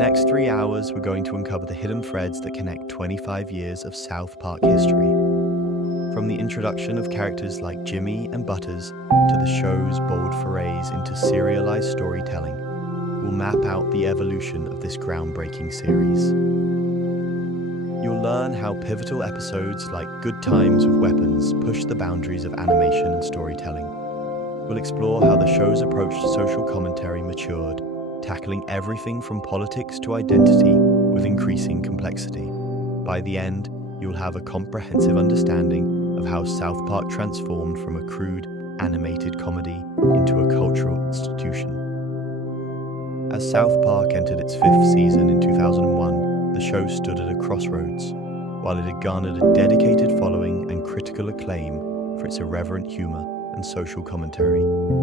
next 3 hours, we're going to uncover the hidden threads that connect 25 years of South Park history. From the introduction of characters like Jimmy and Butters to the show's bold forays into serialized storytelling, we'll map out the evolution of this groundbreaking series. You'll learn how pivotal episodes like Good Times with Weapons pushed the boundaries of animation and storytelling. We'll explore how the show's approach to social commentary matured, tackling everything from politics to identity with increasing complexity. By the end, you'll have a comprehensive understanding of how South Park transformed from a crude, animated comedy into a cultural institution. As South Park entered its 5th season in 2001, the show stood at a crossroads. While it had garnered a dedicated following and critical acclaim for its irreverent humor and social commentary,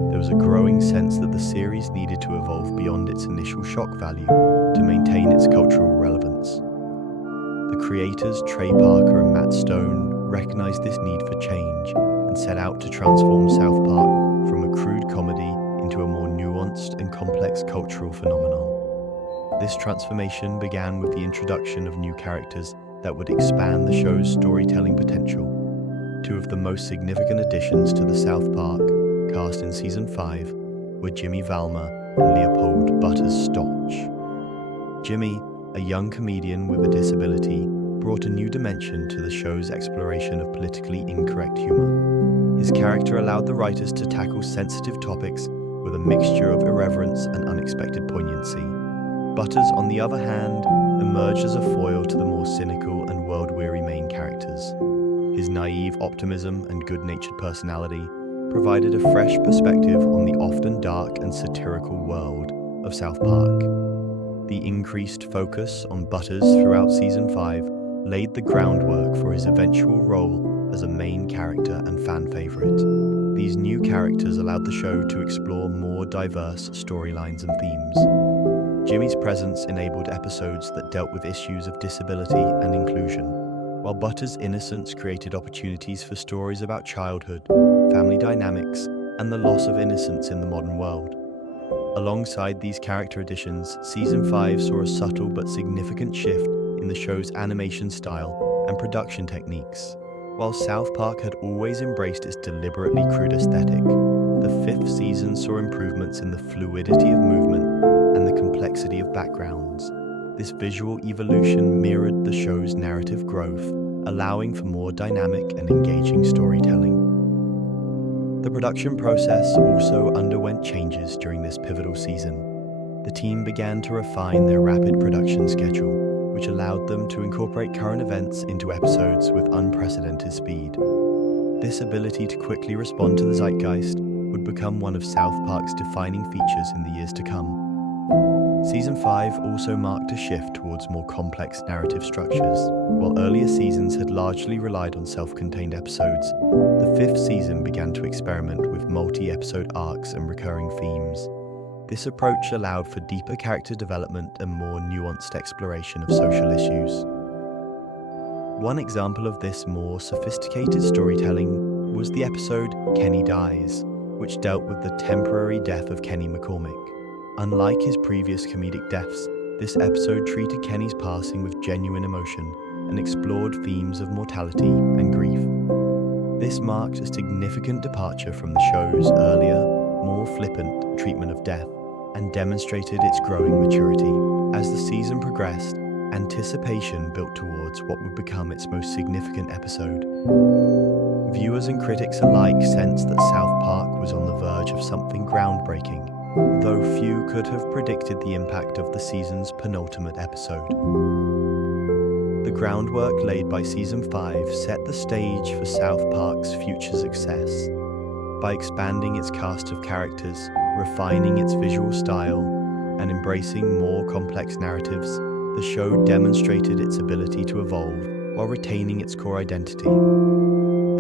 there was a growing sense that the series needed to evolve beyond its initial shock value to maintain its cultural relevance. The creators Trey Parker and Matt Stone recognized this need for change and set out to transform South Park from a crude comedy into a more nuanced and complex cultural phenomenon. This transformation began with the introduction of new characters that would expand the show's storytelling potential. Two of the most significant additions to the South Park cast in Season 5 were Jimmy Valmer and Leopold Butters Stotch. Jimmy, a young comedian with a disability, brought a new dimension to the show's exploration of politically incorrect humor. His character allowed the writers to tackle sensitive topics with a mixture of irreverence and unexpected poignancy. Butters, on the other hand, emerged as a foil to the more cynical and world-weary main characters. His naive optimism and good-natured personality provided a fresh perspective on the often dark and satirical world of South Park. The increased focus on Butters throughout Season 5 laid the groundwork for his eventual role as a main character and fan favorite. These new characters allowed the show to explore more diverse storylines and themes. Jimmy's presence enabled episodes that dealt with issues of disability and inclusion, while Butters' innocence created opportunities for stories about childhood, family dynamics, and the loss of innocence in the modern world. Alongside these character additions, Season 5 saw a subtle but significant shift in the show's animation style and production techniques. While South Park had always embraced its deliberately crude aesthetic, the 5th season saw improvements in the fluidity of movement and the complexity of backgrounds. This visual evolution mirrored the show's narrative growth, allowing for more dynamic and engaging storytelling. The production process also underwent changes during this pivotal season. The team began to refine their rapid production schedule, which allowed them to incorporate current events into episodes with unprecedented speed. This ability to quickly respond to the zeitgeist would become one of South Park's defining features in the years to come. Season 5 also marked a shift towards more complex narrative structures. While earlier seasons had largely relied on self-contained episodes, the 5th season began to experiment with multi-episode arcs and recurring themes. This approach allowed for deeper character development and more nuanced exploration of social issues. One example of this more sophisticated storytelling was the episode Kenny Dies, which dealt with the temporary death of Kenny McCormick. Unlike his previous comedic deaths, this episode treated Kenny's passing with genuine emotion and explored themes of mortality and grief. This marked a significant departure from the show's earlier, more flippant treatment of death and demonstrated its growing maturity. As the season progressed, anticipation built towards what would become its most significant episode. Viewers and critics alike sensed that South Park was on the verge of something groundbreaking, though few could have predicted the impact of the season's penultimate episode. The groundwork laid by Season 5 set the stage for South Park's future success. By expanding its cast of characters, refining its visual style, and embracing more complex narratives, the show demonstrated its ability to evolve while retaining its core identity.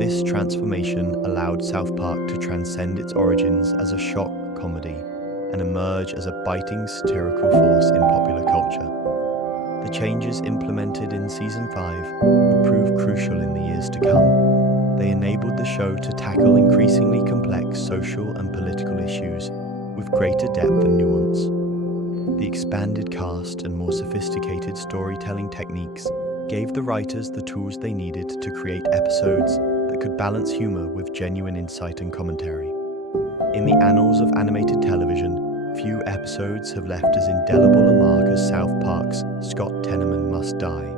This transformation allowed South Park to transcend its origins as a shock comedy and emerge as a biting satirical force in popular culture. The changes implemented in Season 5 would prove crucial in the years to come. They enabled the show to tackle increasingly complex social and political issues with greater depth and nuance. The expanded cast and more sophisticated storytelling techniques gave the writers the tools they needed to create episodes that could balance humor with genuine insight and commentary. In the annals of animated television, few episodes have left as indelible a mark as South Park's Scott Tenorman Must Die.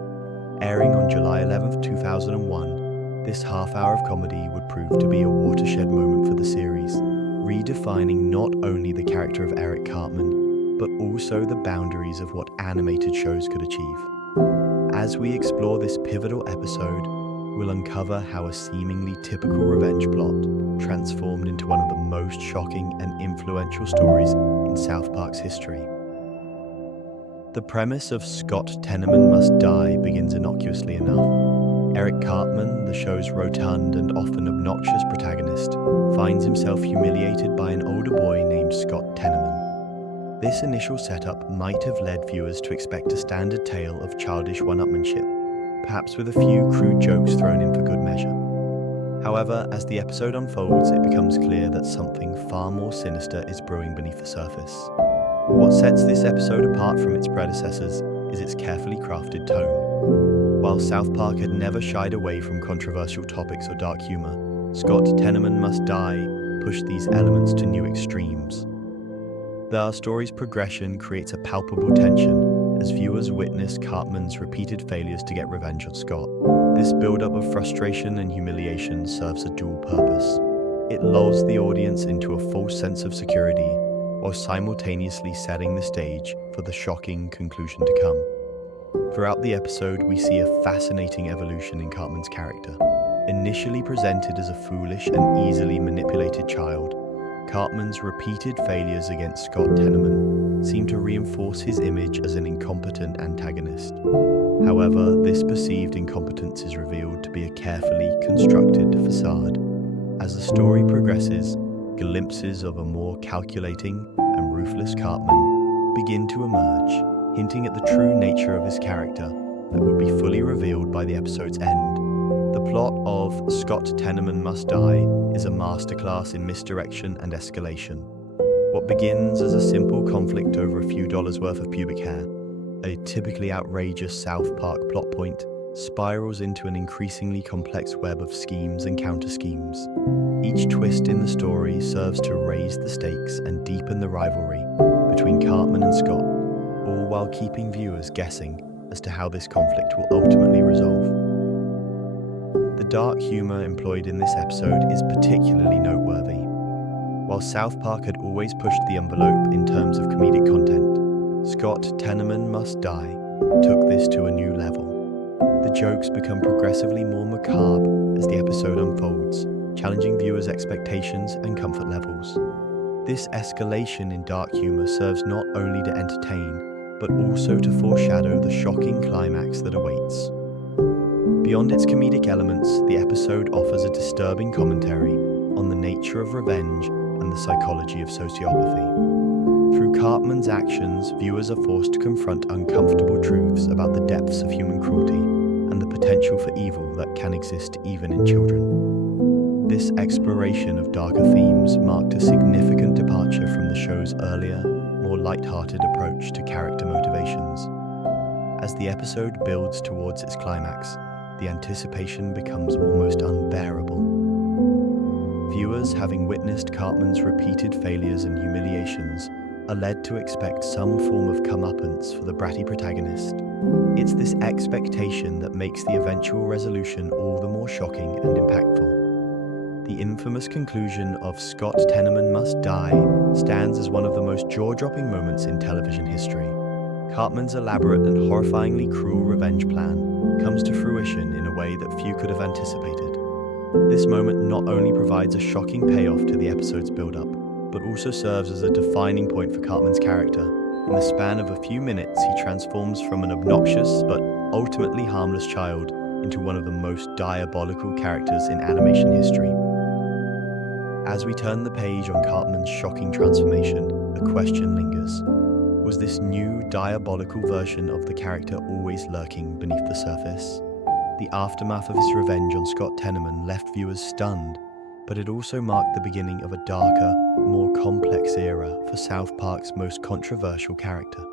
Airing on July 11, 2001, this half-hour of comedy would prove to be a watershed moment for the series, redefining not only the character of Eric Cartman, but also the boundaries of what animated shows could achieve. As we explore this pivotal episode, we'll uncover how a seemingly typical revenge plot transformed into one of the most shocking and influential stories in South Park's history. The premise of Scott Tenorman Must Die begins innocuously enough. Eric Cartman, the show's rotund and often obnoxious protagonist, finds himself humiliated by an older boy named Scott Tenorman. This initial setup might have led viewers to expect a standard tale of childish one-upmanship, perhaps with a few crude jokes thrown in for good measure. However, as the episode unfolds, it becomes clear that something far more sinister is brewing beneath the surface. What sets this episode apart from its predecessors is its carefully crafted tone. While South Park had never shied away from controversial topics or dark humor, Scott Tenorman Must Die pushed these elements to new extremes. The story's progression creates a palpable tension as viewers witness Cartman's repeated failures to get revenge on Scott. This build-up of frustration and humiliation serves a dual purpose. It lulls the audience into a false sense of security, while simultaneously setting the stage for the shocking conclusion to come. Throughout the episode, we see a fascinating evolution in Cartman's character. Initially presented as a foolish and easily manipulated child, Cartman's repeated failures against Scott Tenorman seem to reinforce his image as an incompetent antagonist. However, this perceived incompetence is revealed to be a carefully constructed facade. As the story progresses, glimpses of a more calculating and ruthless Cartman begin to emerge, hinting at the true nature of his character that would be fully revealed by the episode's end. The plot of Scott Tenorman Must Die is a masterclass in misdirection and escalation. What begins as a simple conflict over a few dollars worth of pubic hair, a typically outrageous South Park plot point, spirals into an increasingly complex web of schemes and counter-schemes. Each twist in the story serves to raise the stakes and deepen the rivalry between Cartman and Scott, all while keeping viewers guessing as to how this conflict will ultimately resolve. The dark humor employed in this episode is particularly noteworthy. While South Park had always pushed the envelope in terms of comedic content, Scott Tenorman Must Die took this to a new level. The jokes become progressively more macabre as the episode unfolds, challenging viewers' expectations and comfort levels. This escalation in dark humor serves not only to entertain, but also to foreshadow the shocking climax that awaits. Beyond its comedic elements, the episode offers a disturbing commentary on the nature of revenge and the psychology of sociopathy. Through Cartman's actions, viewers are forced to confront uncomfortable truths about the depths of human cruelty and the potential for evil that can exist even in children. This exploration of darker themes marked a significant departure from the show's earlier, more light-hearted approach to character motivations. As the episode builds towards its climax, the anticipation becomes almost unbearable. Viewers, having witnessed Cartman's repeated failures and humiliations, are led to expect some form of comeuppance for the bratty protagonist. It's this expectation that makes the eventual resolution all the more shocking and impactful. The infamous conclusion of Scott Tenorman Must Die stands as one of the most jaw-dropping moments in television history. Cartman's elaborate and horrifyingly cruel revenge plan comes to fruition in a way that few could have anticipated. This moment not only provides a shocking payoff to the episode's build-up, but also serves as a defining point for Cartman's character. In the span of a few minutes, he transforms from an obnoxious but ultimately harmless child into one of the most diabolical characters in animation history. As we turn the page on Cartman's shocking transformation, a question lingers. Was this new, diabolical version of the character always lurking beneath the surface? The aftermath of his revenge on Scott Tenorman left viewers stunned, but it also marked the beginning of a darker, more complex era for South Park's most controversial character.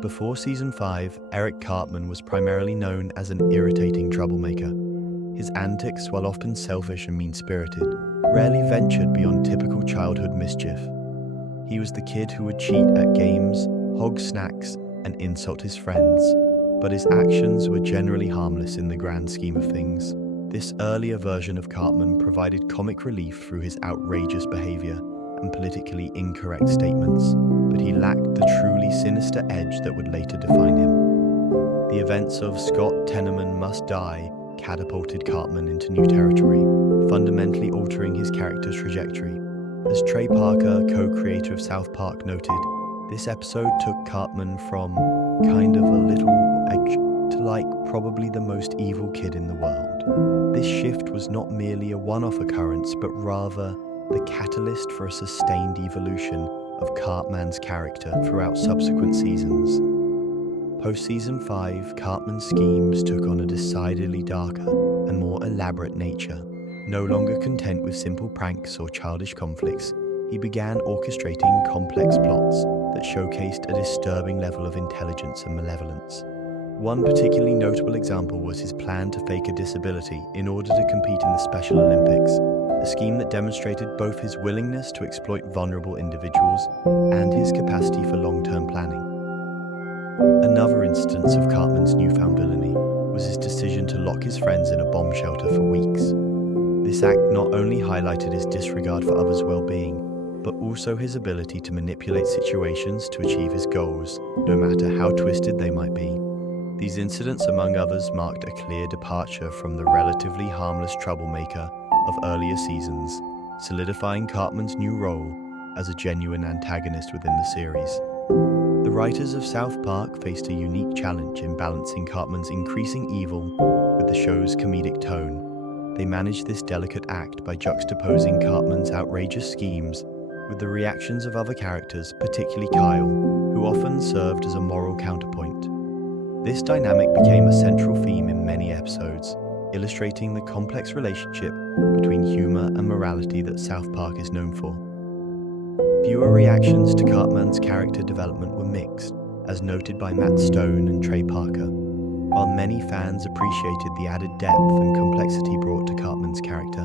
Before Season 5, Eric Cartman was primarily known as an irritating troublemaker. His antics, while often selfish and mean-spirited, rarely ventured beyond typical childhood mischief. He was the kid who would cheat at games, hog snacks, and insult his friends, but his actions were generally harmless in the grand scheme of things. This earlier version of Cartman provided comic relief through his outrageous behavior and politically incorrect statements, but he lacked the truly sinister edge that would later define him. The events of Scott Tenorman Must Die catapulted Cartman into new territory, fundamentally altering his character's trajectory. As Trey Parker, co-creator of South Park, noted, this episode took Cartman from kind of a little edge to like probably the most evil kid in the world. This shift was not merely a one-off occurrence, but rather the catalyst for a sustained evolution of Cartman's character throughout subsequent seasons. Post-Season 5, Cartman's schemes took on a decidedly darker and more elaborate nature. No longer content with simple pranks or childish conflicts, he began orchestrating complex plots that showcased a disturbing level of intelligence and malevolence. One particularly notable example was his plan to fake a disability in order to compete in the Special Olympics, a scheme that demonstrated both his willingness to exploit vulnerable individuals and his capacity for long-term planning. Another instance of Cartman's newfound villainy was his decision to lock his friends in a bomb shelter for weeks. This act not only highlighted his disregard for others' well-being, but also his ability to manipulate situations to achieve his goals, no matter how twisted they might be. These incidents, among others, marked a clear departure from the relatively harmless troublemaker of earlier seasons, solidifying Cartman's new role as a genuine antagonist within the series. The writers of South Park faced a unique challenge in balancing Cartman's increasing evil with the show's comedic tone. They managed this delicate act by juxtaposing Cartman's outrageous schemes with the reactions of other characters, particularly Kyle, who often served as a moral counterpoint. This dynamic became a central theme in many episodes, illustrating the complex relationship between humor and morality that South Park is known for. Viewer reactions to Cartman's character development were mixed, as noted by Matt Stone and Trey Parker. While many fans appreciated the added depth and complexity brought to Cartman's character,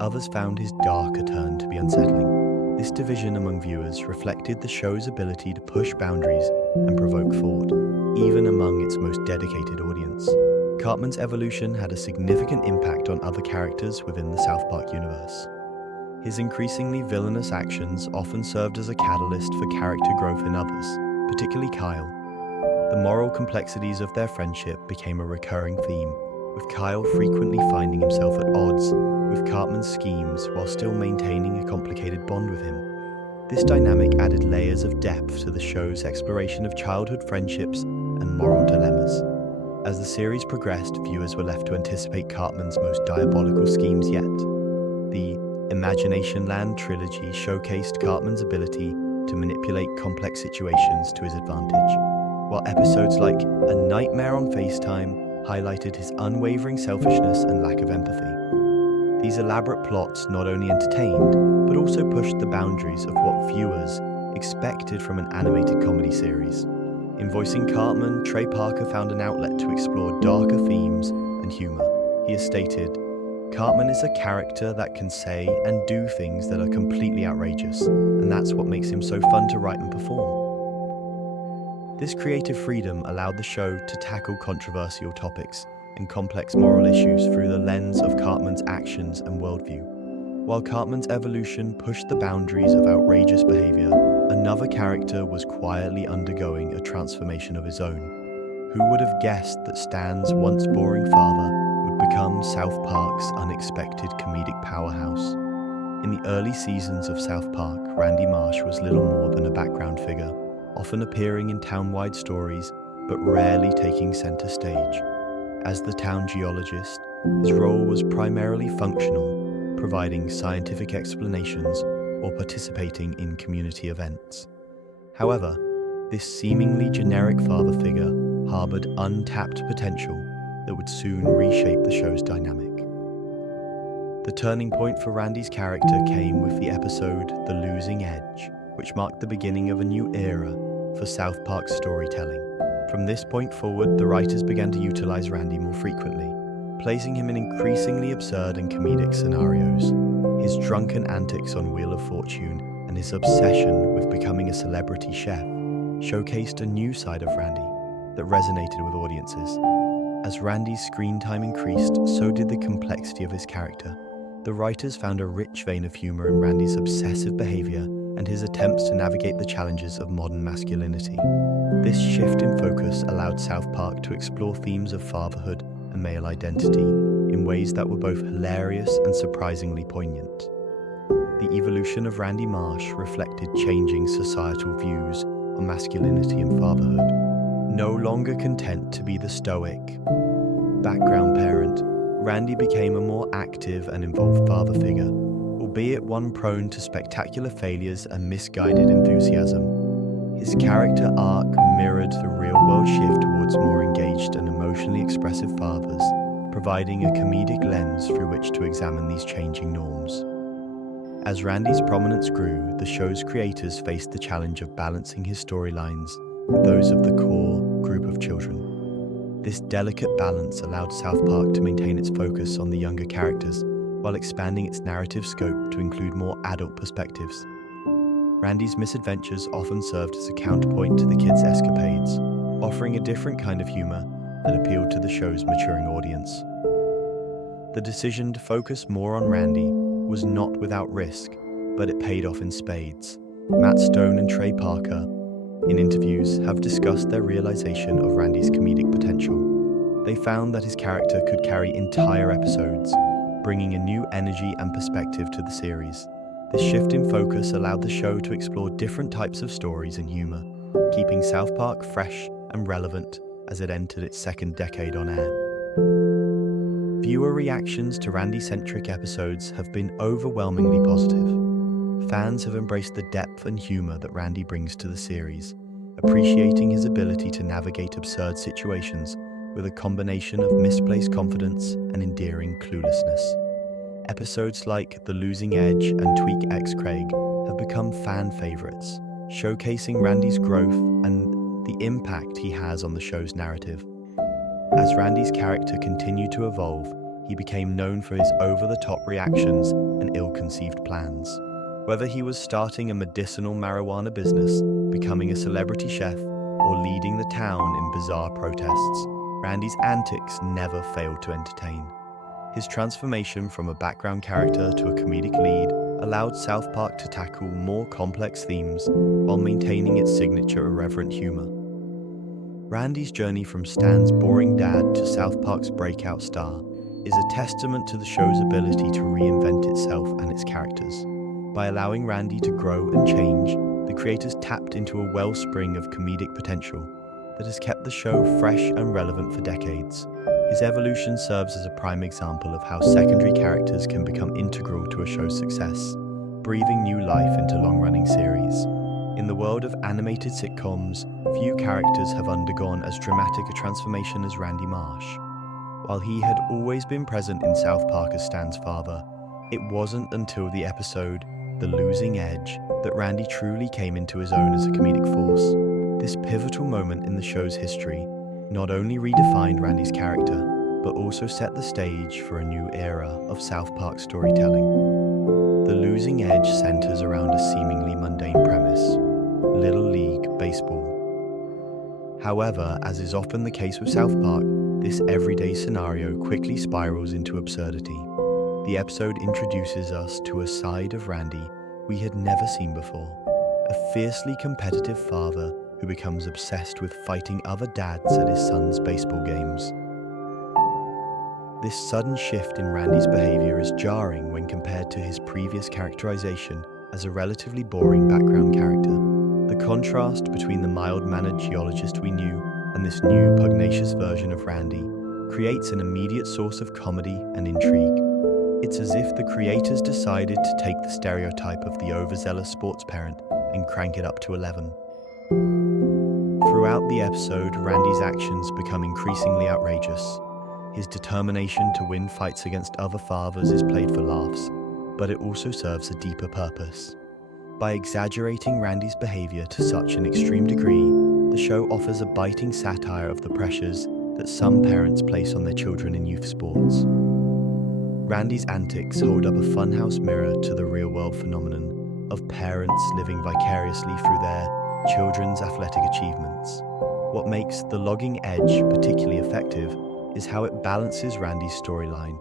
others found his darker turn to be unsettling. This division among viewers reflected the show's ability to push boundaries and provoke thought, even among its most dedicated audience. Cartman's evolution had a significant impact on other characters within the South Park universe. His increasingly villainous actions often served as a catalyst for character growth in others, particularly Kyle. The moral complexities of their friendship became a recurring theme, with Kyle frequently finding himself at odds with Cartman's schemes while still maintaining a complicated bond with him. This dynamic added layers of depth to the show's exploration of childhood friendships and moral dilemmas. As the series progressed, viewers were left to anticipate Cartman's most diabolical schemes yet. The Imagination Land trilogy showcased Cartman's ability to manipulate complex situations to his advantage, while episodes like A Nightmare on FaceTime highlighted his unwavering selfishness and lack of empathy. These elaborate plots not only entertained, but also pushed the boundaries of what viewers expected from an animated comedy series. In voicing Cartman, Trey Parker found an outlet to explore darker themes and humor. He has stated, "Cartman is a character that can say and do things that are completely outrageous, and that's what makes him so fun to write and perform." This creative freedom allowed the show to tackle controversial topics and complex moral issues through the lens of Cartman's actions and worldview. While Cartman's evolution pushed the boundaries of outrageous behavior, another character was quietly undergoing a transformation of his own. Who would have guessed that Stan's once boring father would become South Park's unexpected comedic powerhouse? In the early seasons of South Park, Randy Marsh was little more than a background figure, often appearing in town-wide stories, but rarely taking center stage. As the town geologist, his role was primarily functional, providing scientific explanations or participating in community events. However, this seemingly generic father figure harbored untapped potential that would soon reshape the show's dynamic. The turning point for Randy's character came with the episode The Losing Edge, which marked the beginning of a new era for South Park's storytelling. From this point forward, the writers began to utilize Randy more frequently, placing him in increasingly absurd and comedic scenarios. His drunken antics on Wheel of Fortune and his obsession with becoming a celebrity chef showcased a new side of Randy that resonated with audiences. As Randy's screen time increased, so did the complexity of his character. The writers found a rich vein of humor in Randy's obsessive behavior and his attempts to navigate the challenges of modern masculinity. This shift in focus allowed South Park to explore themes of fatherhood and male identity in ways that were both hilarious and surprisingly poignant. The evolution of Randy Marsh reflected changing societal views on masculinity and fatherhood. No longer content to be the stoic background parent, Randy became a more active and involved father figure, albeit one prone to spectacular failures and misguided enthusiasm. His character arc mirrored the real-world shift towards more engaged and emotionally expressive fathers, providing a comedic lens through which to examine these changing norms. As Randy's prominence grew, the show's creators faced the challenge of balancing his storylines with those of the core group of children. This delicate balance allowed South Park to maintain its focus on the younger characters while expanding its narrative scope to include more adult perspectives. Randy's misadventures often served as a counterpoint to the kids' escapades, offering a different kind of humor that appealed to the show's maturing audience. The decision to focus more on Randy was not without risk, but it paid off in spades. Matt Stone and Trey Parker, in interviews, have discussed their realization of Randy's comedic potential. They found that his character could carry entire episodes, bringing a new energy and perspective to the series. This shift in focus allowed the show to explore different types of stories and humor, keeping South Park fresh and relevant as it entered its second decade on air. Viewer reactions to Randy-centric episodes have been overwhelmingly positive. Fans have embraced the depth and humor that Randy brings to the series, appreciating his ability to navigate absurd situations with a combination of misplaced confidence and endearing cluelessness. Episodes like The Losing Edge and Tweak X Craig have become fan favorites, showcasing Randy's growth and the impact he has on the show's narrative. As Randy's character continued to evolve, he became known for his over-the-top reactions and ill-conceived plans. Whether he was starting a medicinal marijuana business, becoming a celebrity chef, or leading the town in bizarre protests, Randy's antics never failed to entertain. His transformation from a background character to a comedic lead allowed South Park to tackle more complex themes while maintaining its signature irreverent humor. Randy's journey from Stan's boring dad to South Park's breakout star is a testament to the show's ability to reinvent itself and its characters. By allowing Randy to grow and change, the creators tapped into a wellspring of comedic potential that has kept the show fresh and relevant for decades. His evolution serves as a prime example of how secondary characters can become integral to a show's success, breathing new life into long-running series. In the world of animated sitcoms, few characters have undergone as dramatic a transformation as Randy Marsh. While he had always been present in South Park as Stan's father, it wasn't until the episode The Losing Edge that Randy truly came into his own as a comedic force. This pivotal moment in the show's history not only redefined Randy's character, but also set the stage for a new era of South Park storytelling. The Losing Edge centers around a seemingly mundane premise: Little League Baseball. However, as is often the case with South Park, this everyday scenario quickly spirals into absurdity. The episode introduces us to a side of Randy we had never seen before, a fiercely competitive father who becomes obsessed with fighting other dads at his son's baseball games. This sudden shift in Randy's behavior is jarring when compared to his previous characterization as a relatively boring background character. The contrast between the mild-mannered geologist we knew and this new pugnacious version of Randy creates an immediate source of comedy and intrigue. It's as if the creators decided to take the stereotype of the overzealous sports parent and crank it up to 11. Throughout the episode, Randy's actions become increasingly outrageous. His determination to win fights against other fathers is played for laughs, but it also serves a deeper purpose. By exaggerating Randy's behavior to such an extreme degree, the show offers a biting satire of the pressures that some parents place on their children in youth sports. Randy's antics hold up a funhouse mirror to the real-world phenomenon of parents living vicariously through their children's athletic achievements. What makes The Logging Edge particularly effective is how it balances Randy's storyline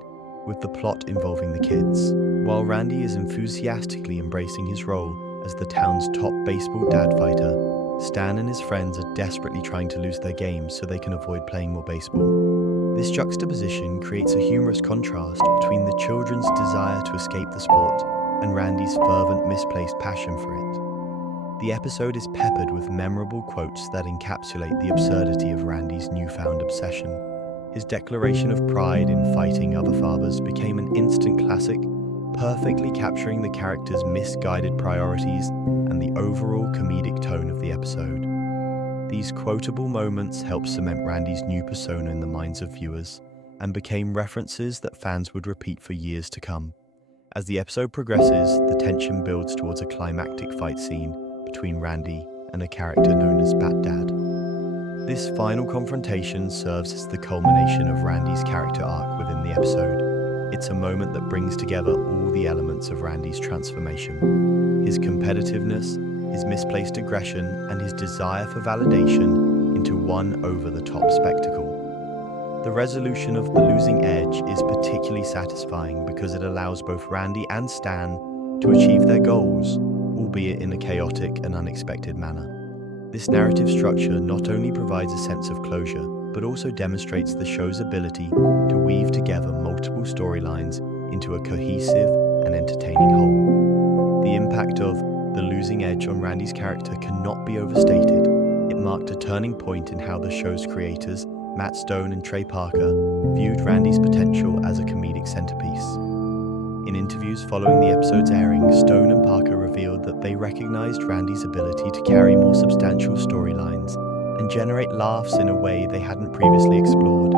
with the plot involving the kids. While Randy is enthusiastically embracing his role as the town's top baseball dad fighter, Stan and his friends are desperately trying to lose their games so they can avoid playing more baseball. This juxtaposition creates a humorous contrast between the children's desire to escape the sport and Randy's fervent, misplaced passion for it. The episode is peppered with memorable quotes that encapsulate the absurdity of Randy's newfound obsession. His declaration of pride in fighting other fathers became an instant classic, perfectly capturing the character's misguided priorities and the overall comedic tone of the episode. These quotable moments helped cement Randy's new persona in the minds of viewers and became references that fans would repeat for years to come. As the episode progresses, the tension builds towards a climactic fight scene between Randy and a character known as Bat Dad. This final confrontation serves as the culmination of Randy's character arc within the episode. It's a moment that brings together all the elements of Randy's transformation: his competitiveness, his misplaced aggression, and his desire for validation into one over-the-top spectacle. The resolution of The Losing Edge is particularly satisfying because it allows both Randy and Stan to achieve their goals, albeit in a chaotic and unexpected manner. This narrative structure not only provides a sense of closure, but also demonstrates the show's ability to weave together multiple storylines into a cohesive and entertaining whole. The impact of The Losing Edge on Randy's character cannot be overstated. It marked a turning point in how the show's creators, Matt Stone and Trey Parker, viewed Randy's potential as a comedic centerpiece. In interviews following the episode's airing, Stone and Parker revealed that they recognized Randy's ability to carry more substantial storylines and generate laughs in a way they hadn't previously explored.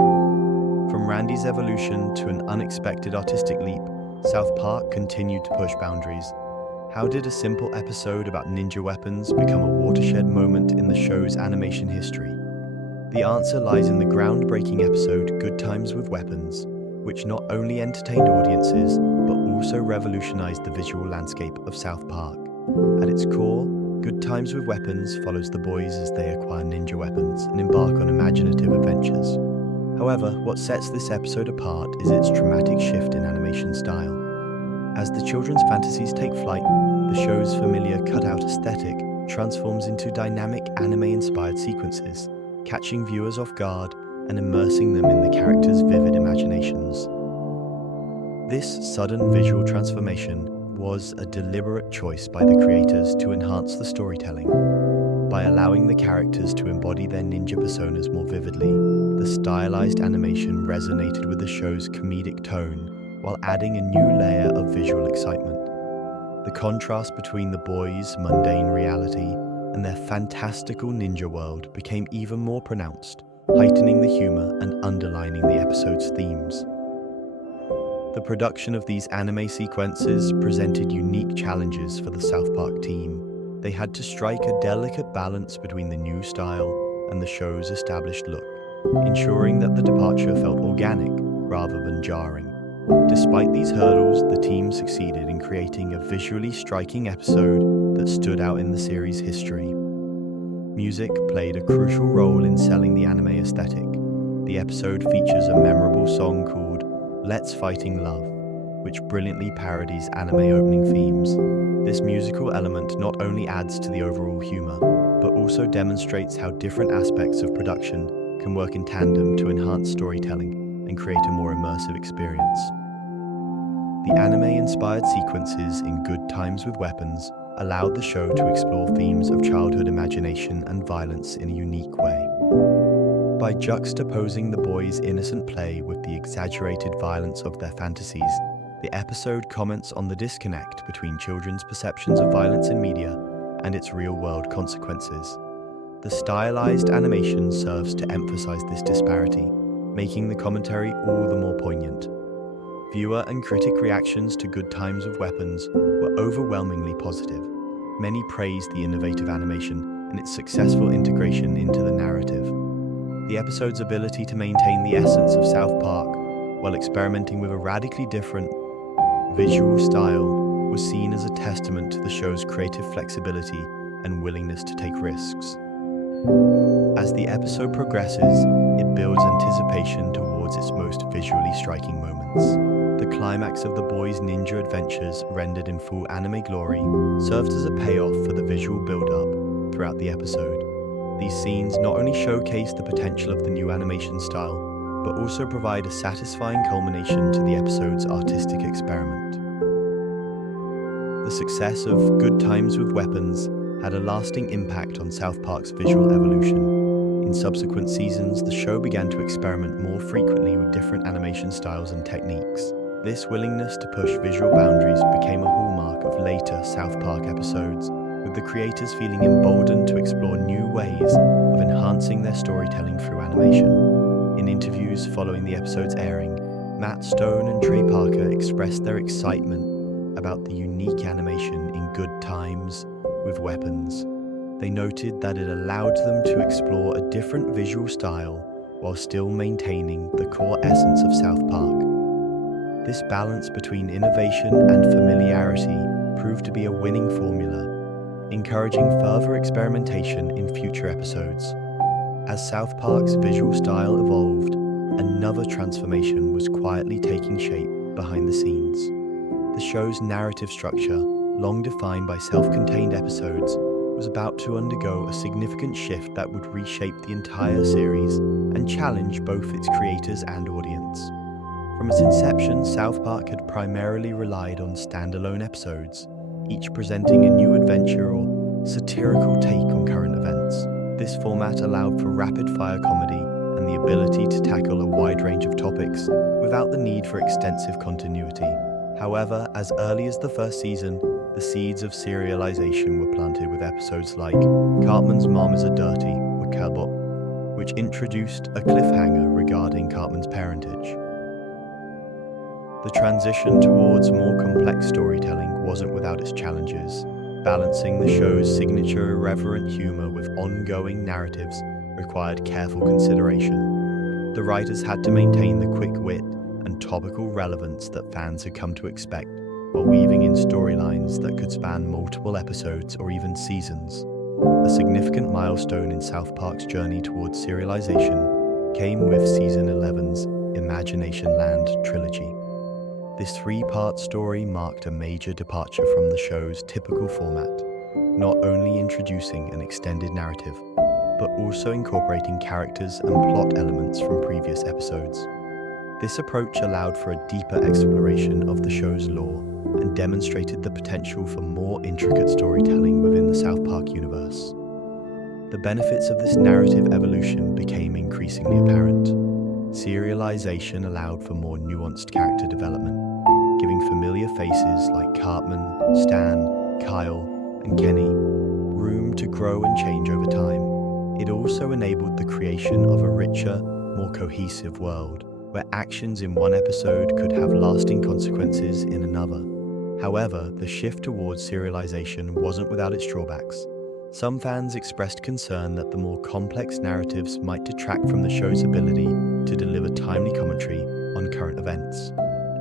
From Randy's evolution to an unexpected artistic leap, South Park continued to push boundaries. How did a simple episode about ninja weapons become a watershed moment in the show's animation history? The answer lies in the groundbreaking episode Good Times with Weapons, which not only entertained audiences, but also revolutionized the visual landscape of South Park. At its core, Good Times with Weapons follows the boys as they acquire ninja weapons and embark on imaginative adventures. However, what sets this episode apart is its dramatic shift in animation style. As the children's fantasies take flight, the show's familiar cutout aesthetic transforms into dynamic anime-inspired sequences, catching viewers off guard and immersing them in the characters' vivid imaginations. This sudden visual transformation was a deliberate choice by the creators to enhance the storytelling. By allowing the characters to embody their ninja personas more vividly, the stylized animation resonated with the show's comedic tone while adding a new layer of visual excitement. The contrast between the boys' mundane reality and their fantastical ninja world became even more pronounced, heightening the humor and underlining the episode's themes. The production of these anime sequences presented unique challenges for the South Park team. They had to strike a delicate balance between the new style and the show's established look, ensuring that the departure felt organic rather than jarring. Despite these hurdles, the team succeeded in creating a visually striking episode that stood out in the series' history. Music played a crucial role in selling the anime aesthetic. The episode features a memorable song called Let's Fighting Love, which brilliantly parodies anime opening themes. This musical element not only adds to the overall humor, but also demonstrates how different aspects of production can work in tandem to enhance storytelling and create a more immersive experience. The anime-inspired sequences in Good Times with Weapons allowed the show to explore themes of childhood imagination and violence in a unique way. By juxtaposing the boys' innocent play with the exaggerated violence of their fantasies, the episode comments on the disconnect between children's perceptions of violence in media and its real-world consequences. The stylized animation serves to emphasize this disparity, making the commentary all the more poignant. Viewer and critic reactions to Good Times with Weapons were overwhelmingly positive. Many praised the innovative animation and its successful integration into the narrative. The episode's ability to maintain the essence of South Park while experimenting with a radically different visual style was seen as a testament to the show's creative flexibility and willingness to take risks. As the episode progresses, it builds anticipation towards its most visually striking moments. The climax of the boys' ninja adventures, rendered in full anime glory, served as a payoff for the visual build-up throughout the episode. These scenes not only showcase the potential of the new animation style, but also provide a satisfying culmination to the episode's artistic experiment. The success of Good Times with Weapons had a lasting impact on South Park's visual evolution. In subsequent seasons, the show began to experiment more frequently with different animation styles and techniques. This willingness to push visual boundaries became a hallmark of later South Park episodes, with the creators feeling emboldened to explore new ways of enhancing their storytelling through animation. In interviews following the episode's airing, Matt Stone and Trey Parker expressed their excitement about the unique animation in Good Times with Weapons. They noted that it allowed them to explore a different visual style while still maintaining the core essence of South Park. This balance between innovation and familiarity proved to be a winning formula, encouraging further experimentation in future episodes. As South Park's visual style evolved, another transformation was quietly taking shape behind the scenes. The show's narrative structure, long defined by self-contained episodes, was about to undergo a significant shift that would reshape the entire series and challenge both its creators and audience. From its inception, South Park had primarily relied on standalone episodes, each presenting a new adventure or satirical take on current events. This format allowed for rapid-fire comedy and the ability to tackle a wide range of topics without the need for extensive continuity. However, as early as the first season, the seeds of serialization were planted with episodes like Cartman's Mom is a Dirty or Cabot, which introduced a cliffhanger regarding Cartman's parentage. The transition towards more complex storytelling wasn't without its challenges. Balancing the show's signature irreverent humor with ongoing narratives required careful consideration. The writers had to maintain the quick wit and topical relevance that fans had come to expect, while weaving in storylines that could span multiple episodes or even seasons. A significant milestone in South Park's journey towards serialization came with Season 11's Imagination Land trilogy. This three-part story marked a major departure from the show's typical format, not only introducing an extended narrative, but also incorporating characters and plot elements from previous episodes. This approach allowed for a deeper exploration of the show's lore and demonstrated the potential for more intricate storytelling within the South Park universe. The benefits of this narrative evolution became increasingly apparent. Serialization allowed for more nuanced character development, giving familiar faces like Cartman, Stan, Kyle, and Kenny room to grow and change over time. It also enabled the creation of a richer, more cohesive world, where actions in one episode could have lasting consequences in another. However, the shift towards serialization wasn't without its drawbacks. Some fans expressed concern that the more complex narratives might detract from the show's ability to deliver timely commentary on current events.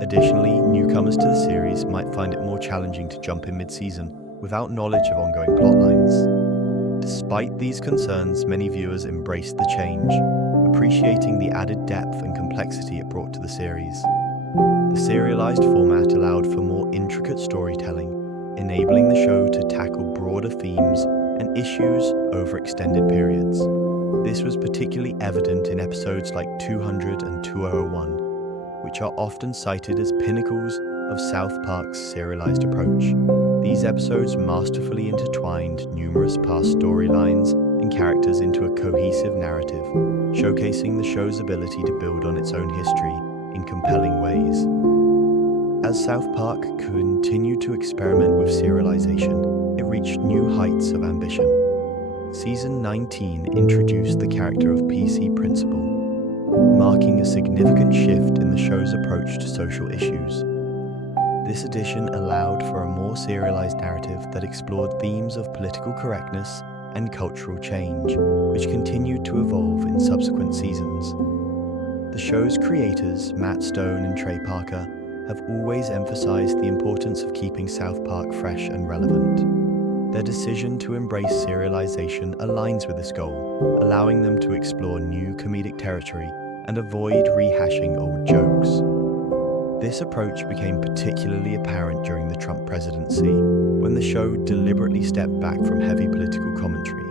Additionally, newcomers to the series might find it more challenging to jump in mid-season without knowledge of ongoing plotlines. Despite these concerns, many viewers embraced the change, appreciating the added depth and complexity it brought to the series. The serialized format allowed for more intricate storytelling, enabling the show to tackle broader themes and issues over extended periods. This was particularly evident in episodes like 200 and 201, which are often cited as pinnacles of South Park's serialized approach. These episodes masterfully intertwined numerous past storylines and characters into a cohesive narrative, showcasing the show's ability to build on its own history in compelling ways. As South Park continued to experiment with serialization, it reached new heights of ambition. Season 19 introduced the character of PC Principal, marking a significant shift in the show's approach to social issues. This edition allowed for a more serialized narrative that explored themes of political correctness and cultural change, which continued to evolve in subsequent seasons. The show's creators, Matt Stone and Trey Parker, have always emphasized the importance of keeping South Park fresh and relevant. Their decision to embrace serialization aligns with this goal, allowing them to explore new comedic territory and avoid rehashing old jokes. This approach became particularly apparent during the Trump presidency, when the show deliberately stepped back from heavy political commentary,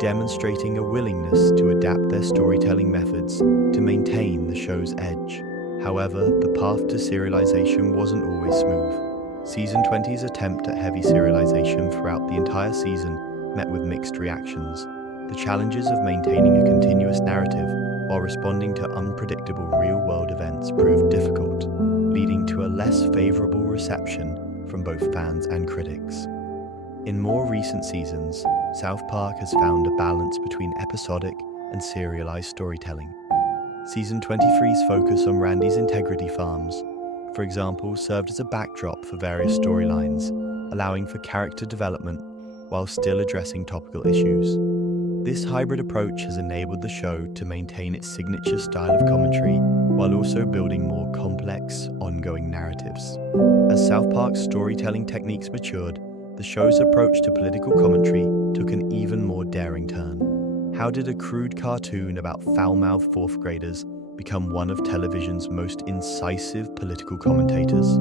demonstrating a willingness to adapt their storytelling methods to maintain the show's edge. However, the path to serialization wasn't always smooth. Season 20's attempt at heavy serialization throughout the entire season met with mixed reactions. The challenges of maintaining a continuous narrative while responding to unpredictable real-world events proved difficult, leading to a less favorable reception from both fans and critics. In more recent seasons, South Park has found a balance between episodic and serialized storytelling. Season 23's focus on Randy's integrity farms, for example, served as a backdrop for various storylines, allowing for character development while still addressing topical issues. This hybrid approach has enabled the show to maintain its signature style of commentary while also building more complex, ongoing narratives. As South Park's storytelling techniques matured, the show's approach to political commentary took an even more daring turn. How did a crude cartoon about foul-mouthed fourth graders become one of television's most incisive political commentators?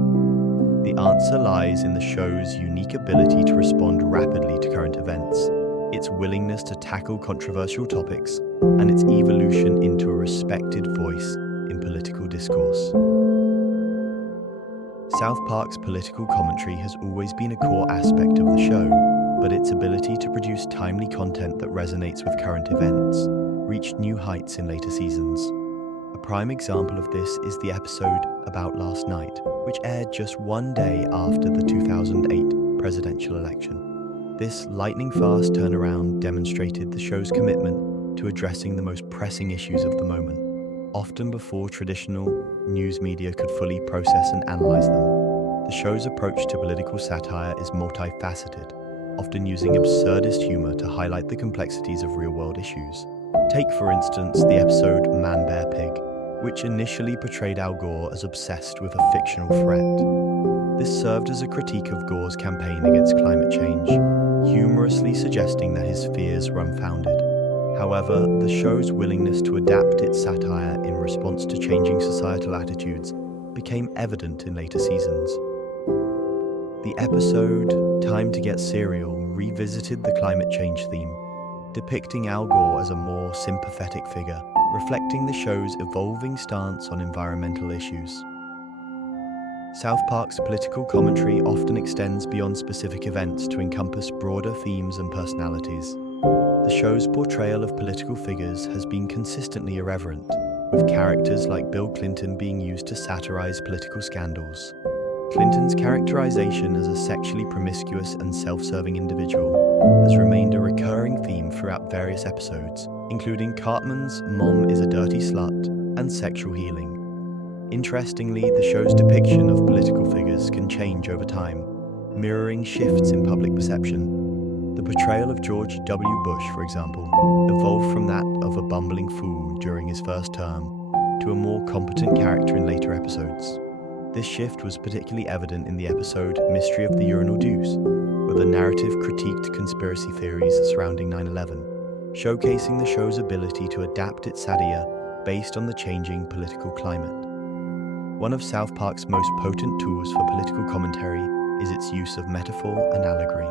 The answer lies in the show's unique ability to respond rapidly to current events, its willingness to tackle controversial topics, and its evolution into a respected voice in political discourse. South Park's political commentary has always been a core aspect of the show, but its ability to produce timely content that resonates with current events reached new heights in later seasons. A prime example of this is the episode About Last Night, which aired just one day after the 2008 presidential election. This lightning-fast turnaround demonstrated the show's commitment to addressing the most pressing issues of the moment, often before traditional news media could fully process and analyze them. The show's approach to political satire is multifaceted, often using absurdist humor to highlight the complexities of real-world issues. Take, for instance, the episode Man, Bear, Pig, which initially portrayed Al Gore as obsessed with a fictional threat. This served as a critique of Gore's campaign against climate change, humorously suggesting that his fears were unfounded. However, the show's willingness to adapt its satire in response to changing societal attitudes became evident in later seasons. The episode Time to Get Cereal revisited the climate change theme, depicting Al Gore as a more sympathetic figure, reflecting the show's evolving stance on environmental issues. South Park's political commentary often extends beyond specific events to encompass broader themes and personalities. The show's portrayal of political figures has been consistently irreverent, with characters like Bill Clinton being used to satirize political scandals. Clinton's characterization as a sexually promiscuous and self-serving individual has remained a recurring theme throughout various episodes, including Cartman's Mom is a Dirty Slut and Sexual Healing. Interestingly, the show's depiction of political figures can change over time, mirroring shifts in public perception. The portrayal of George W. Bush, for example, evolved from that of a bumbling fool during his first term to a more competent character in later episodes. This shift was particularly evident in the episode Mystery of the Urinal Deuce, where the narrative critiqued conspiracy theories surrounding 9/11, showcasing the show's ability to adapt its satire based on the changing political climate. One of South Park's most potent tools for political commentary is its use of metaphor and allegory.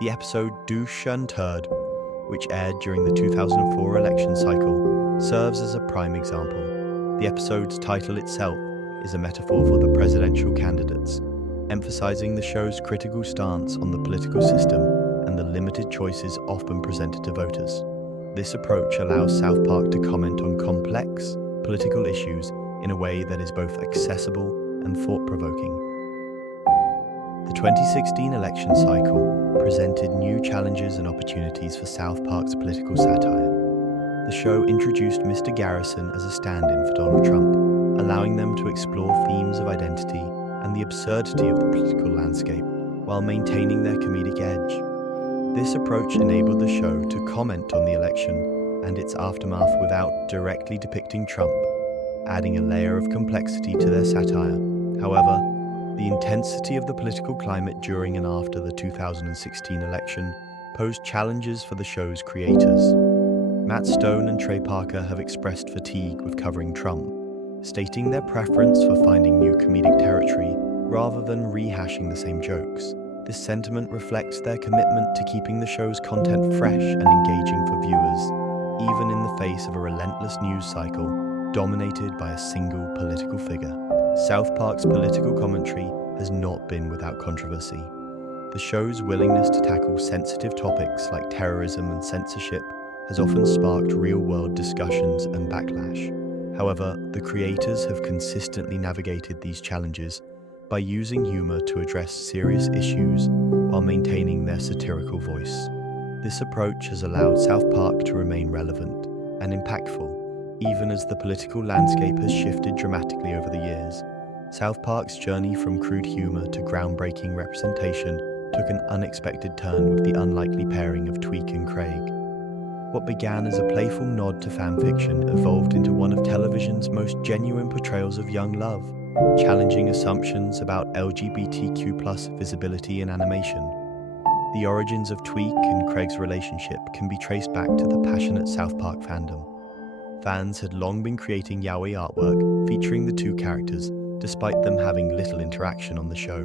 The episode Douche and Turd, which aired during the 2004 election cycle, serves as a prime example. The episode's title itself is a metaphor for the presidential candidates, emphasizing the show's critical stance on the political system and the limited choices often presented to voters. This approach allows South Park to comment on complex political issues in a way that is both accessible and thought-provoking. The 2016 election cycle presented new challenges and opportunities for South Park's political satire. The show introduced Mr. Garrison as a stand-in for Donald Trump, allowing them to explore themes of identity and the absurdity of the political landscape while maintaining their comedic edge. This approach enabled the show to comment on the election and its aftermath without directly depicting Trump, adding a layer of complexity to their satire. However, the intensity of the political climate during and after the 2016 election posed challenges for the show's creators. Matt Stone and Trey Parker have expressed fatigue with covering Trump, stating their preference for finding new comedic territory rather than rehashing the same jokes. This sentiment reflects their commitment to keeping the show's content fresh and engaging for viewers, even in the face of a relentless news cycle dominated by a single political figure. South Park's political commentary has not been without controversy. The show's willingness to tackle sensitive topics like terrorism and censorship has often sparked real-world discussions and backlash. However, the creators have consistently navigated these challenges by using humor to address serious issues while maintaining their satirical voice. This approach has allowed South Park to remain relevant and impactful, even as the political landscape has shifted dramatically over the years. South Park's journey from crude humor to groundbreaking representation took an unexpected turn with the unlikely pairing of Tweek and Craig. What began as a playful nod to fan fiction evolved into one of television's most genuine portrayals of young love, challenging assumptions about LGBTQ+ visibility in animation. The origins of Tweek and Craig's relationship can be traced back to the passionate South Park fandom. Fans had long been creating yaoi artwork featuring the two characters, despite them having little interaction on the show.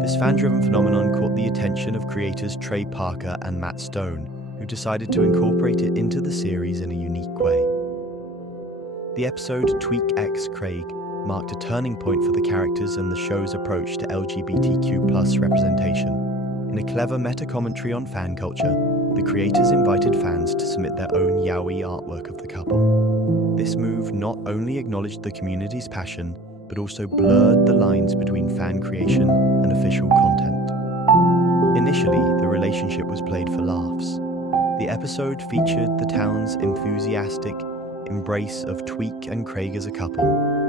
This fan-driven phenomenon caught the attention of creators Trey Parker and Matt Stone, who decided to incorporate it into the series in a unique way. The episode Tweek x Craig marked a turning point for the characters and the show's approach to LGBTQ+ representation. In a clever meta-commentary on fan culture, the creators invited fans to submit their own yaoi artwork of the couple. This move not only acknowledged the community's passion, but also blurred the lines between fan creation and official content. Initially, the relationship was played for laughs. The episode featured the town's enthusiastic embrace of Tweek and Craig as a couple,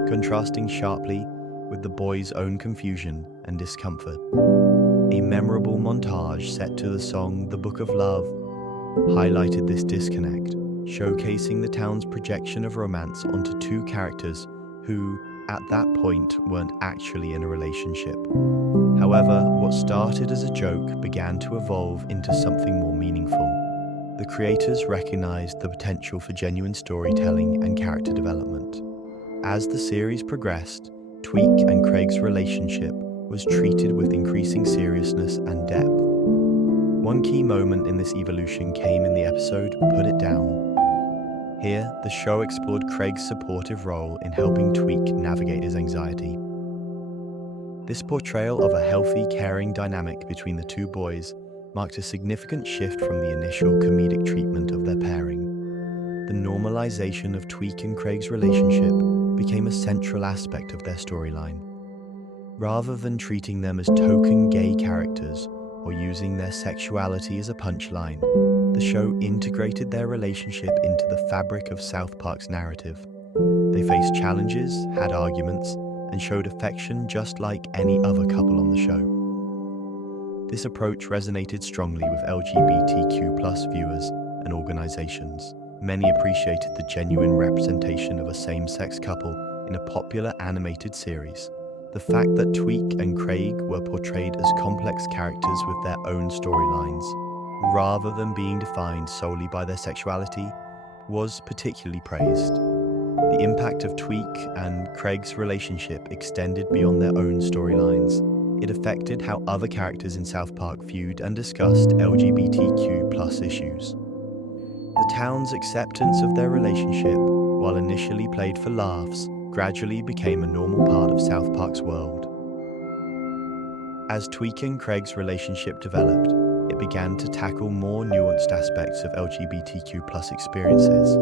contrasting sharply with the boys' own confusion and discomfort. A memorable montage set to the song The Book of Love highlighted this disconnect, showcasing the town's projection of romance onto two characters who, at that point, weren't actually in a relationship. However, what started as a joke began to evolve into something more meaningful. The creators recognized the potential for genuine storytelling and character development. As the series progressed, Tweek and Craig's relationship was treated with increasing seriousness and depth. One key moment in this evolution came in the episode Put It Down. Here, the show explored Craig's supportive role in helping Tweek navigate his anxiety. This portrayal of a healthy, caring dynamic between the two boys marked a significant shift from the initial comedic treatment of their pairing. The normalization of Tweek and Craig's relationship became a central aspect of their storyline. Rather than treating them as token gay characters or using their sexuality as a punchline, the show integrated their relationship into the fabric of South Park's narrative. They faced challenges, had arguments, and showed affection just like any other couple on the show. This approach resonated strongly with LGBTQ+ viewers and organizations. Many appreciated the genuine representation of a same-sex couple in a popular animated series. The fact that Tweek and Craig were portrayed as complex characters with their own storylines, rather than being defined solely by their sexuality, was particularly praised. The impact of Tweek and Craig's relationship extended beyond their own storylines. It affected how other characters in South Park viewed and discussed LGBTQ+ issues. The town's acceptance of their relationship, while initially played for laughs, gradually became a normal part of South Park's world. As Tweek and Craig's relationship developed, it began to tackle more nuanced aspects of LGBTQ+ experiences.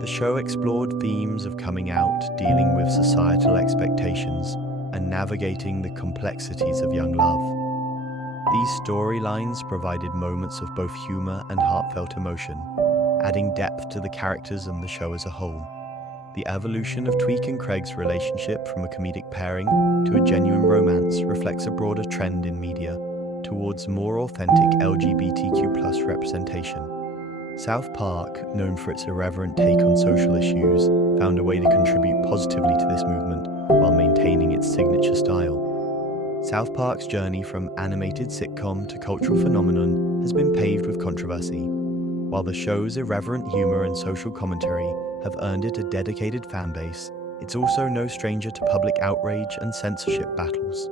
The show explored themes of coming out, dealing with societal expectations, and navigating the complexities of young love. These storylines provided moments of both humor and heartfelt emotion, adding depth to the characters and the show as a whole. The evolution of Tweek and Craig's relationship from a comedic pairing to a genuine romance reflects a broader trend in media towards more authentic LGBTQ+ representation. South Park, known for its irreverent take on social issues, found a way to contribute positively to this movement while maintaining its signature style. South Park's journey from animated sitcom to cultural phenomenon has been paved with controversy. While the show's irreverent humor and social commentary have earned it a dedicated fanbase, it's also no stranger to public outrage and censorship battles.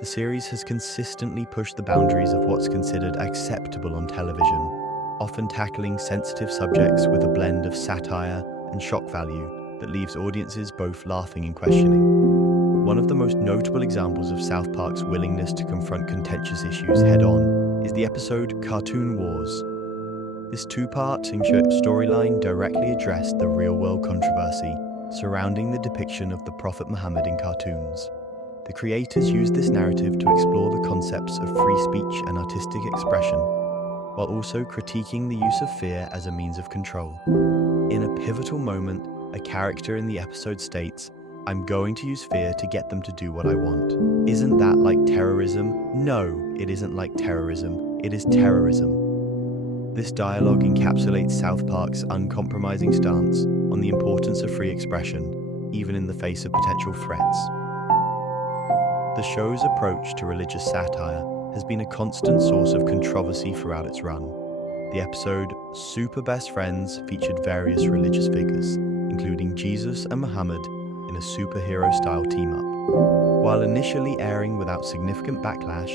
The series has consistently pushed the boundaries of what's considered acceptable on television, often tackling sensitive subjects with a blend of satire and shock value that leaves audiences both laughing and questioning. One of the most notable examples of South Park's willingness to confront contentious issues head-on is the episode Cartoon Wars. This two-part storyline directly addressed the real-world controversy surrounding the depiction of the Prophet Muhammad in cartoons. The creators used this narrative to explore the concepts of free speech and artistic expression, while also critiquing the use of fear as a means of control. In a pivotal moment, a character in the episode states, "I'm going to use fear to get them to do what I want. Isn't that like terrorism? No, it isn't like terrorism. It is terrorism." This dialogue encapsulates South Park's uncompromising stance on the importance of free expression, even in the face of potential threats. The show's approach to religious satire has been a constant source of controversy throughout its run. The episode Super Best Friends featured various religious figures, including Jesus and Muhammad, in a superhero-style team-up. While initially airing without significant backlash,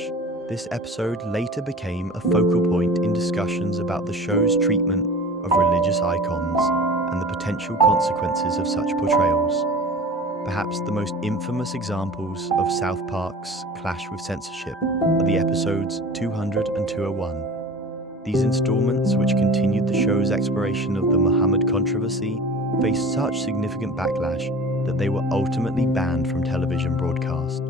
this episode later became a focal point in discussions about the show's treatment of religious icons and the potential consequences of such portrayals. Perhaps the most infamous examples of South Park's clash with censorship are the episodes 200 and 201. These installments, which continued the show's exploration of the Muhammad controversy, faced such significant backlash that they were ultimately banned from television broadcast.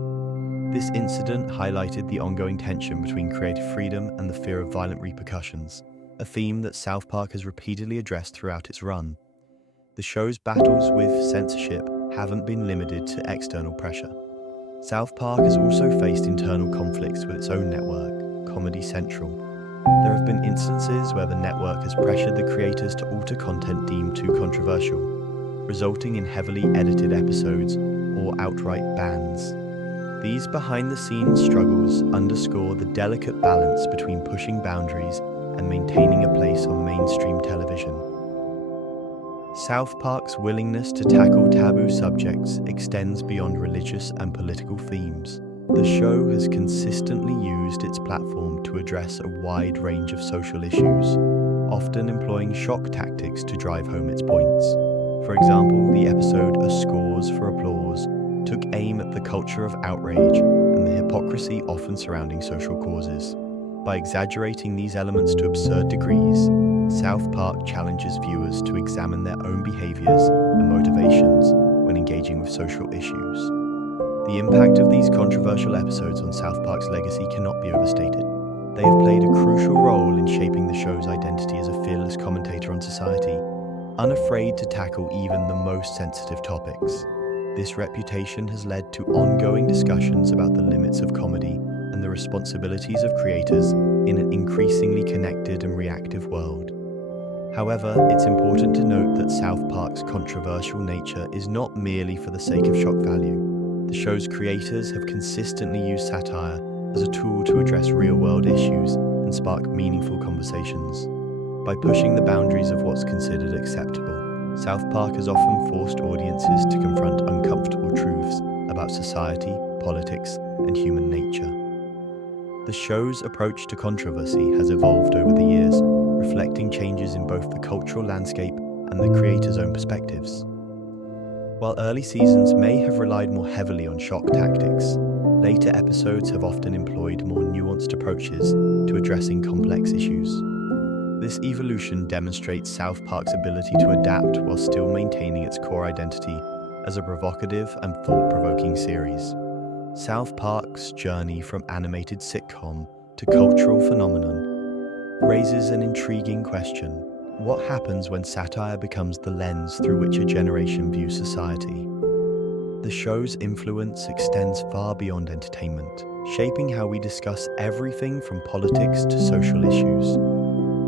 This incident highlighted the ongoing tension between creative freedom and the fear of violent repercussions, a theme that South Park has repeatedly addressed throughout its run. The show's battles with censorship haven't been limited to external pressure. South Park has also faced internal conflicts with its own network, Comedy Central. There have been instances where the network has pressured the creators to alter content deemed too controversial, resulting in heavily edited episodes or outright bans. These behind-the-scenes struggles underscore the delicate balance between pushing boundaries and maintaining a place on mainstream television. South Park's willingness to tackle taboo subjects extends beyond religious and political themes. The show has consistently used its platform to address a wide range of social issues, often employing shock tactics to drive home its points. For example, the episode A Scores for Applause took aim at the culture of outrage and the hypocrisy often surrounding social causes. By exaggerating these elements to absurd degrees, South Park challenges viewers to examine their own behaviors and motivations when engaging with social issues. The impact of these controversial episodes on South Park's legacy cannot be overstated. They have played a crucial role in shaping the show's identity as a fearless commentator on society, unafraid to tackle even the most sensitive topics. This reputation has led to ongoing discussions about the limits of comedy and the responsibilities of creators in an increasingly connected and reactive world. However, it's important to note that South Park's controversial nature is not merely for the sake of shock value. The show's creators have consistently used satire as a tool to address real-world issues and spark meaningful conversations. By pushing the boundaries of what's considered acceptable, South Park has often forced audiences to confront uncomfortable truths about society, politics, and human nature. The show's approach to controversy has evolved over the years, reflecting changes in both the cultural landscape and the creators' own perspectives. While early seasons may have relied more heavily on shock tactics, later episodes have often employed more nuanced approaches to addressing complex issues. This evolution demonstrates South Park's ability to adapt while still maintaining its core identity as a provocative and thought-provoking series. South Park's journey from animated sitcom to cultural phenomenon raises an intriguing question. What happens when satire becomes the lens through which a generation views society? The show's influence extends far beyond entertainment, shaping how we discuss everything from politics to social issues.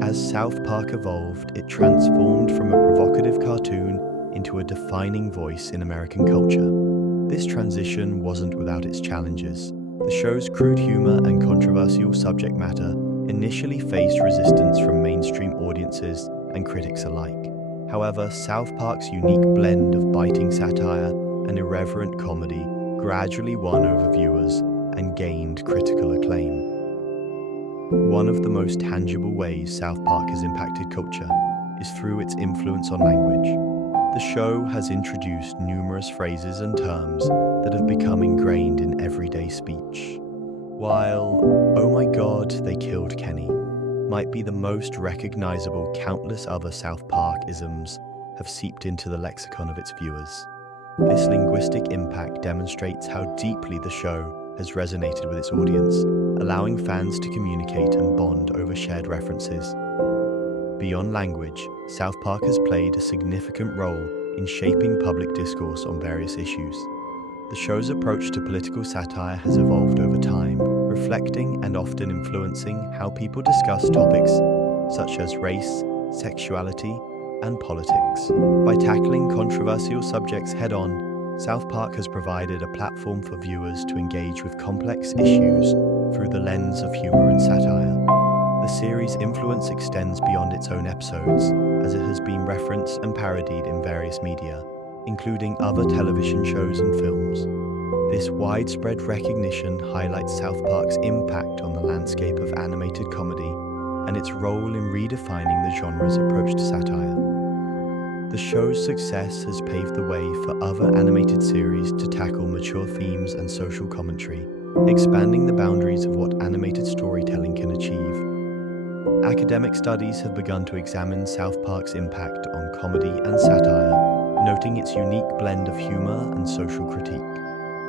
As South Park evolved, it transformed from a provocative cartoon into a defining voice in American culture. This transition wasn't without its challenges. The show's crude humor and controversial subject matter initially faced resistance from mainstream audiences and critics alike. However, South Park's unique blend of biting satire and irreverent comedy gradually won over viewers and gained critical acclaim. One of the most tangible ways South Park has impacted culture is through its influence on language. The show has introduced numerous phrases and terms that have become ingrained in everyday speech. While, "Oh my God, they killed Kenny" might be the most recognizable, countless other South Park isms have seeped into the lexicon of its viewers. This linguistic impact demonstrates how deeply the show has resonated with its audience, allowing fans to communicate and bond over shared references. Beyond language, South Park has played a significant role in shaping public discourse on various issues. The show's approach to political satire has evolved over time, reflecting and often influencing how people discuss topics such as race, sexuality, and politics. By tackling controversial subjects head-on, South Park has provided a platform for viewers to engage with complex issues through the lens of humor and satire. The series' influence extends beyond its own episodes, as it has been referenced and parodied in various media, including other television shows and films. This widespread recognition highlights South Park's impact on the landscape of animated comedy and its role in redefining the genre's approach to satire. The show's success has paved the way for other animated series to tackle mature themes and social commentary, expanding the boundaries of what animated storytelling can achieve. Academic studies have begun to examine South Park's impact on comedy and satire, noting its unique blend of humor and social critique.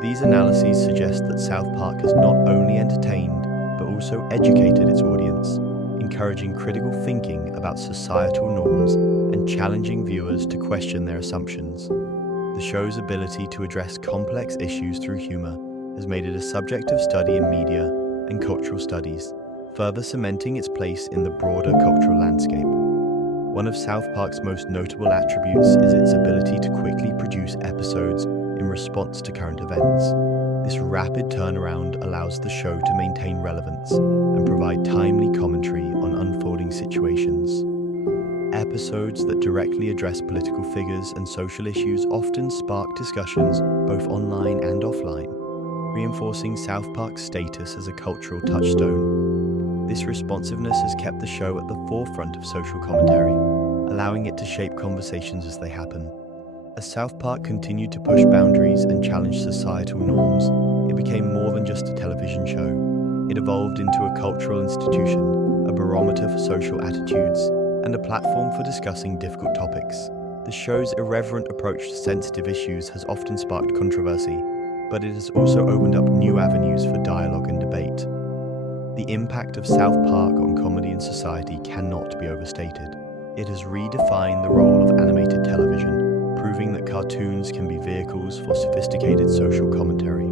These analyses suggest that South Park has not only entertained, but also educated its audience, encouraging critical thinking about societal norms and challenging viewers to question their assumptions. The show's ability to address complex issues through humor has made it a subject of study in media and cultural studies, further cementing its place in the broader cultural landscape. One of South Park's most notable attributes is its ability to quickly produce episodes in response to current events. This rapid turnaround allows the show to maintain relevance and provide timely commentary on unfolding situations. Episodes that directly address political figures and social issues often spark discussions both online and offline, reinforcing South Park's status as a cultural touchstone. This responsiveness has kept the show at the forefront of social commentary, allowing it to shape conversations as they happen. As South Park continued to push boundaries and challenge societal norms, it became more than just a television show. It evolved into a cultural institution, a barometer for social attitudes, and a platform for discussing difficult topics. The show's irreverent approach to sensitive issues has often sparked controversy, but it has also opened up new avenues for dialogue and debate. The impact of South Park on comedy and society cannot be overstated. It has redefined the role of animated television, proving that cartoons can be vehicles for sophisticated social commentary.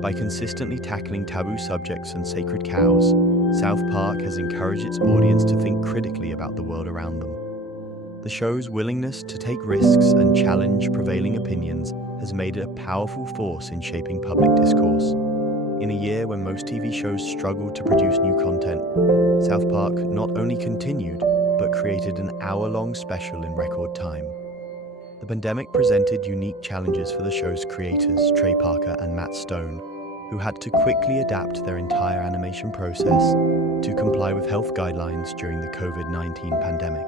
By consistently tackling taboo subjects and sacred cows, South Park has encouraged its audience to think critically about the world around them. The show's willingness to take risks and challenge prevailing opinions has made it a powerful force in shaping public discourse. In a year when most TV shows struggled to produce new content, South Park not only continued, but created an hour-long special in record time. The pandemic presented unique challenges for the show's creators, Trey Parker and Matt Stone, who had to quickly adapt their entire animation process to comply with health guidelines during the COVID-19 pandemic.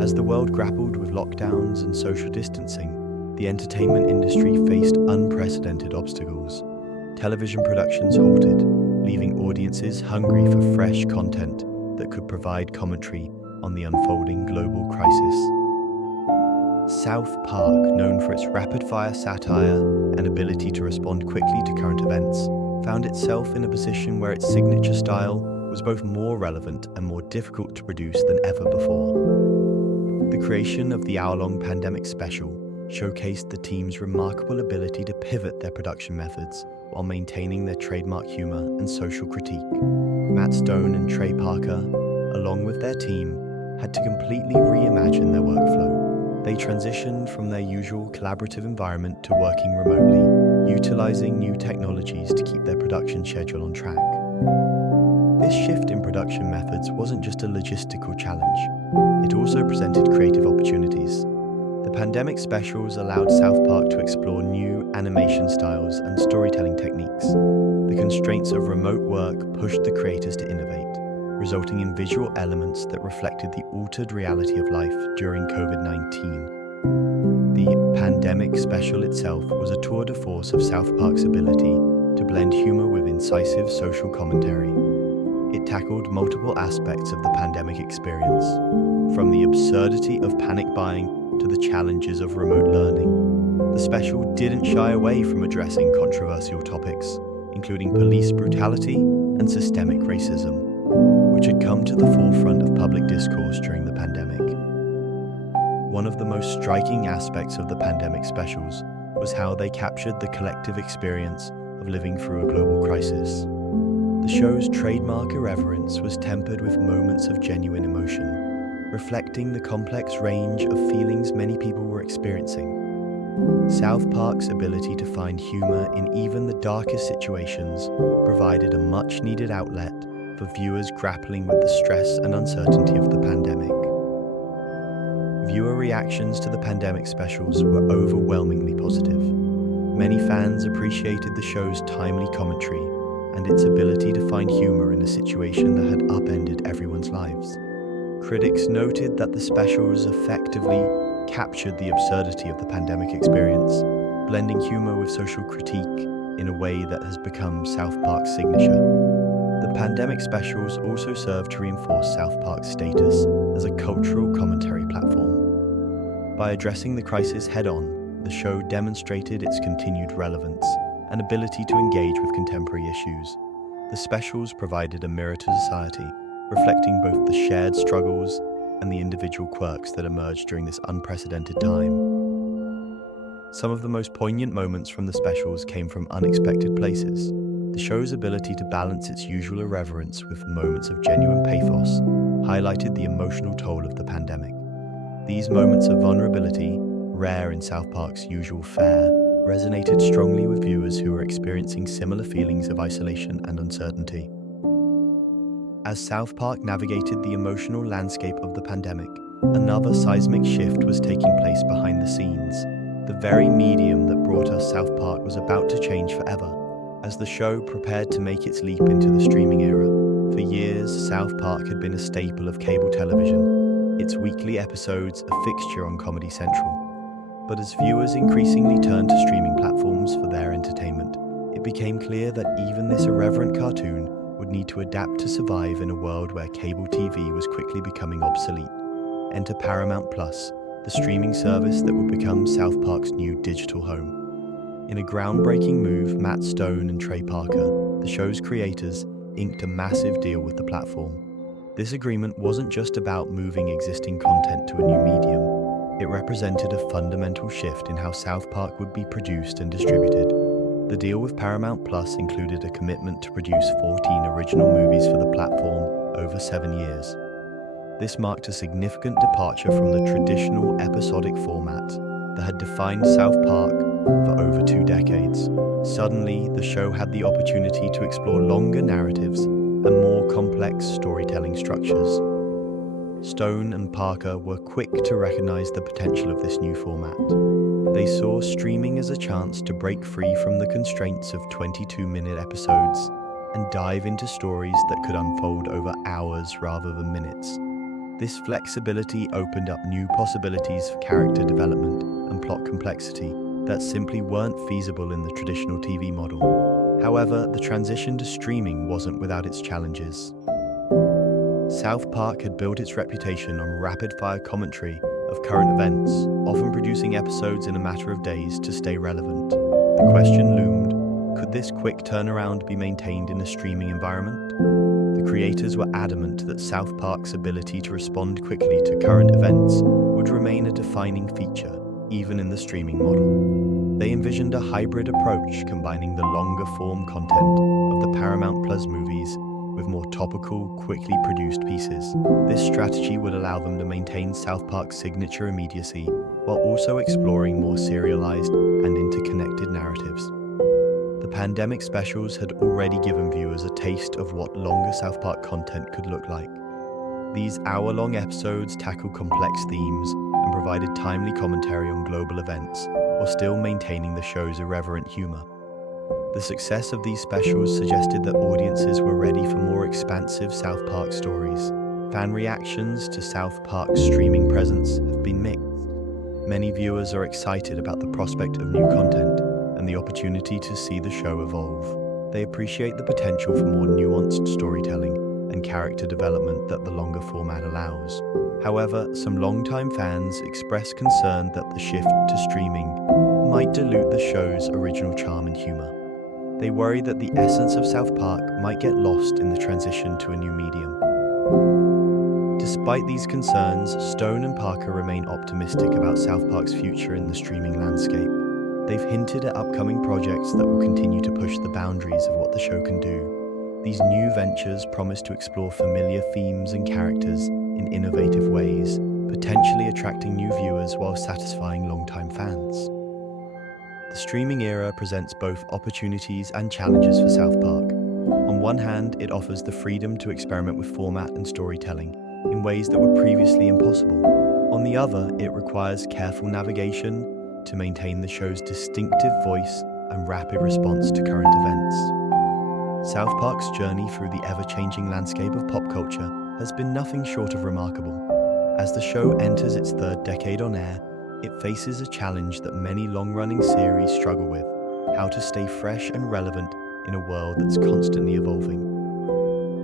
As the world grappled with lockdowns and social distancing, the entertainment industry faced unprecedented obstacles. Television productions halted, leaving audiences hungry for fresh content that could provide commentary on the unfolding global crisis. South Park, known for its rapid-fire satire and ability to respond quickly to current events, found itself in a position where its signature style was was both more relevant and more difficult to produce than ever before. The creation of the hour-long pandemic special showcased the team's remarkable ability to pivot their production methods while maintaining their trademark humor and social critique. Matt Stone and Trey Parker, along with their team, had to completely reimagine their workflow. They transitioned from their usual collaborative environment to working remotely, utilizing new technologies to keep their production schedule on track. This shift in production methods wasn't just a logistical challenge, it also presented creative opportunities. The pandemic specials allowed South Park to explore new animation styles and storytelling techniques. The constraints of remote work pushed the creators to innovate, resulting in visual elements that reflected the altered reality of life during COVID-19. The pandemic special itself was a tour de force of South Park's ability to blend humor with incisive social commentary. It tackled multiple aspects of the pandemic experience, from the absurdity of panic buying to the challenges of remote learning. The special didn't shy away from addressing controversial topics, including police brutality and systemic racism, which had come to the forefront of public discourse during the pandemic. One of the most striking aspects of the pandemic specials was how they captured the collective experience of living through a global crisis. The show's trademark irreverence was tempered with moments of genuine emotion, reflecting the complex range of feelings many people were experiencing. South Park's ability to find humor in even the darkest situations provided a much-needed outlet for viewers grappling with the stress and uncertainty of the pandemic. Viewer reactions to the pandemic specials were overwhelmingly positive. Many fans appreciated the show's timely commentary and its ability to find humor in a situation that had upended everyone's lives. Critics noted that the specials effectively captured the absurdity of the pandemic experience, blending humor with social critique in a way that has become South Park's signature. The pandemic specials also served to reinforce South Park's status as a cultural commentary platform. By addressing the crisis head-on, the show demonstrated its continued relevance and ability to engage with contemporary issues. The specials provided a mirror to society, reflecting both the shared struggles and the individual quirks that emerged during this unprecedented time. Some of the most poignant moments from the specials came from unexpected places. The show's ability to balance its usual irreverence with moments of genuine pathos highlighted the emotional toll of the pandemic. These moments of vulnerability, rare in South Park's usual fare, resonated strongly with viewers who were experiencing similar feelings of isolation and uncertainty. As South Park navigated the emotional landscape of the pandemic, another seismic shift was taking place behind the scenes. The very medium that brought us South Park was about to change forever, as the show prepared to make its leap into the streaming era. For years, South Park had been a staple of cable television, its weekly episodes a fixture on Comedy Central. But as viewers increasingly turned to streaming platforms for their entertainment, it became clear that even this irreverent cartoon would need to adapt to survive in a world where cable TV was quickly becoming obsolete. Enter Paramount+, the streaming service that would become South Park's new digital home. In a groundbreaking move, Matt Stone and Trey Parker, the show's creators, inked a massive deal with the platform. This agreement wasn't just about moving existing content to a new medium. It represented a fundamental shift in how South Park would be produced and distributed. The deal with Paramount Plus included a commitment to produce 14 original movies for the platform over 7 years. This marked a significant departure from the traditional episodic format that had defined South Park for over 2 decades. Suddenly, the show had the opportunity to explore longer narratives and more complex storytelling structures. Stone and Parker were quick to recognize the potential of this new format. They saw streaming as a chance to break free from the constraints of 22-minute episodes and dive into stories that could unfold over hours rather than minutes. This flexibility opened up new possibilities for character development and plot complexity that simply weren't feasible in the traditional TV model. However, the transition to streaming wasn't without its challenges. South Park had built its reputation on rapid-fire commentary of current events, often producing episodes in a matter of days to stay relevant. The question loomed, could this quick turnaround be maintained in a streaming environment? The creators were adamant that South Park's ability to respond quickly to current events would remain a defining feature, even in the streaming model. They envisioned a hybrid approach combining the longer-form content of the Paramount Plus movies with more topical, quickly produced pieces. This strategy would allow them to maintain South Park's signature immediacy while also exploring more serialized and interconnected narratives. The pandemic specials had already given viewers a taste of what longer South Park content could look like. These hour-long episodes tackled complex themes and provided timely commentary on global events while still maintaining the show's irreverent humor. The success of these specials suggested that audiences were ready for more expansive South Park stories. Fan reactions to South Park's streaming presence have been mixed. Many viewers are excited about the prospect of new content and the opportunity to see the show evolve. They appreciate the potential for more nuanced storytelling and character development that the longer format allows. However, some longtime fans express concern that the shift to streaming might dilute the show's original charm and humor. They worry that the essence of South Park might get lost in the transition to a new medium. Despite these concerns, Stone and Parker remain optimistic about South Park's future in the streaming landscape. They've hinted at upcoming projects that will continue to push the boundaries of what the show can do. These new ventures promise to explore familiar themes and characters in innovative ways, potentially attracting new viewers while satisfying longtime fans. The streaming era presents both opportunities and challenges for South Park. On one hand, it offers the freedom to experiment with format and storytelling in ways that were previously impossible. On the other, it requires careful navigation to maintain the show's distinctive voice and rapid response to current events. South Park's journey through the ever-changing landscape of pop culture has been nothing short of remarkable. As the show enters its third decade on air, it faces a challenge that many long-running series struggle with: how to stay fresh and relevant in a world that's constantly evolving.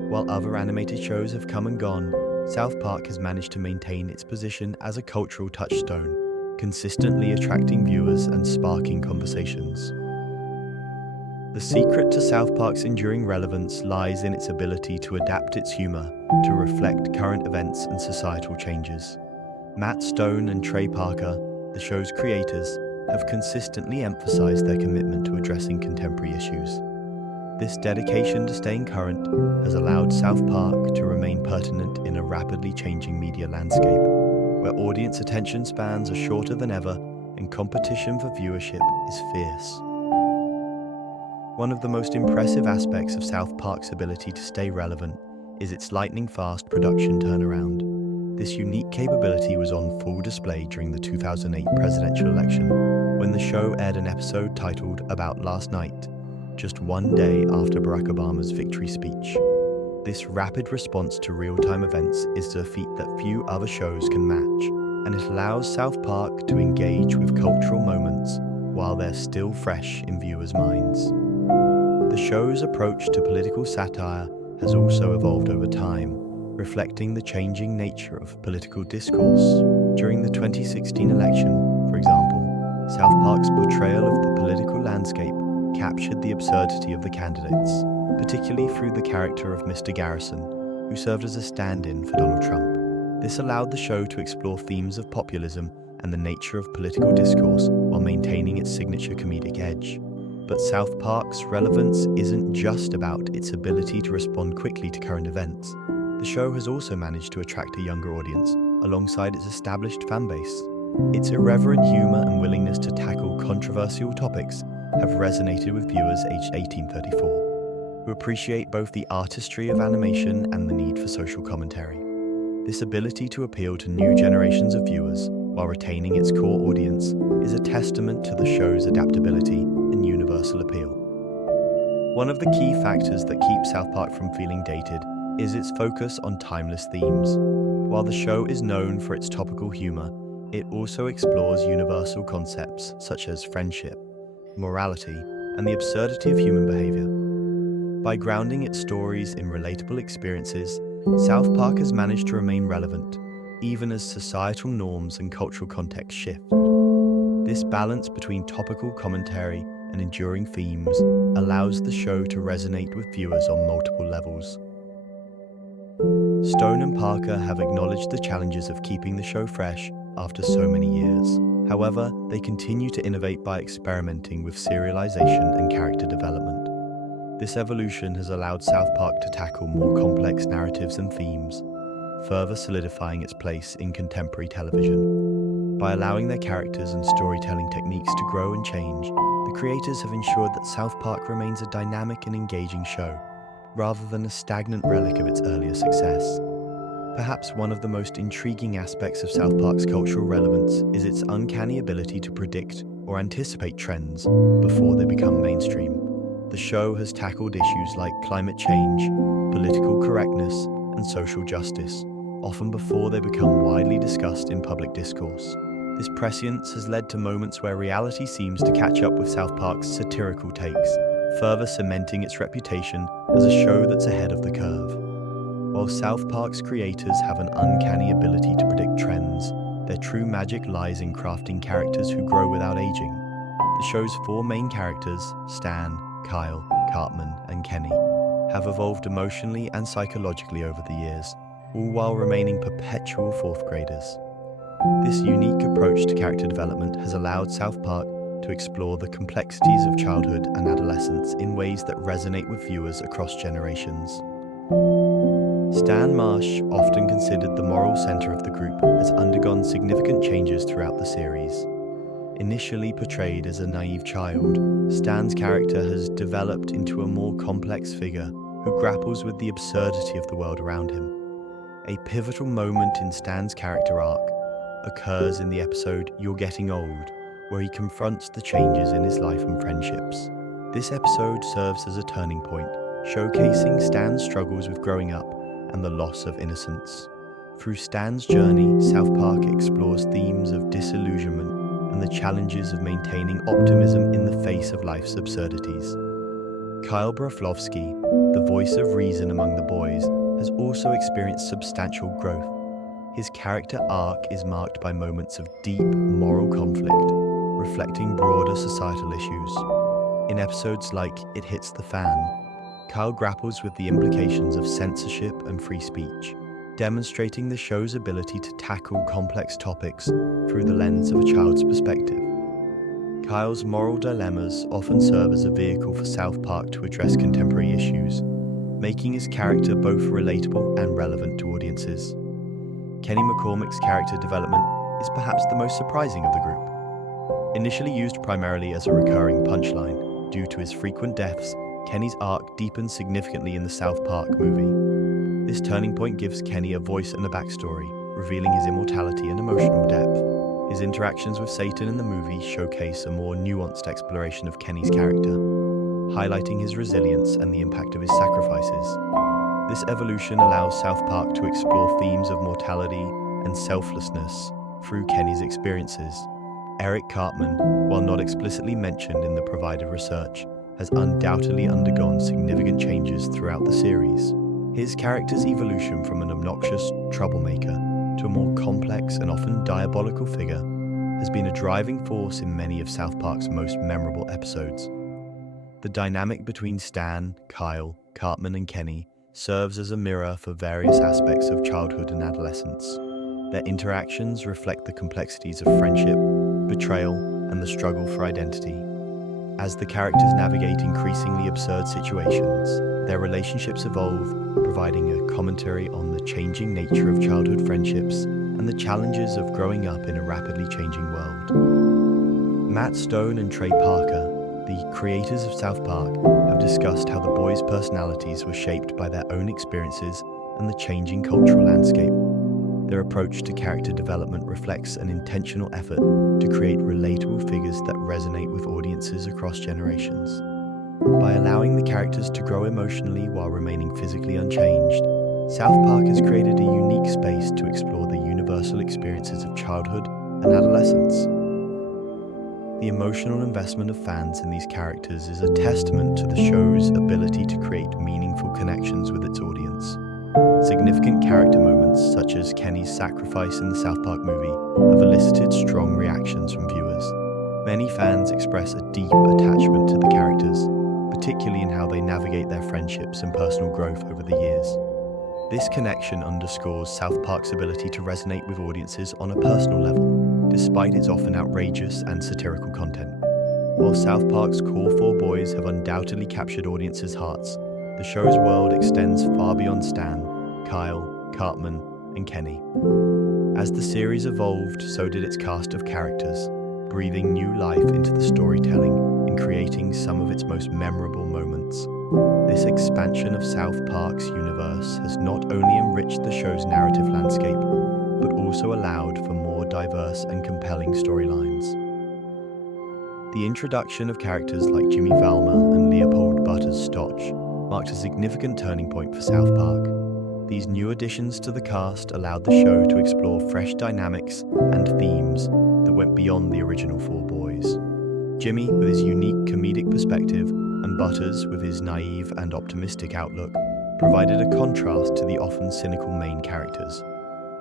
While other animated shows have come and gone, South Park has managed to maintain its position as a cultural touchstone, consistently attracting viewers and sparking conversations. The secret to South Park's enduring relevance lies in its ability to adapt its humor to reflect current events and societal changes. Matt Stone and Trey Parker, the show's creators, have consistently emphasized their commitment to addressing contemporary issues. This dedication to staying current has allowed South Park to remain pertinent in a rapidly changing media landscape, where audience attention spans are shorter than ever and competition for viewership is fierce. One of the most impressive aspects of South Park's ability to stay relevant is its lightning-fast production turnaround. This unique capability was on full display during the 2008 presidential election, when the show aired an episode titled About Last Night, just one day after Barack Obama's victory speech. This rapid response to real-time events is a feat that few other shows can match, and it allows South Park to engage with cultural moments while they're still fresh in viewers' minds. The show's approach to political satire has also evolved over time, reflecting the changing nature of political discourse. During the 2016 election, for example, South Park's portrayal of the political landscape captured the absurdity of the candidates, particularly through the character of Mr. Garrison, who served as a stand-in for Donald Trump. This allowed the show to explore themes of populism and the nature of political discourse while maintaining its signature comedic edge. But South Park's relevance isn't just about its ability to respond quickly to current events. The show has also managed to attract a younger audience alongside its established fanbase. Its irreverent humor and willingness to tackle controversial topics have resonated with viewers aged 18-34, who appreciate both the artistry of animation and the need for social commentary. This ability to appeal to new generations of viewers while retaining its core audience is a testament to the show's adaptability and universal appeal. One of the key factors that keep South Park from feeling dated is its focus on timeless themes. While the show is known for its topical humor, it also explores universal concepts such as friendship, morality, and the absurdity of human behavior. By grounding its stories in relatable experiences, South Park has managed to remain relevant, even as societal norms and cultural context shift. This balance between topical commentary and enduring themes allows the show to resonate with viewers on multiple levels. Stone and Parker have acknowledged the challenges of keeping the show fresh after so many years. However, they continue to innovate by experimenting with serialization and character development. This evolution has allowed South Park to tackle more complex narratives and themes, further solidifying its place in contemporary television. By allowing their characters and storytelling techniques to grow and change, the creators have ensured that South Park remains a dynamic and engaging show, rather than a stagnant relic of its earlier success. Perhaps one of the most intriguing aspects of South Park's cultural relevance is its uncanny ability to predict or anticipate trends before they become mainstream. The show has tackled issues like climate change, political correctness, and social justice, often before they become widely discussed in public discourse. This prescience has led to moments where reality seems to catch up with South Park's satirical takes, further cementing its reputation as a show that's ahead of the curve. While South Park's creators have an uncanny ability to predict trends, their true magic lies in crafting characters who grow without aging. The show's four main characters, Stan, Kyle, Cartman, and Kenny, have evolved emotionally and psychologically over the years, all while remaining perpetual fourth graders. This unique approach to character development has allowed South Park to explore the complexities of childhood and adolescence in ways that resonate with viewers across generations. Stan Marsh, often considered the moral center of the group, has undergone significant changes throughout the series. Initially portrayed as a naive child, Stan's character has developed into a more complex figure who grapples with the absurdity of the world around him. A pivotal moment in Stan's character arc occurs in the episode You're Getting Old, where he confronts the changes in his life and friendships. This episode serves as a turning point, showcasing Stan's struggles with growing up and the loss of innocence. Through Stan's journey, South Park explores themes of disillusionment and the challenges of maintaining optimism in the face of life's absurdities. Kyle Broflovsky, the voice of reason among the boys, has also experienced substantial growth. His character arc is marked by moments of deep moral conflict, reflecting broader societal issues. In episodes like It Hits the Fan, Kyle grapples with the implications of censorship and free speech, demonstrating the show's ability to tackle complex topics through the lens of a child's perspective. Kyle's moral dilemmas often serve as a vehicle for South Park to address contemporary issues, making his character both relatable and relevant to audiences. Kenny McCormick's character development is perhaps the most surprising of the group. Initially used primarily as a recurring punchline due to his frequent deaths, Kenny's arc deepens significantly in the South Park movie. This turning point gives Kenny a voice and a backstory, revealing his immortality and emotional depth. His interactions with Satan in the movie showcase a more nuanced exploration of Kenny's character, highlighting his resilience and the impact of his sacrifices. This evolution allows South Park to explore themes of mortality and selflessness through Kenny's experiences. Eric Cartman, while not explicitly mentioned in the provided research, has undoubtedly undergone significant changes throughout the series. His character's evolution from an obnoxious troublemaker to a more complex and often diabolical figure has been a driving force in many of South Park's most memorable episodes. The dynamic between Stan, Kyle, Cartman, and Kenny serves as a mirror for various aspects of childhood and adolescence. Their interactions reflect the complexities of friendship, betrayal, and the struggle for identity. As the characters navigate increasingly absurd situations, their relationships evolve, providing a commentary on the changing nature of childhood friendships and the challenges of growing up in a rapidly changing world. Matt Stone and Trey Parker, the creators of South Park, have discussed how the boys' personalities were shaped by their own experiences and the changing cultural landscape. Their approach to character development reflects an intentional effort to create relatable figures that resonate with audiences across generations. By allowing the characters to grow emotionally while remaining physically unchanged, South Park has created a unique space to explore the universal experiences of childhood and adolescence. The emotional investment of fans in these characters is a testament to the show's ability to create meaningful connections with its audience. Significant character moments, such as Kenny's sacrifice in the South Park movie, have elicited strong reactions from viewers. Many fans express a deep attachment to the characters, particularly in how they navigate their friendships and personal growth over the years. This connection underscores South Park's ability to resonate with audiences on a personal level, despite its often outrageous and satirical content. While South Park's core four boys have undoubtedly captured audiences' hearts, the show's world extends far beyond Stan, Kyle, Cartman, and Kenny. As the series evolved, so did its cast of characters, breathing new life into the storytelling and creating some of its most memorable moments. This expansion of South Park's universe has not only enriched the show's narrative landscape, but also allowed for more diverse and compelling storylines. The introduction of characters like Jimmy Valmer and Leopold Butters Stotch marked a significant turning point for South Park. These new additions to the cast allowed the show to explore fresh dynamics and themes that went beyond the original four boys. Jimmy, with his unique comedic perspective, and Butters, with his naive and optimistic outlook, provided a contrast to the often cynical main characters.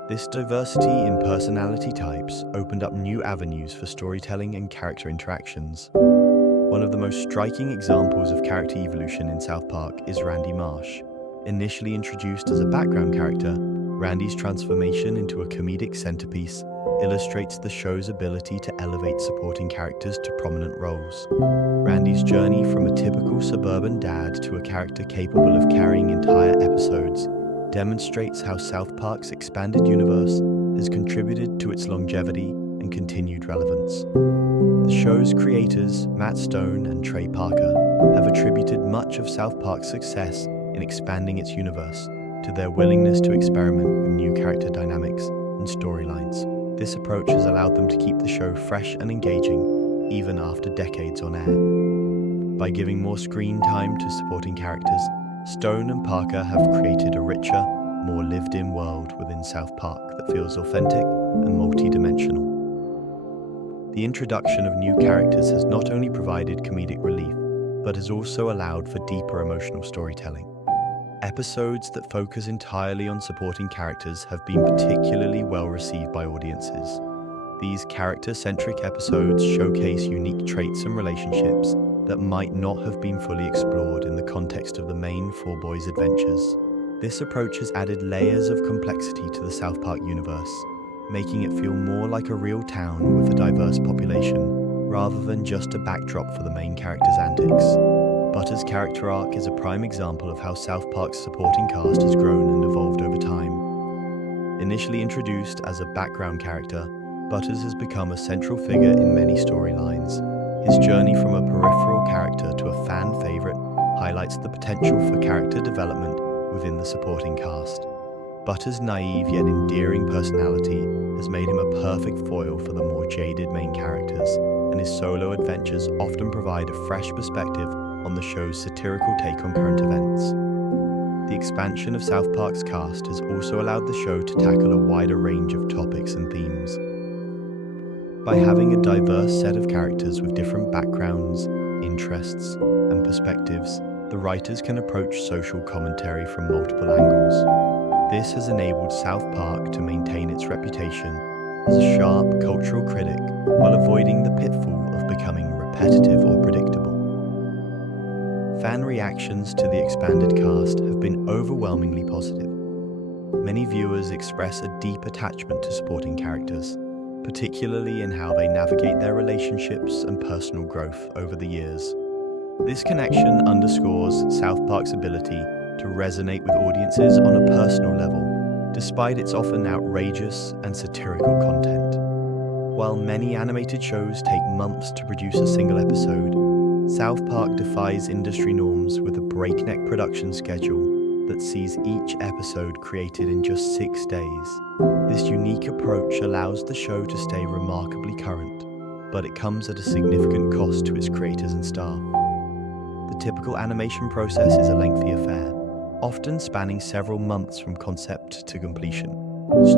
This diversity in personality types opened up new avenues for storytelling and character interactions. One of the most striking examples of character evolution in South Park is Randy Marsh. Initially introduced as a background character, Randy's transformation into a comedic centerpiece illustrates the show's ability to elevate supporting characters to prominent roles. Randy's journey from a typical suburban dad to a character capable of carrying entire episodes demonstrates how South Park's expanded universe has contributed to its longevity and continued relevance. The show's creators, Matt Stone and Trey Parker, have attributed much of South Park's success in expanding its universe to their willingness to experiment with new character dynamics and storylines. This approach has allowed them to keep the show fresh and engaging, even after decades on air. By giving more screen time to supporting characters, Stone and Parker have created a richer, more lived-in world within South Park that feels authentic and multi-dimensional. The introduction of new characters has not only provided comedic relief, but has also allowed for deeper emotional storytelling. Episodes that focus entirely on supporting characters have been particularly well received by audiences. These character-centric episodes showcase unique traits and relationships that might not have been fully explored in the context of the main Four Boys adventures. This approach has added layers of complexity to the South Park universe, making it feel more like a real town with a diverse population, rather than just a backdrop for the main character's antics. Butters' character arc is a prime example of how South Park's supporting cast has grown and evolved over time. Initially introduced as a background character, Butters has become a central figure in many storylines. His journey from a peripheral character to a fan favorite highlights the potential for character development within the supporting cast. Butters' naive yet endearing personality has made him a perfect foil for the more jaded main characters, and his solo adventures often provide a fresh perspective on the show's satirical take on current events. The expansion of South Park's cast has also allowed the show to tackle a wider range of topics and themes. By having a diverse set of characters with different backgrounds, interests, and perspectives, the writers can approach social commentary from multiple angles. This has enabled South Park to maintain its reputation as a sharp cultural critic while avoiding the pitfall of becoming repetitive or predictable. Fan reactions to the expanded cast have been overwhelmingly positive. Many viewers express a deep attachment to supporting characters, particularly in how they navigate their relationships and personal growth over the years. This connection underscores South Park's ability to resonate with audiences on a personal level, despite its often outrageous and satirical content. While many animated shows take months to produce a single episode, South Park defies industry norms with a breakneck production schedule that sees each episode created in just 6 days. This unique approach allows the show to stay remarkably current, but it comes at a significant cost to its creators and staff. The typical animation process is a lengthy affair, often spanning several months from concept to completion.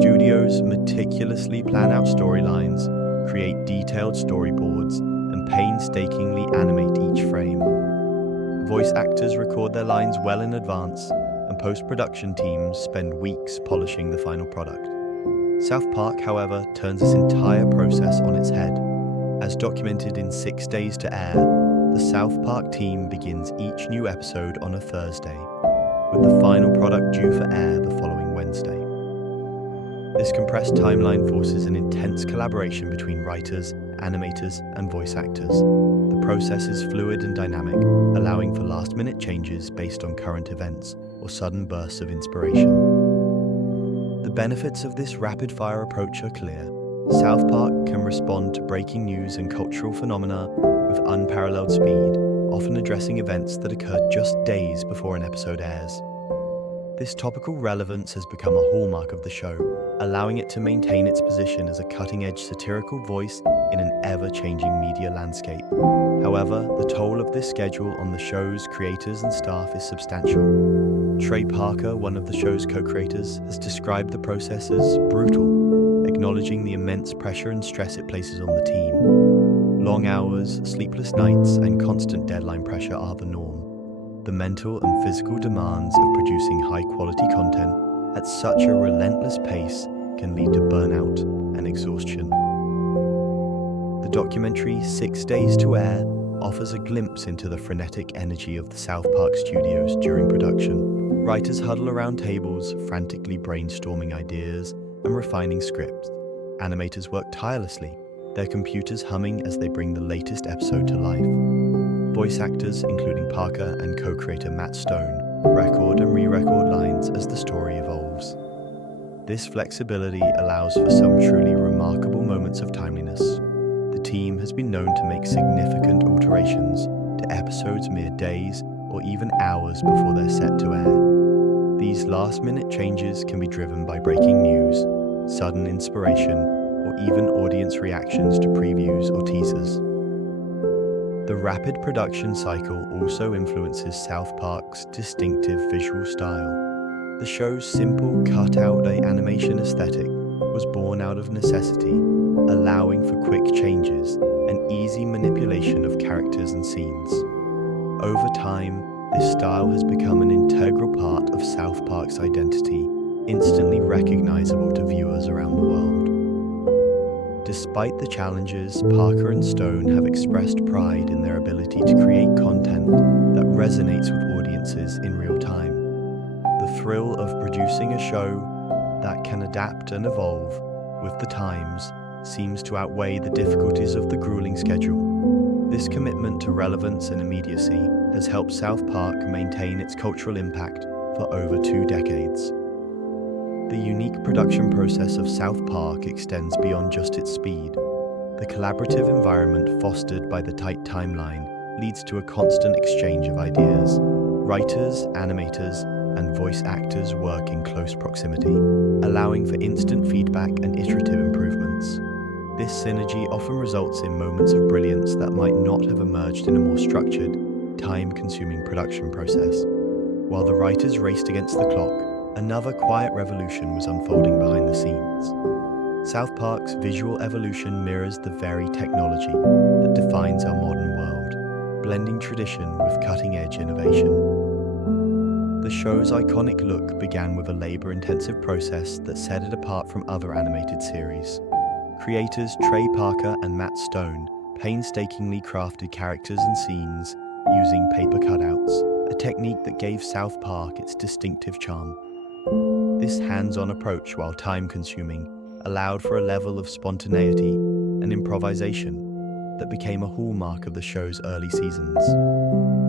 Studios meticulously plan out storylines, create detailed storyboards, and painstakingly animate each frame. Voice actors record their lines well in advance, and post-production teams spend weeks polishing the final product. South Park, however, turns this entire process on its head. As documented in 6 days to air, the South Park team begins each new episode on a Thursday, with the final product due for air the following Wednesday. This compressed timeline forces an intense collaboration between writers, animators, and voice actors. The process is fluid and dynamic, allowing for last-minute changes based on current events or sudden bursts of inspiration. The benefits of this rapid-fire approach are clear. South Park can respond to breaking news and cultural phenomena with unparalleled speed, often addressing events that occurred just days before an episode airs. This topical relevance has become a hallmark of the show, allowing it to maintain its position as a cutting-edge satirical voice in an ever-changing media landscape. However, the toll of this schedule on the show's creators and staff is substantial. Trey Parker, one of the show's co-creators, has described the process as brutal, acknowledging the immense pressure and stress it places on the team. Long hours, sleepless nights, and constant deadline pressure are the norm. The mental and physical demands of producing high-quality content at such a relentless pace can lead to burnout and exhaustion. The documentary 6 Days to Air offers a glimpse into the frenetic energy of the South Park studios during production. Writers huddle around tables, frantically brainstorming ideas and refining scripts. Animators work tirelessly, their computers humming as they bring the latest episode to life. Voice actors, including Parker and co-creator Matt Stone, record and re-record lines as the story evolves. This flexibility allows for some truly remarkable moments of timeliness. The team has been known to make significant alterations to episodes mere days or even hours before they're set to air. These last-minute changes can be driven by breaking news, sudden inspiration, or even audience reactions to previews or teasers. The rapid production cycle also influences South Park's distinctive visual style. The show's simple, cut-out animation aesthetic was born out of necessity, allowing for quick changes and easy manipulation of characters and scenes. Over time, this style has become an integral part of South Park's identity, instantly recognizable to viewers around the world. Despite the challenges, Parker and Stone have expressed pride in their ability to create content that resonates with audiences in real time. The thrill of producing a show that can adapt and evolve with the times seems to outweigh the difficulties of the grueling schedule. This commitment to relevance and immediacy has helped South Park maintain its cultural impact for over 2 decades. The unique production process of South Park extends beyond just its speed. The collaborative environment fostered by the tight timeline leads to a constant exchange of ideas. Writers, animators, and voice actors work in close proximity, allowing for instant feedback and iterative improvements. This synergy often results in moments of brilliance that might not have emerged in a more structured, time-consuming production process. While the writers raced against the clock, another quiet revolution was unfolding behind the scenes. South Park's visual evolution mirrors the very technology that defines our modern world, blending tradition with cutting-edge innovation. The show's iconic look began with a labor-intensive process that set it apart from other animated series. Creators Trey Parker and Matt Stone painstakingly crafted characters and scenes using paper cutouts, a technique that gave South Park its distinctive charm. This hands-on approach, while time-consuming, allowed for a level of spontaneity and improvisation that became a hallmark of the show's early seasons.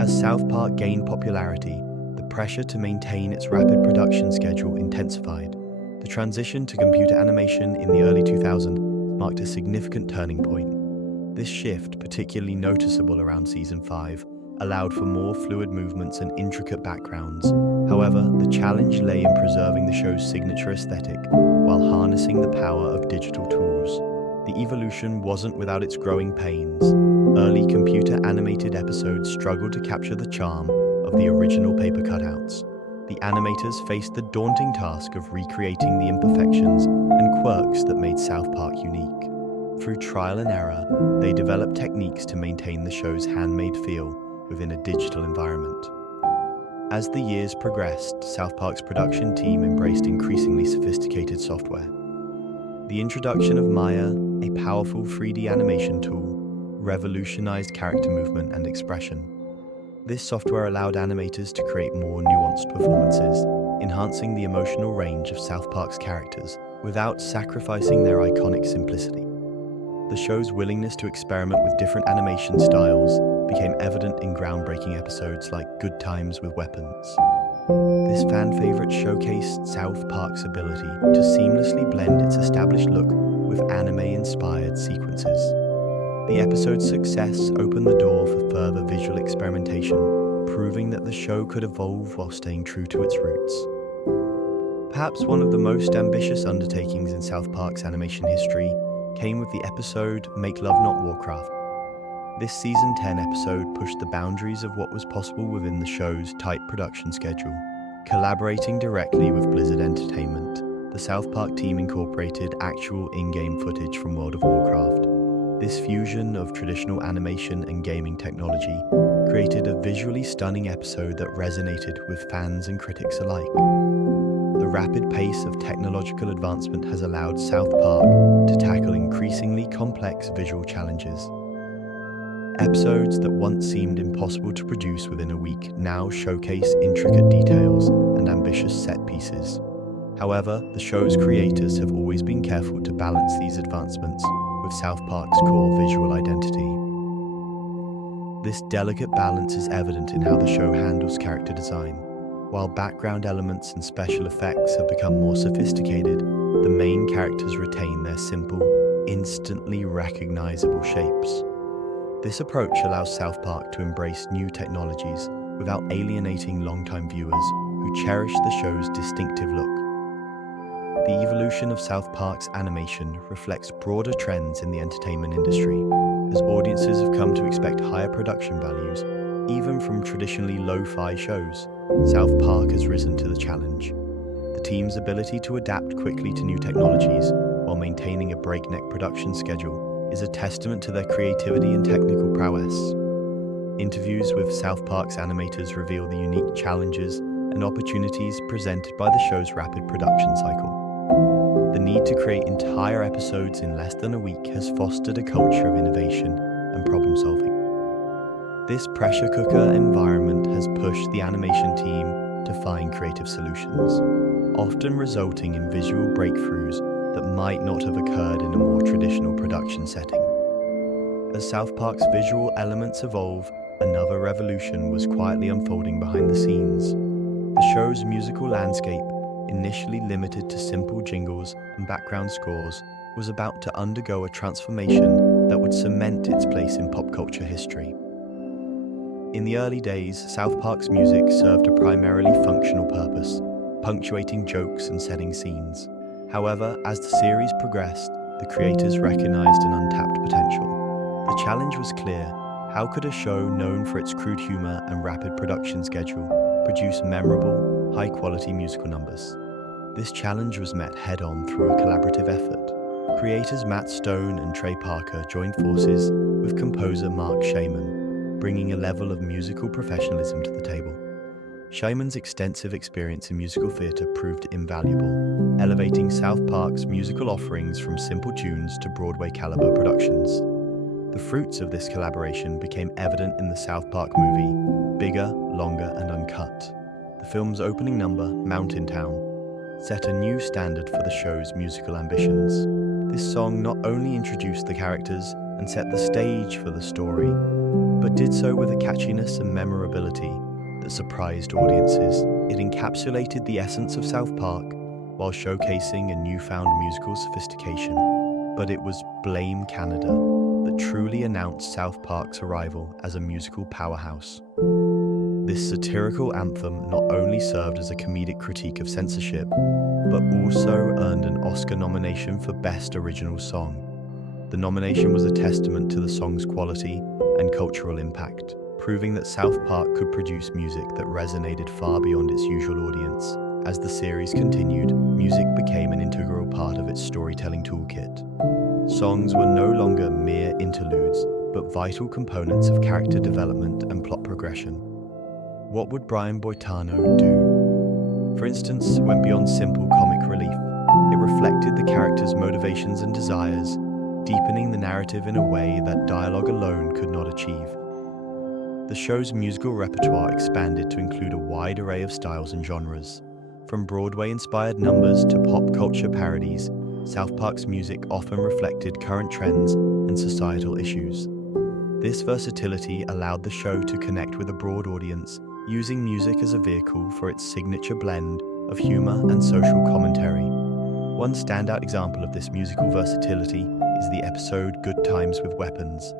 As South Park gained popularity, the pressure to maintain its rapid production schedule intensified. The transition to computer animation in the early 2000s marked a significant turning point. This shift, particularly noticeable around Season 5, allowed for more fluid movements and intricate backgrounds. However, the challenge lay in preserving the show's signature aesthetic while harnessing the power of digital tools. The evolution wasn't without its growing pains. Early computer-animated episodes struggled to capture the charm of the original paper cutouts. The animators faced the daunting task of recreating the imperfections and quirks that made South Park unique. Through trial and error, they developed techniques to maintain the show's handmade feel within a digital environment. As the years progressed, South Park's production team embraced increasingly sophisticated software. The introduction of Maya, a powerful 3D animation tool, revolutionized character movement and expression. This software allowed animators to create more nuanced performances, enhancing the emotional range of South Park's characters without sacrificing their iconic simplicity. The show's willingness to experiment with different animation styles became evident in groundbreaking episodes like Good Times with Weapons. This fan favorite showcased South Park's ability to seamlessly blend its established look with anime-inspired sequences. The episode's success opened the door for further visual experimentation, proving that the show could evolve while staying true to its roots. Perhaps one of the most ambitious undertakings in South Park's animation history came with the episode Make Love Not Warcraft. This Season 10 episode pushed the boundaries of what was possible within the show's tight production schedule. Collaborating directly with Blizzard Entertainment, the South Park team incorporated actual in-game footage from World of Warcraft. This fusion of traditional animation and gaming technology created a visually stunning episode that resonated with fans and critics alike. The rapid pace of technological advancement has allowed South Park to tackle increasingly complex visual challenges. Episodes that once seemed impossible to produce within a week now showcase intricate details and ambitious set pieces. However, the show's creators have always been careful to balance these advancements with South Park's core visual identity. This delicate balance is evident in how the show handles character design. While background elements and special effects have become more sophisticated, the main characters retain their simple, instantly recognizable shapes. This approach allows South Park to embrace new technologies without alienating longtime viewers who cherish the show's distinctive look. The evolution of South Park's animation reflects broader trends in the entertainment industry, as audiences have come to expect higher production values, even from traditionally lo-fi shows. South Park has risen to the challenge. The team's ability to adapt quickly to new technologies while maintaining a breakneck production schedule is a testament to their creativity and technical prowess. Interviews with South Park's animators reveal the unique challenges and opportunities presented by the show's rapid production cycle. The need to create entire episodes in less than a week has fostered a culture of innovation and problem solving. This pressure cooker environment has pushed the animation team to find creative solutions, often resulting in visual breakthroughs that might not have occurred in a more traditional production setting. As South Park's visual elements evolve, another revolution was quietly unfolding behind the scenes. The show's musical landscape, initially limited to simple jingles and background scores, was about to undergo a transformation that would cement its place in pop culture history. In the early days, South Park's music served a primarily functional purpose, punctuating jokes and setting scenes. However, as the series progressed, the creators recognized an untapped potential. The challenge was clear: how could a show known for its crude humor and rapid production schedule produce memorable, high-quality musical numbers? This challenge was met head-on through a collaborative effort. Creators Matt Stone and Trey Parker joined forces with composer Mark Shaman, bringing a level of musical professionalism to the table. Shaman's extensive experience in musical theatre proved invaluable, elevating South Park's musical offerings from simple tunes to Broadway-caliber productions. The fruits of this collaboration became evident in the South Park movie, Bigger, Longer, and Uncut. The film's opening number, Mountain Town, set a new standard for the show's musical ambitions. This song not only introduced the characters and set the stage for the story, but did so with a catchiness and memorability that surprised audiences. It encapsulated the essence of South Park while showcasing a newfound musical sophistication. But it was Blame Canada that truly announced South Park's arrival as a musical powerhouse. This satirical anthem not only served as a comedic critique of censorship, but also earned an Oscar nomination for Best Original Song. The nomination was a testament to the song's quality and cultural impact, proving that South Park could produce music that resonated far beyond its usual audience. As the series continued, music became an integral part of its storytelling toolkit. Songs were no longer mere interludes, but vital components of character development and plot progression. What would Brian Boitano do? For instance, went beyond simple comic relief. It reflected the characters' motivations and desires, deepening the narrative in a way that dialogue alone could not achieve. The show's musical repertoire expanded to include a wide array of styles and genres. From Broadway-inspired numbers to pop culture parodies, South Park's music often reflected current trends and societal issues. This versatility allowed the show to connect with a broad audience, using music as a vehicle for its signature blend of humor and social commentary. One standout example of this musical versatility is the episode Good Times with Weapons.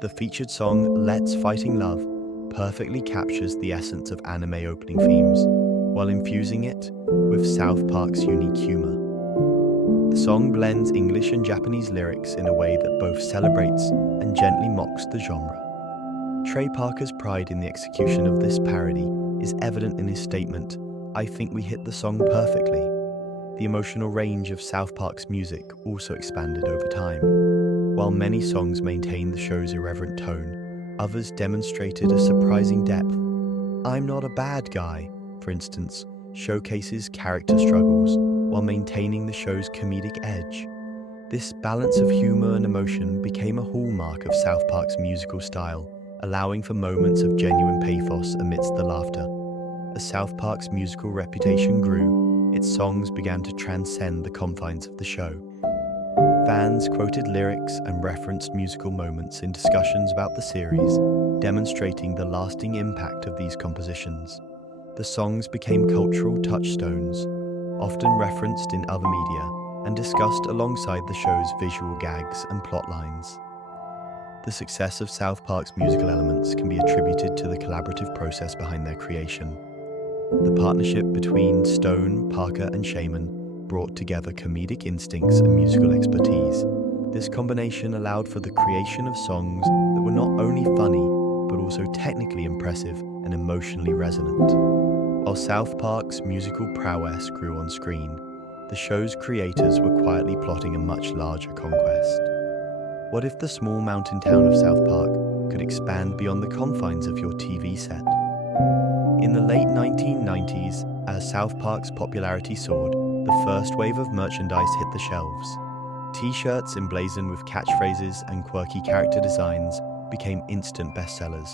The featured song Let's Fighting Love perfectly captures the essence of anime opening themes, while infusing it with South Park's unique humor. The song blends English and Japanese lyrics in a way that both celebrates and gently mocks the genre. Trey Parker's pride in the execution of this parody is evident in his statement, "I think we hit the song perfectly." The emotional range of South Park's music also expanded over time. While many songs maintained the show's irreverent tone, others demonstrated a surprising depth. I'm Not a Bad Guy, for instance, showcases character struggles while maintaining the show's comedic edge. This balance of humor and emotion became a hallmark of South Park's musical style, allowing for moments of genuine pathos amidst the laughter. As South Park's musical reputation grew, its songs began to transcend the confines of the show. Fans quoted lyrics and referenced musical moments in discussions about the series, demonstrating the lasting impact of these compositions. The songs became cultural touchstones, often referenced in other media and discussed alongside the show's visual gags and plot lines. The success of South Park's musical elements can be attributed to the collaborative process behind their creation. The partnership between Stone, Parker, and Shaman brought together comedic instincts and musical expertise. This combination allowed for the creation of songs that were not only funny, but also technically impressive and emotionally resonant. While South Park's musical prowess grew on screen, the show's creators were quietly plotting a much larger conquest. What if the small mountain town of South Park could expand beyond the confines of your TV set? In the late 1990s, as South Park's popularity soared, the first wave of merchandise hit the shelves. T-shirts emblazoned with catchphrases and quirky character designs became instant bestsellers.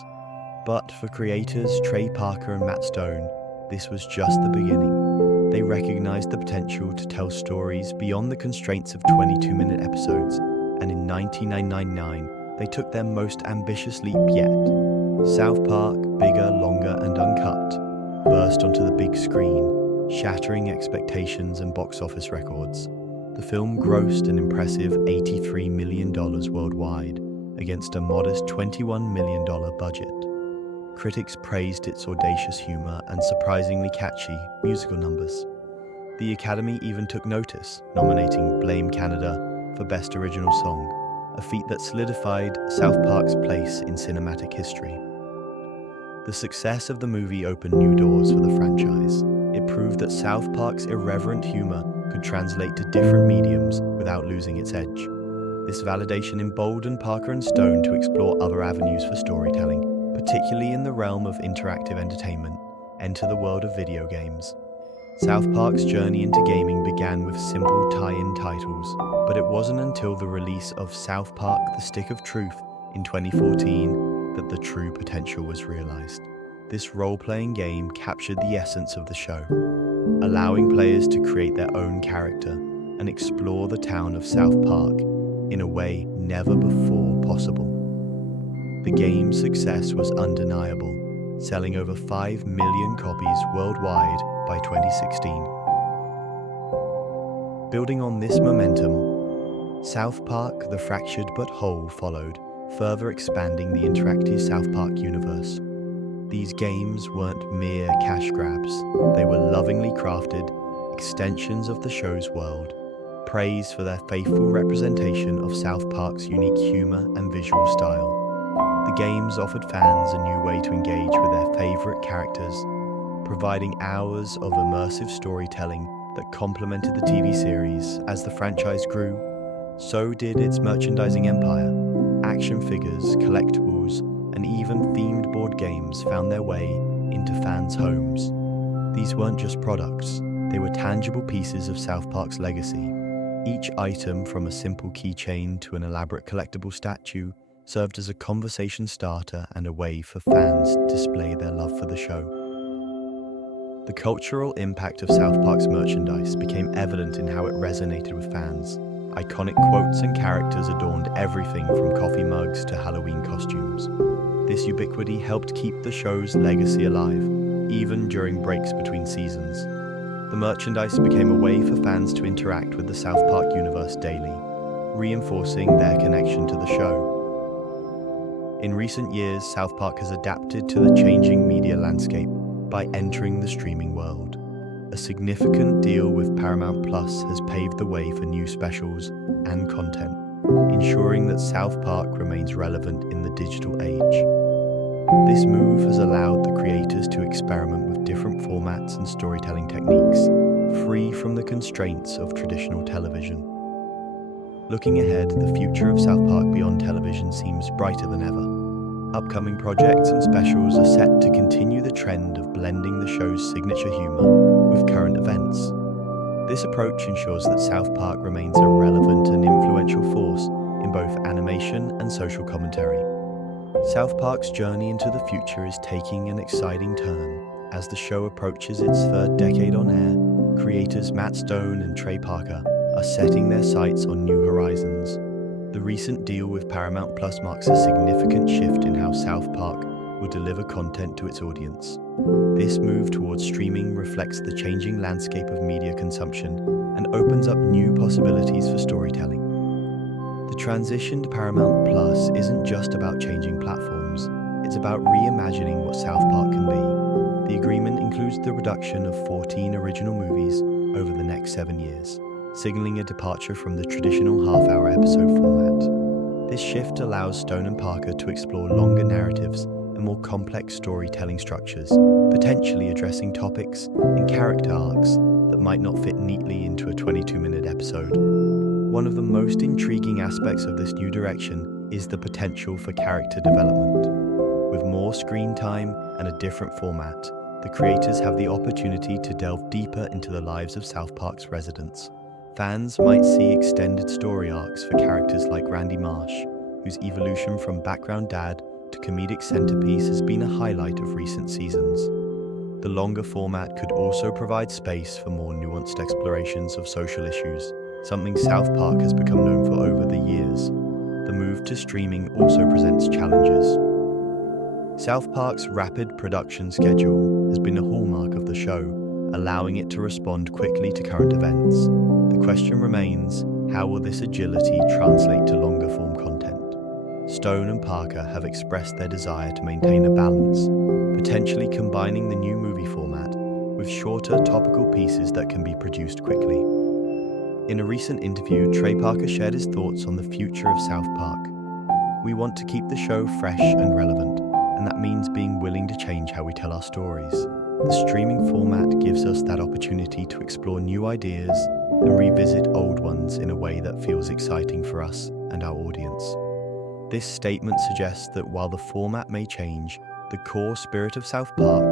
But for creators Trey Parker and Matt Stone, this was just the beginning. They recognized the potential to tell stories beyond the constraints of 22-minute episodes, and in 1999, they took their most ambitious leap yet. South Park, Bigger, Longer, and Uncut burst onto the big screen, shattering expectations and box office records. The film grossed an impressive $83 million worldwide against a modest $21 million budget. Critics praised its audacious humor and surprisingly catchy musical numbers. The Academy even took notice, nominating Blame Canada for Best Original Song, a feat that solidified South Park's place in cinematic history. The success of the movie opened new doors for the franchise. It proved that South Park's irreverent humor could translate to different mediums without losing its edge. This validation emboldened Parker and Stone to explore other avenues for storytelling, particularly in the realm of interactive entertainment. Enter the world of video games. South Park's journey into gaming began with simple tie-in titles, but it wasn't until the release of South Park: The Stick of Truth in 2014 that the true potential was realized. This role-playing game captured the essence of the show, allowing players to create their own character and explore the town of South Park in a way never before possible. The game's success was undeniable, selling over 5 million copies worldwide by 2016. Building on this momentum, South Park: The Fractured But Whole followed, further expanding the interactive South Park universe. These games weren't mere cash grabs, they were lovingly crafted extensions of the show's world, praised for their faithful representation of South Park's unique humor and visual style. The games offered fans a new way to engage with their favorite characters, providing hours of immersive storytelling that complemented the TV series. As the franchise grew, so did its merchandising empire. Action figures, collectibles, and even themed board games found their way into fans' homes. These weren't just products, they were tangible pieces of South Park's legacy. Each item, from a simple keychain to an elaborate collectible statue, served as a conversation starter and a way for fans to display their love for the show. The cultural impact of South Park's merchandise became evident in how it resonated with fans. Iconic quotes and characters adorned everything from coffee mugs to Halloween costumes. This ubiquity helped keep the show's legacy alive, even during breaks between seasons. The merchandise became a way for fans to interact with the South Park universe daily, reinforcing their connection to the show. In recent years, South Park has adapted to the changing media landscape by entering the streaming world. A significant deal with Paramount Plus has paved the way for new specials and content, ensuring that South Park remains relevant in the digital age. This move has allowed the creators to experiment with different formats and storytelling techniques, free from the constraints of traditional television. Looking ahead, the future of South Park beyond television seems brighter than ever. Upcoming projects and specials are set to continue the trend of blending the show's signature humor with current events. This approach ensures that South Park remains a relevant and influential force in both animation and social commentary. South Park's journey into the future is taking an exciting turn. As the show approaches its third decade on air, creators Matt Stone and Trey Parker are setting their sights on new horizons. The recent deal with Paramount Plus marks a significant shift in how South Park will deliver content to its audience. This move towards streaming reflects the changing landscape of media consumption and opens up new possibilities for storytelling. The transition to Paramount Plus isn't just about changing platforms, it's about reimagining what South Park can be. The agreement includes the production of 14 original movies over the next 7 years, signaling a departure from the traditional half-hour episode format. This shift allows Stone and Parker to explore longer narratives and more complex storytelling structures, potentially addressing topics and character arcs that might not fit neatly into a 22-minute episode. One of the most intriguing aspects of this new direction is the potential for character development. With more screen time and a different format, the creators have the opportunity to delve deeper into the lives of South Park's residents. Fans might see extended story arcs for characters like Randy Marsh, whose evolution from background dad to comedic centerpiece has been a highlight of recent seasons. The longer format could also provide space for more nuanced explorations of social issues, something South Park has become known for over the years. The move to streaming also presents challenges. South Park's rapid production schedule has been a hallmark of the show, allowing it to respond quickly to current events. The question remains, how will this agility translate to longer-form content? Stone and Parker have expressed their desire to maintain a balance, potentially combining the new movie format with shorter topical pieces that can be produced quickly. In a recent interview, Trey Parker shared his thoughts on the future of South Park. "We want to keep the show fresh and relevant, and that means being willing to change how we tell our stories. The streaming format gives us that opportunity to explore new ideas and revisit old ones in a way that feels exciting for us and our audience." This statement suggests that while the format may change, the core spirit of South Park,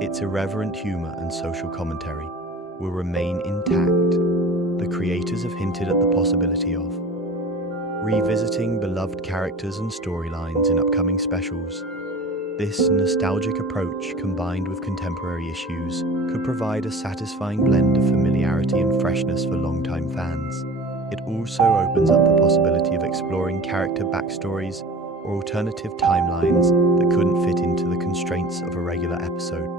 its irreverent humor and social commentary, will remain intact. The creators have hinted at the possibility of revisiting beloved characters and storylines in upcoming specials. This nostalgic approach, combined with contemporary issues, could provide a satisfying blend of familiarity and freshness for longtime fans. It also opens up the possibility of exploring character backstories or alternative timelines that couldn't fit into the constraints of a regular episode.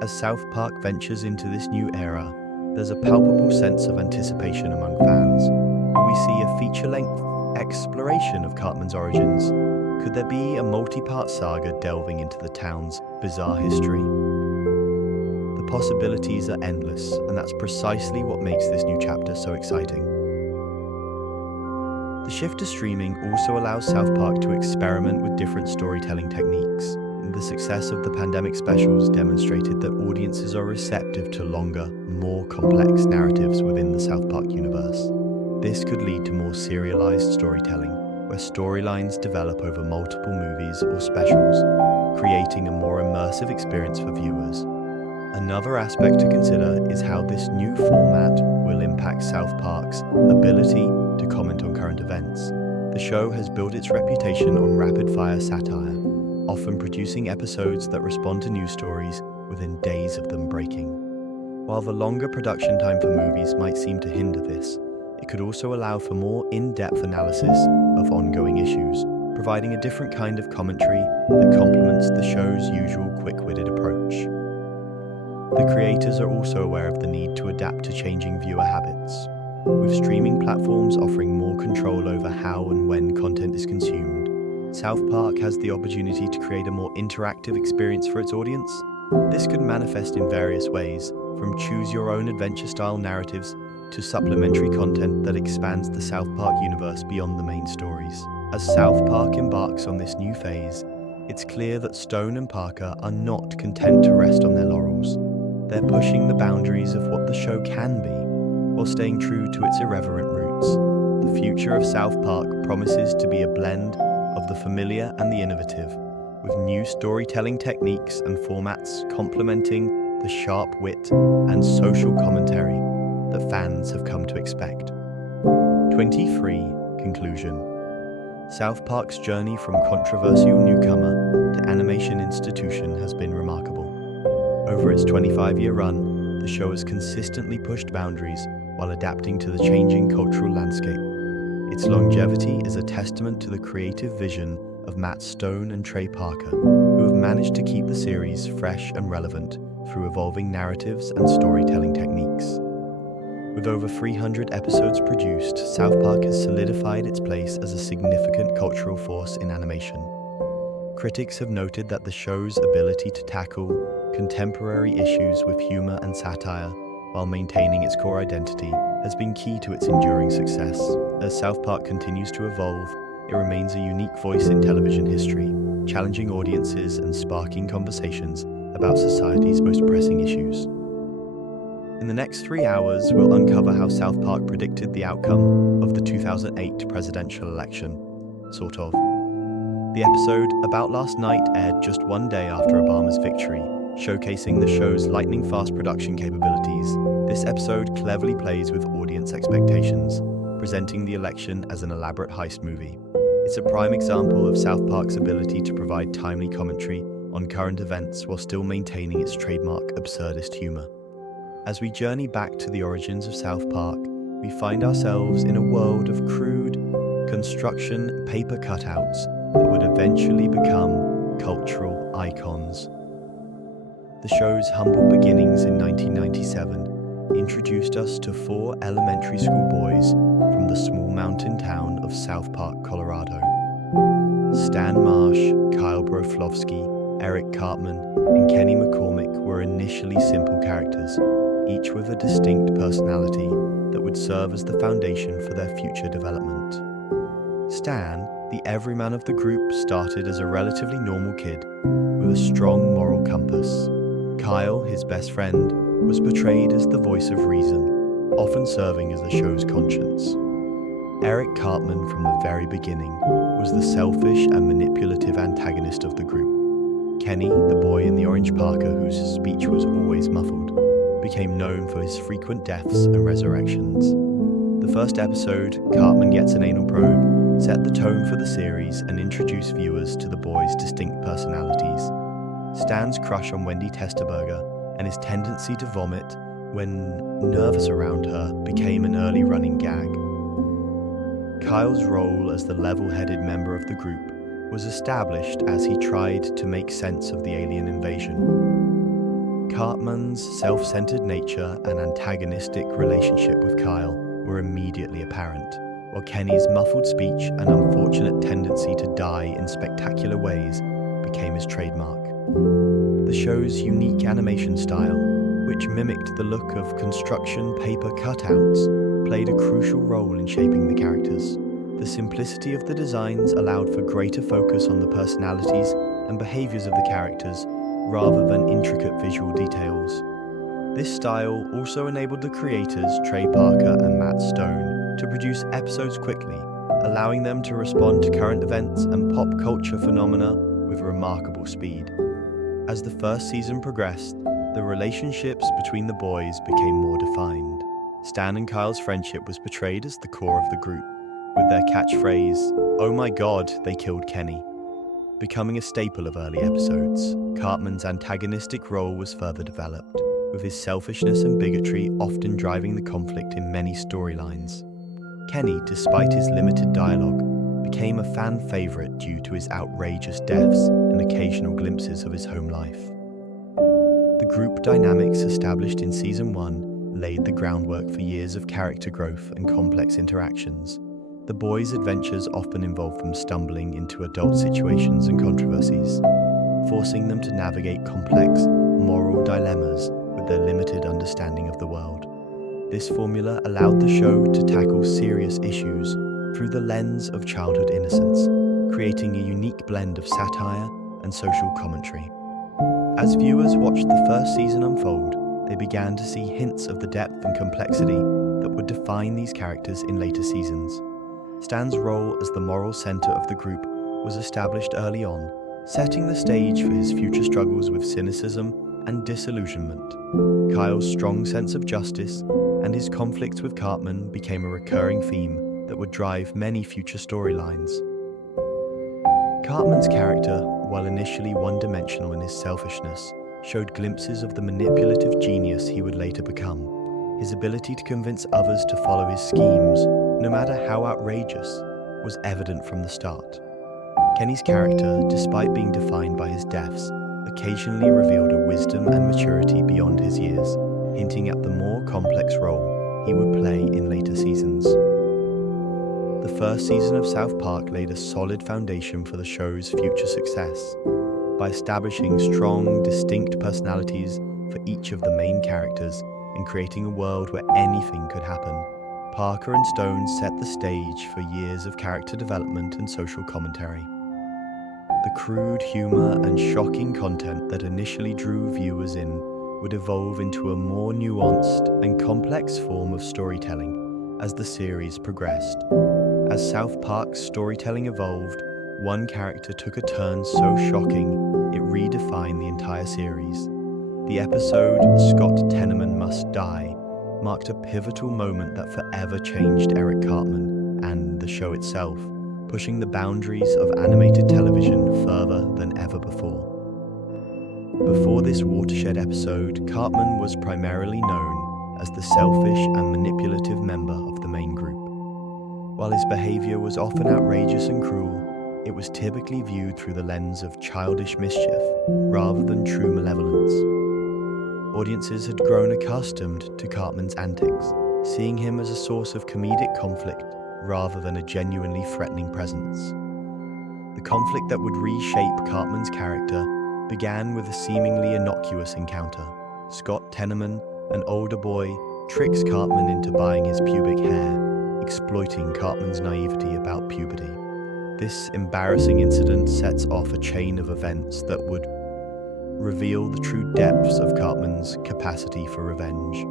As South Park ventures into this new era, there's a palpable sense of anticipation among fans. Will we see a feature-length exploration of Cartman's origins? Could there be a multi-part saga delving into the town's bizarre history? The possibilities are endless, and that's precisely what makes this new chapter so exciting. The shift to streaming also allows South Park to experiment with different storytelling techniques. The success of the pandemic specials demonstrated that audiences are receptive to longer, more complex narratives within the South Park universe. This could lead to more serialized storytelling, where storylines develop over multiple movies or specials, creating a more immersive experience for viewers. Another aspect to consider is how this new format will impact South Park's ability to comment on current events. The show has built its reputation on rapid-fire satire, often producing episodes that respond to news stories within days of them breaking. While the longer production time for movies might seem to hinder this, it could also allow for more in-depth analysis of ongoing issues, providing a different kind of commentary that complements the show's usual quick-witted approach. The creators are also aware of the need to adapt to changing viewer habits. With streaming platforms offering more control over how and when content is consumed, South Park has the opportunity to create a more interactive experience for its audience. This could manifest in various ways, from choose-your-own adventure-style narratives to supplementary content that expands the South Park universe beyond the main stories. As South Park embarks on this new phase, it's clear that Stone and Parker are not content to rest on their laurels. They're pushing the boundaries of what the show can be, while staying true to its irreverent roots. The future of South Park promises to be a blend of the familiar and the innovative, with new storytelling techniques and formats complementing the sharp wit and social commentary that fans have come to expect. 23. Conclusion. South Park's journey from controversial newcomer to animation institution has been remarkable. Over its 25-year run, the show has consistently pushed boundaries while adapting to the changing cultural landscape. Its longevity is a testament to the creative vision of Matt Stone and Trey Parker, who have managed to keep the series fresh and relevant through evolving narratives and storytelling techniques. With over 300 episodes produced, South Park has solidified its place as a significant cultural force in animation. Critics have noted that the show's ability to tackle contemporary issues with humor and satire while maintaining its core identity has been key to its enduring success. As South Park continues to evolve, it remains a unique voice in television history, challenging audiences and sparking conversations about society's most pressing issues. In the next 3 hours, we'll uncover how South Park predicted the outcome of the 2008 presidential election. Sort of. The episode About Last Night aired just one day after Obama's victory, showcasing the show's lightning-fast production capabilities. This episode cleverly plays with audience expectations, presenting the election as an elaborate heist movie. It's a prime example of South Park's ability to provide timely commentary on current events while still maintaining its trademark absurdist humor. As we journey back to the origins of South Park, we find ourselves in a world of crude construction paper cutouts that would eventually become cultural icons. The show's humble beginnings in 1997 introduced us to 4 elementary school boys from the small mountain town of South Park, Colorado. Stan Marsh, Kyle Broflovsky, Eric Cartman, and Kenny McCormick were initially simple characters, each with a distinct personality that would serve as the foundation for their future development. Stan, the everyman of the group, started as a relatively normal kid with a strong moral compass. Kyle, his best friend, was portrayed as the voice of reason, often serving as the show's conscience. Eric Cartman, from the very beginning, was the selfish and manipulative antagonist of the group. Kenny, the boy in the orange parka whose speech was always muffled, became known for his frequent deaths and resurrections. The first episode, Cartman Gets an Anal Probe, set the tone for the series and introduced viewers to the boys' distinct personalities. Stan's crush on Wendy Testerberger and his tendency to vomit when nervous around her became an early running gag. Kyle's role as the level-headed member of the group was established as he tried to make sense of the alien invasion. Cartman's self-centered nature and antagonistic relationship with Kyle were immediately apparent, while Kenny's muffled speech and unfortunate tendency to die in spectacular ways became his trademark. The show's unique animation style, which mimicked the look of construction paper cutouts, played a crucial role in shaping the characters. The simplicity of the designs allowed for greater focus on the personalities and behaviors of the characters rather than intricate visual details. This style also enabled the creators, Trey Parker and Matt Stone, to produce episodes quickly, allowing them to respond to current events and pop culture phenomena with remarkable speed. As the first season progressed, the relationships between the boys became more defined. Stan and Kyle's friendship was portrayed as the core of the group, with their catchphrase, "Oh my God, they killed Kenny," becoming a staple of early episodes. Cartman's antagonistic role was further developed, with his selfishness and bigotry often driving the conflict in many storylines. Kenny, despite his limited dialogue, became a fan favorite due to his outrageous deaths and occasional glimpses of his home life. The group dynamics established in Season 1 laid the groundwork for years of character growth and complex interactions. The boys' adventures often involved them stumbling into adult situations and controversies, forcing them to navigate complex, moral dilemmas with their limited understanding of the world. This formula allowed the show to tackle serious issues through the lens of childhood innocence, creating a unique blend of satire and social commentary. As viewers watched the first season unfold, they began to see hints of the depth and complexity that would define these characters in later seasons. Stan's role as the moral center of the group was established early on, setting the stage for his future struggles with cynicism and disillusionment. Kyle's strong sense of justice and his conflicts with Cartman became a recurring theme that would drive many future storylines. Cartman's character, while initially one-dimensional in his selfishness, showed glimpses of the manipulative genius he would later become. His ability to convince others to follow his schemes, no matter how outrageous, was evident from the start. Kenny's character, despite being defined by his deaths, occasionally revealed a wisdom and maturity beyond his years, hinting at the more complex role he would play in later seasons. The first season of South Park laid a solid foundation for the show's future success. By establishing strong, distinct personalities for each of the main characters and creating a world where anything could happen, Parker and Stone set the stage for years of character development and social commentary. The crude humor and shocking content that initially drew viewers in would evolve into a more nuanced and complex form of storytelling as the series progressed. As South Park's storytelling evolved, one character took a turn so shocking it redefined the entire series. The episode "Scott Tenorman Must Die" marked a pivotal moment that forever changed Eric Cartman and the show itself, pushing the boundaries of animated television further than ever before. Before this watershed episode, Cartman was primarily known as the selfish and manipulative member of the main group. While his behavior was often outrageous and cruel, it was typically viewed through the lens of childish mischief rather than true malevolence. Audiences had grown accustomed to Cartman's antics, seeing him as a source of comedic conflict rather than a genuinely threatening presence. The conflict that would reshape Cartman's character began with a seemingly innocuous encounter. Scott Tenorman, an older boy, tricks Cartman into buying his pubic hair, exploiting Cartman's naivety about puberty. This embarrassing incident sets off a chain of events that would reveal the true depths of Cartman's capacity for revenge.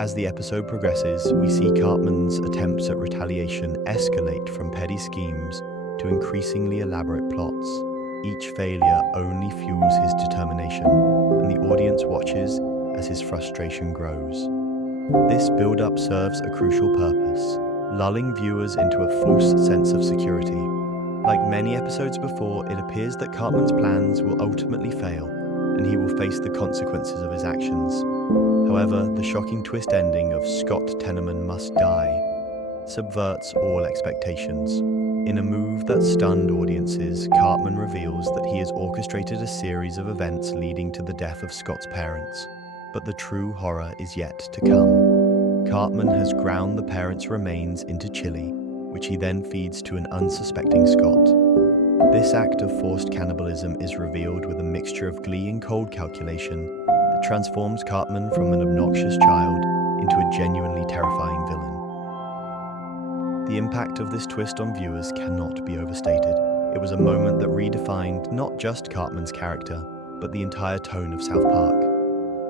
As the episode progresses, we see Cartman's attempts at retaliation escalate from petty schemes to increasingly elaborate plots. Each failure only fuels his determination, and the audience watches as his frustration grows. This build-up serves a crucial purpose, lulling viewers into a false sense of security. Like many episodes before, it appears that Cartman's plans will ultimately fail, and he will face the consequences of his actions. However, the shocking twist ending of "Scott Tenorman Must Die" subverts all expectations. In a move that stunned audiences, Cartman reveals that he has orchestrated a series of events leading to the death of Scott's parents. But the true horror is yet to come. Cartman has ground the parents' remains into chili, which he then feeds to an unsuspecting Scott. This act of forced cannibalism is revealed with a mixture of glee and cold calculation that transforms Cartman from an obnoxious child into a genuinely terrifying villain. The impact of this twist on viewers cannot be overstated. It was a moment that redefined not just Cartman's character, but the entire tone of South Park.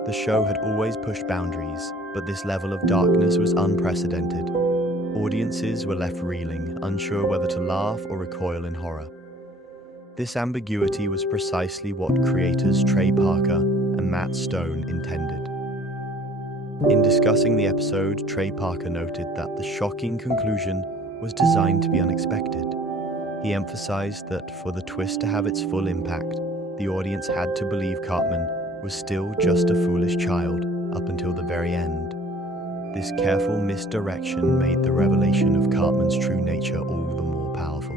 The show had always pushed boundaries, but this level of darkness was unprecedented. Audiences were left reeling, unsure whether to laugh or recoil in horror. This ambiguity was precisely what creators Trey Parker and Matt Stone intended. In discussing the episode, Trey Parker noted that the shocking conclusion was designed to be unexpected. He emphasized that for the twist to have its full impact, the audience had to believe Cartman was still just a foolish child up until the very end. This careful misdirection made the revelation of Cartman's true nature all the more powerful.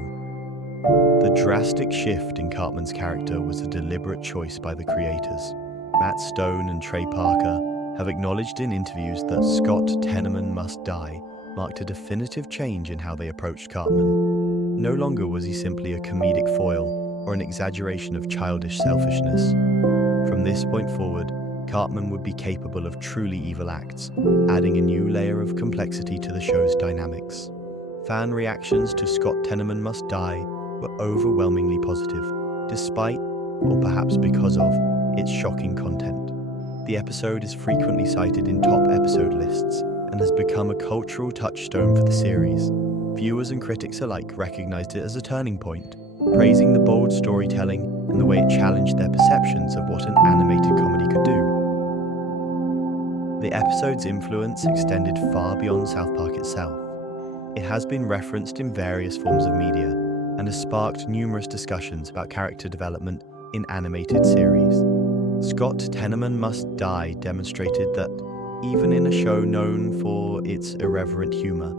The drastic shift in Cartman's character was a deliberate choice by the creators. Matt Stone and Trey Parker have acknowledged in interviews that Scott Tenorman Must Die marked a definitive change in how they approached Cartman. No longer was he simply a comedic foil or an exaggeration of childish selfishness. From this point forward, Cartman would be capable of truly evil acts, adding a new layer of complexity to the show's dynamics. Fan reactions to Scott Tenorman Must Die were overwhelmingly positive, despite, or perhaps because of, its shocking content. The episode is frequently cited in top episode lists and has become a cultural touchstone for the series. Viewers and critics alike recognized it as a turning point, praising the bold storytelling and the way it challenged their perceptions of what an animated comedy could do. The episode's influence extended far beyond South Park itself. It has been referenced in various forms of media and has sparked numerous discussions about character development in animated series. Scott Tenorman Must Die demonstrated that, even in a show known for its irreverent humor,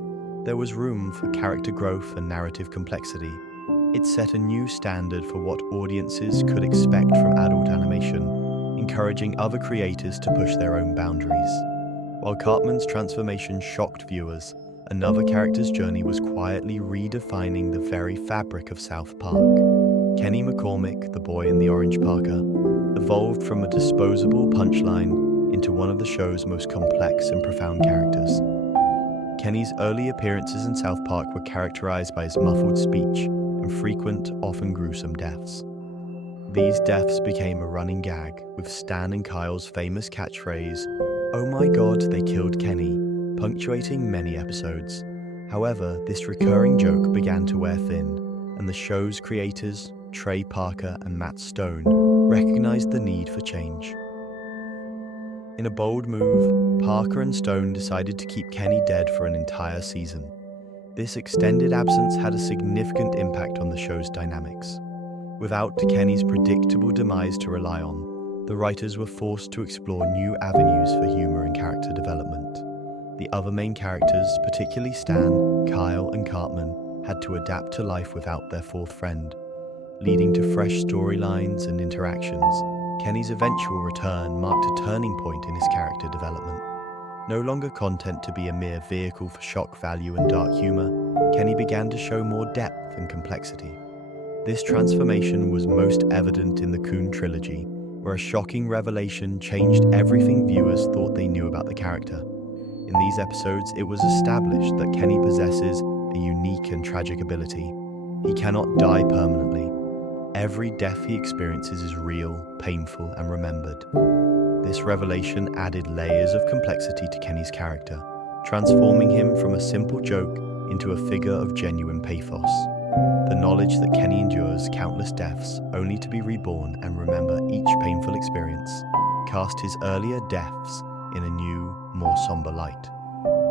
there was room for character growth and narrative complexity. It set a new standard for what audiences could expect from adult animation, encouraging other creators to push their own boundaries. While Cartman's transformation shocked viewers, another character's journey was quietly redefining the very fabric of South Park. Kenny McCormick, the boy in the orange parka, evolved from a disposable punchline into one of the show's most complex and profound characters. Kenny's early appearances in South Park were characterized by his muffled speech and frequent, often gruesome deaths. These deaths became a running gag, with Stan and Kyle's famous catchphrase, "Oh my God, they killed Kenny," punctuating many episodes. However, this recurring joke began to wear thin, and the show's creators, Trey Parker and Matt Stone, recognized the need for change. In a bold move, Parker and Stone decided to keep Kenny dead for an entire season. This extended absence had a significant impact on the show's dynamics. Without Kenny's predictable demise to rely on, the writers were forced to explore new avenues for humor and character development. The other main characters, particularly Stan, Kyle, and Cartman, had to adapt to life without their fourth friend, leading to fresh storylines and interactions. Kenny's eventual return marked a turning point in his character development. No longer content to be a mere vehicle for shock value and dark humor, Kenny began to show more depth and complexity. This transformation was most evident in the Coon trilogy, where a shocking revelation changed everything viewers thought they knew about the character. In these episodes, it was established that Kenny possesses a unique and tragic ability. He cannot die permanently. Every death he experiences is real, painful, and remembered. This revelation added layers of complexity to Kenny's character, transforming him from a simple joke into a figure of genuine pathos. The knowledge that Kenny endures countless deaths only to be reborn and remember each painful experience cast his earlier deaths in a new, more somber light.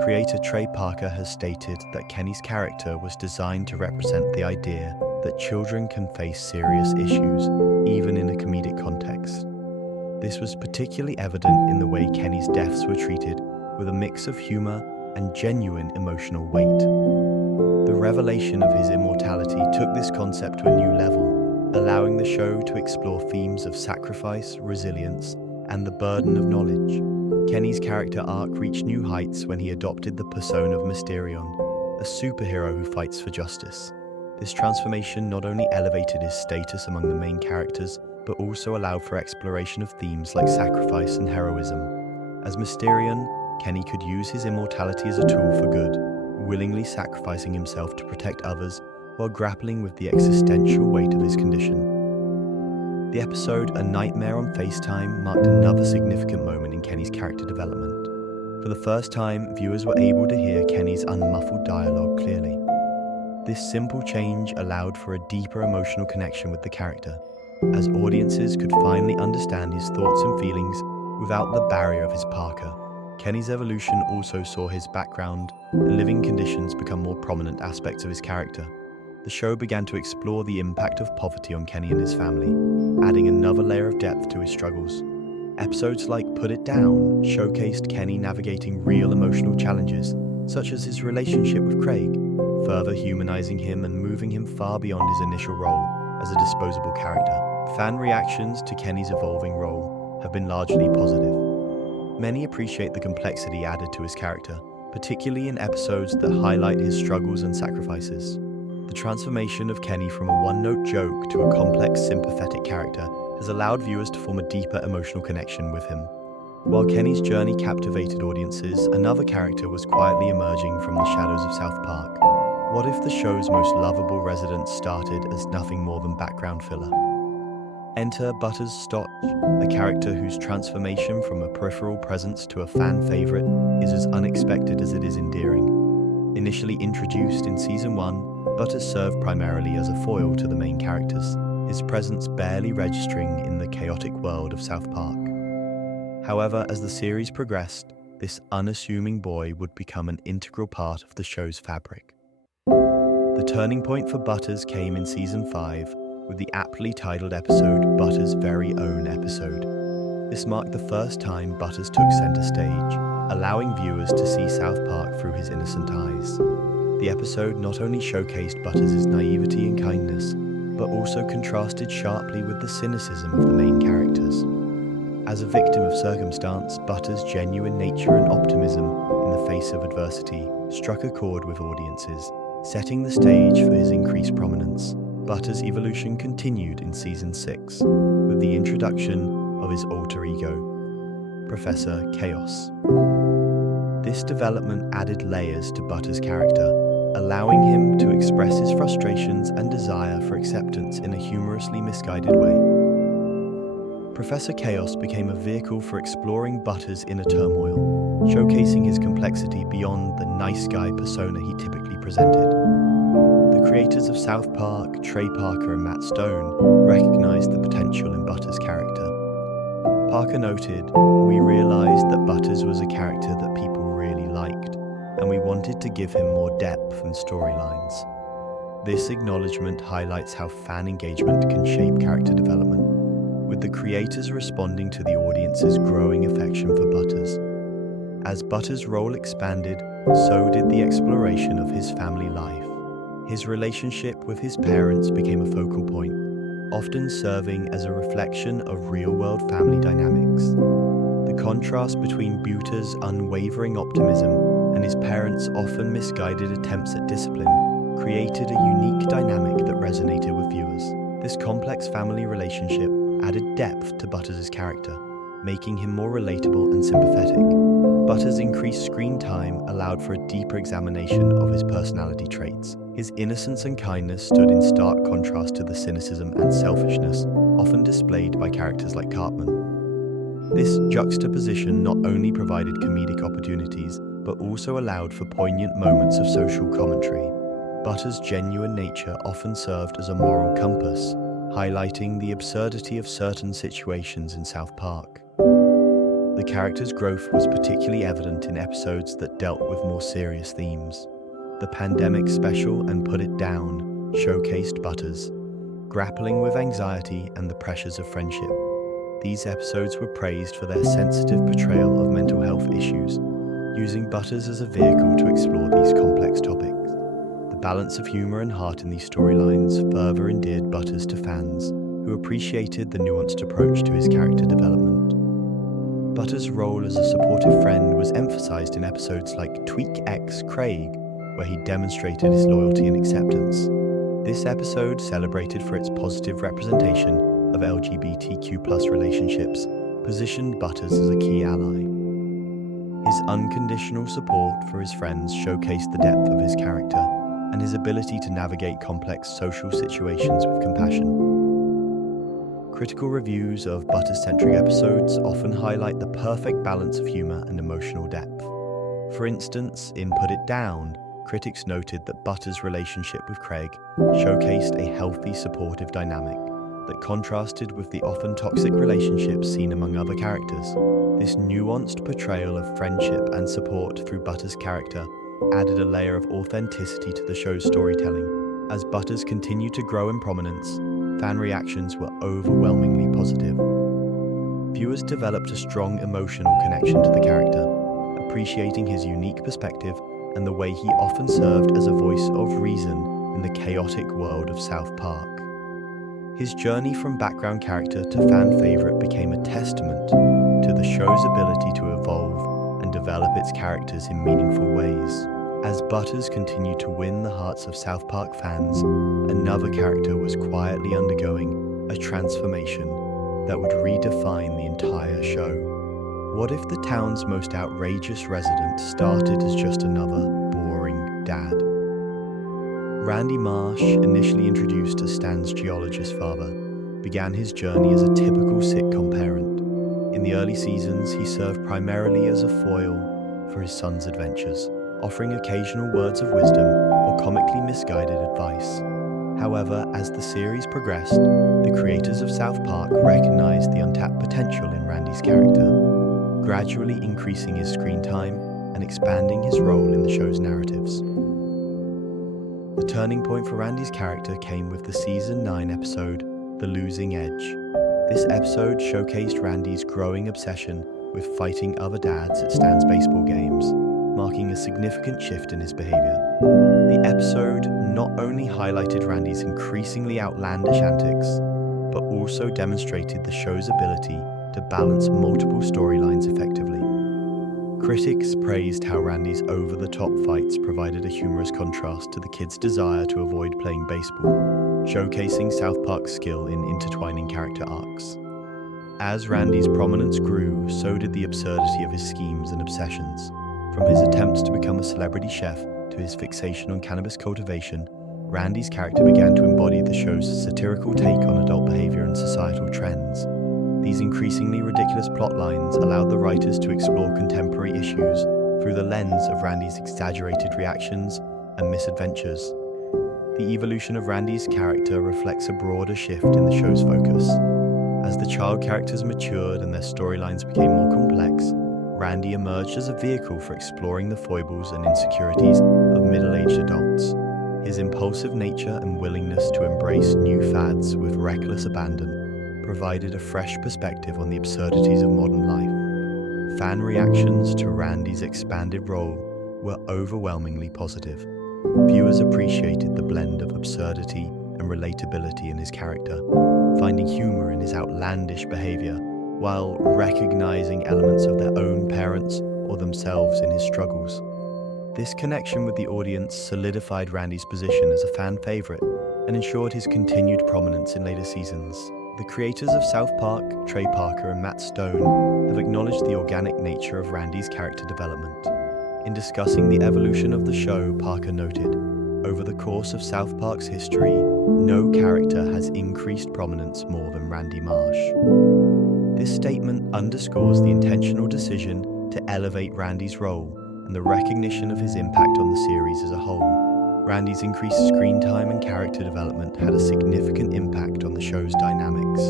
Creator Trey Parker has stated that Kenny's character was designed to represent the idea that children can face serious issues, even in a comedic context. This was particularly evident in the way Kenny's deaths were treated, with a mix of humor and genuine emotional weight. The revelation of his immortality took this concept to a new level, allowing the show to explore themes of sacrifice, resilience, and the burden of knowledge. Kenny's character arc reached new heights when he adopted the persona of Mysterion, a superhero who fights for justice. This transformation not only elevated his status among the main characters, but also allowed for exploration of themes like sacrifice and heroism. As Mysterion, Kenny could use his immortality as a tool for good, willingly sacrificing himself to protect others while grappling with the existential weight of his condition. The episode A Nightmare on FaceTime marked another significant moment in Kenny's character development. For the first time, viewers were able to hear Kenny's unmuffled dialogue clearly. This simple change allowed for a deeper emotional connection with the character, as audiences could finally understand his thoughts and feelings without the barrier of his parka. Kenny's evolution also saw his background and living conditions become more prominent aspects of his character. The show began to explore the impact of poverty on Kenny and his family, adding another layer of depth to his struggles. Episodes like Put It Down showcased Kenny navigating real emotional challenges, such as his relationship with Craig, further humanizing him and moving him far beyond his initial role as a disposable character. Fan reactions to Kenny's evolving role have been largely positive. Many appreciate the complexity added to his character, particularly in episodes that highlight his struggles and sacrifices. The transformation of Kenny from a one-note joke to a complex, sympathetic character has allowed viewers to form a deeper emotional connection with him. While Kenny's journey captivated audiences, another character was quietly emerging from the shadows of South Park. What if the show's most lovable residents started as nothing more than background filler? Enter Butters Stotch, a character whose transformation from a peripheral presence to a fan favorite is as unexpected as it is endearing. Initially introduced in Season 1, Butters served primarily as a foil to the main characters, his presence barely registering in the chaotic world of South Park. However, as the series progressed, this unassuming boy would become an integral part of the show's fabric. The turning point for Butters came in Season 5, with the aptly titled episode Butters' Very Own Episode. This marked the first time Butters took center stage, allowing viewers to see South Park through his innocent eyes. The episode not only showcased Butters' naivety and kindness, but also contrasted sharply with the cynicism of the main characters. As a victim of circumstance, Butters' genuine nature and optimism in the face of adversity struck a chord with audiences, setting the stage for his increased prominence. Butters' evolution continued in Season 6, with the introduction of his alter ego, Professor Chaos. This development added layers to Butters' character, allowing him to express his frustrations and desire for acceptance in a humorously misguided way. Professor Chaos became a vehicle for exploring Butters' inner turmoil, showcasing his complexity beyond the nice guy persona he typically presented. The creators of South Park, Trey Parker and Matt Stone, recognized the potential in Butters' character. Parker noted, "We realized that Butters was a character that people really liked, and we wanted to give him more depth and storylines." This acknowledgement highlights how fan engagement can shape character development, with the creators responding to the audience's growing affection for Butters. As Butters' role expanded, so did the exploration of his family life. His relationship with his parents became a focal point, often serving as a reflection of real-world family dynamics. The contrast between Buter's unwavering optimism and his parents' often misguided attempts at discipline created a unique dynamic that resonated with viewers. This complex family relationship added depth to Butters' character, making him more relatable and sympathetic. Butters' increased screen time allowed for a deeper examination of his personality traits. His innocence and kindness stood in stark contrast to the cynicism and selfishness often displayed by characters like Cartman. This juxtaposition not only provided comedic opportunities, but also allowed for poignant moments of social commentary. Butters' genuine nature often served as a moral compass, highlighting the absurdity of certain situations in South Park. The character's growth was particularly evident in episodes that dealt with more serious themes. The pandemic special and Put It Down showcased Butters, grappling with anxiety and the pressures of friendship. These episodes were praised for their sensitive portrayal of mental health issues, using Butters as a vehicle to explore these complex topics. The balance of humor and heart in these storylines further endeared Butters to fans, who appreciated the nuanced approach to his character development. Butters' role as a supportive friend was emphasized in episodes like Tweak X Craig, where he demonstrated his loyalty and acceptance. This episode, celebrated for its positive representation of LGBTQ+ relationships, positioned Butters as a key ally. His unconditional support for his friends showcased the depth of his character and his ability to navigate complex social situations with compassion. Critical reviews of Butters-centric episodes often highlight the perfect balance of humor and emotional depth. For instance, in Put It Down, critics noted that Butters' relationship with Craig showcased a healthy, supportive dynamic, that contrasted with the often toxic relationships seen among other characters. This nuanced portrayal of friendship and support through Butters' character added a layer of authenticity to the show's storytelling. As Butters continued to grow in prominence, fan reactions were overwhelmingly positive. Viewers developed a strong emotional connection to the character, appreciating his unique perspective and the way he often served as a voice of reason in the chaotic world of South Park. His journey from background character to fan favorite became a testament to the show's ability to evolve and develop its characters in meaningful ways. As Butters continued to win the hearts of South Park fans, another character was quietly undergoing a transformation that would redefine the entire show. What if the town's most outrageous resident started as just another boring dad? Randy Marsh, initially introduced as Stan's geologist father, began his journey as a typical sitcom parent. In the early seasons, he served primarily as a foil for his son's adventures, offering occasional words of wisdom or comically misguided advice. However, as the series progressed, the creators of South Park recognized the untapped potential in Randy's character, gradually increasing his screen time and expanding his role in the show's narratives. The turning point for Randy's character came with the Season 9 episode, The Losing Edge. This episode showcased Randy's growing obsession with fighting other dads at Stan's baseball games, marking a significant shift in his behavior. The episode not only highlighted Randy's increasingly outlandish antics, but also demonstrated the show's ability to balance multiple storylines effectively. Critics praised how Randy's over-the-top fights provided a humorous contrast to the kids' desire to avoid playing baseball, showcasing South Park's skill in intertwining character arcs. As Randy's prominence grew, so did the absurdity of his schemes and obsessions. From his attempts to become a celebrity chef to his fixation on cannabis cultivation, Randy's character began to embody the show's satirical take on adult behavior and societal trends. These increasingly ridiculous plot lines allowed the writers to explore contemporary issues through the lens of Randy's exaggerated reactions and misadventures. The evolution of Randy's character reflects a broader shift in the show's focus. As the child characters matured and their storylines became more complex, Randy emerged as a vehicle for exploring the foibles and insecurities of middle-aged adults. His impulsive nature and willingness to embrace new fads with reckless abandon provided a fresh perspective on the absurdities of modern life. Fan reactions to Randy's expanded role were overwhelmingly positive. Viewers appreciated the blend of absurdity and relatability in his character, finding humor in his outlandish behavior while recognizing elements of their own parents or themselves in his struggles. This connection with the audience solidified Randy's position as a fan favorite and ensured his continued prominence in later seasons. The creators of South Park, Trey Parker and Matt Stone, have acknowledged the organic nature of Randy's character development. In discussing the evolution of the show, Parker noted, "Over the course of South Park's history, no character has increased prominence more than Randy Marsh." This statement underscores the intentional decision to elevate Randy's role and the recognition of his impact on the series as a whole. Randy's increased screen time and character development had a significant impact on the show's dynamics.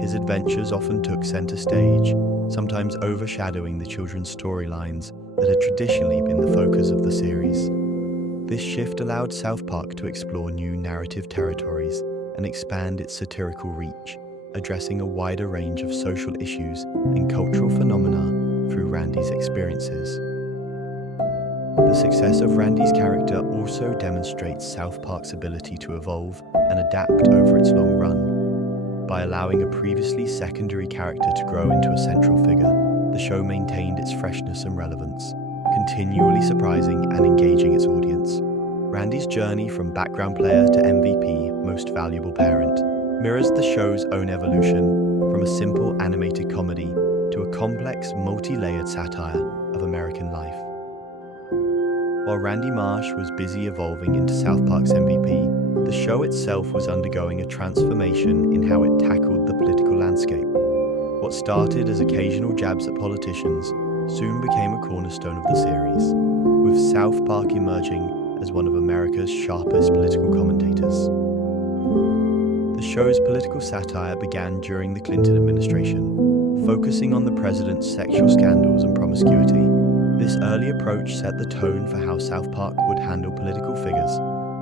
His adventures often took center stage, sometimes overshadowing the children's storylines that had traditionally been the focus of the series. This shift allowed South Park to explore new narrative territories and expand its satirical reach, addressing a wider range of social issues and cultural phenomena through Randy's experiences. The success of Randy's character also demonstrates South Park's ability to evolve and adapt over its long run. By allowing a previously secondary character to grow into a central figure, the show maintained its freshness and relevance, continually surprising and engaging its audience. Randy's journey from background player to MVP, most valuable parent, mirrors the show's own evolution from a simple animated comedy to a complex, multi-layered satire of American life. While Randy Marsh was busy evolving into South Park's MVP, the show itself was undergoing a transformation in how it tackled the political landscape. What started as occasional jabs at politicians soon became a cornerstone of the series, with South Park emerging as one of America's sharpest political commentators. The The show's political satire began during the Clinton administration, focusing on the president's sexual scandals and promiscuity. This early approach set the tone for how South Park would handle political figures,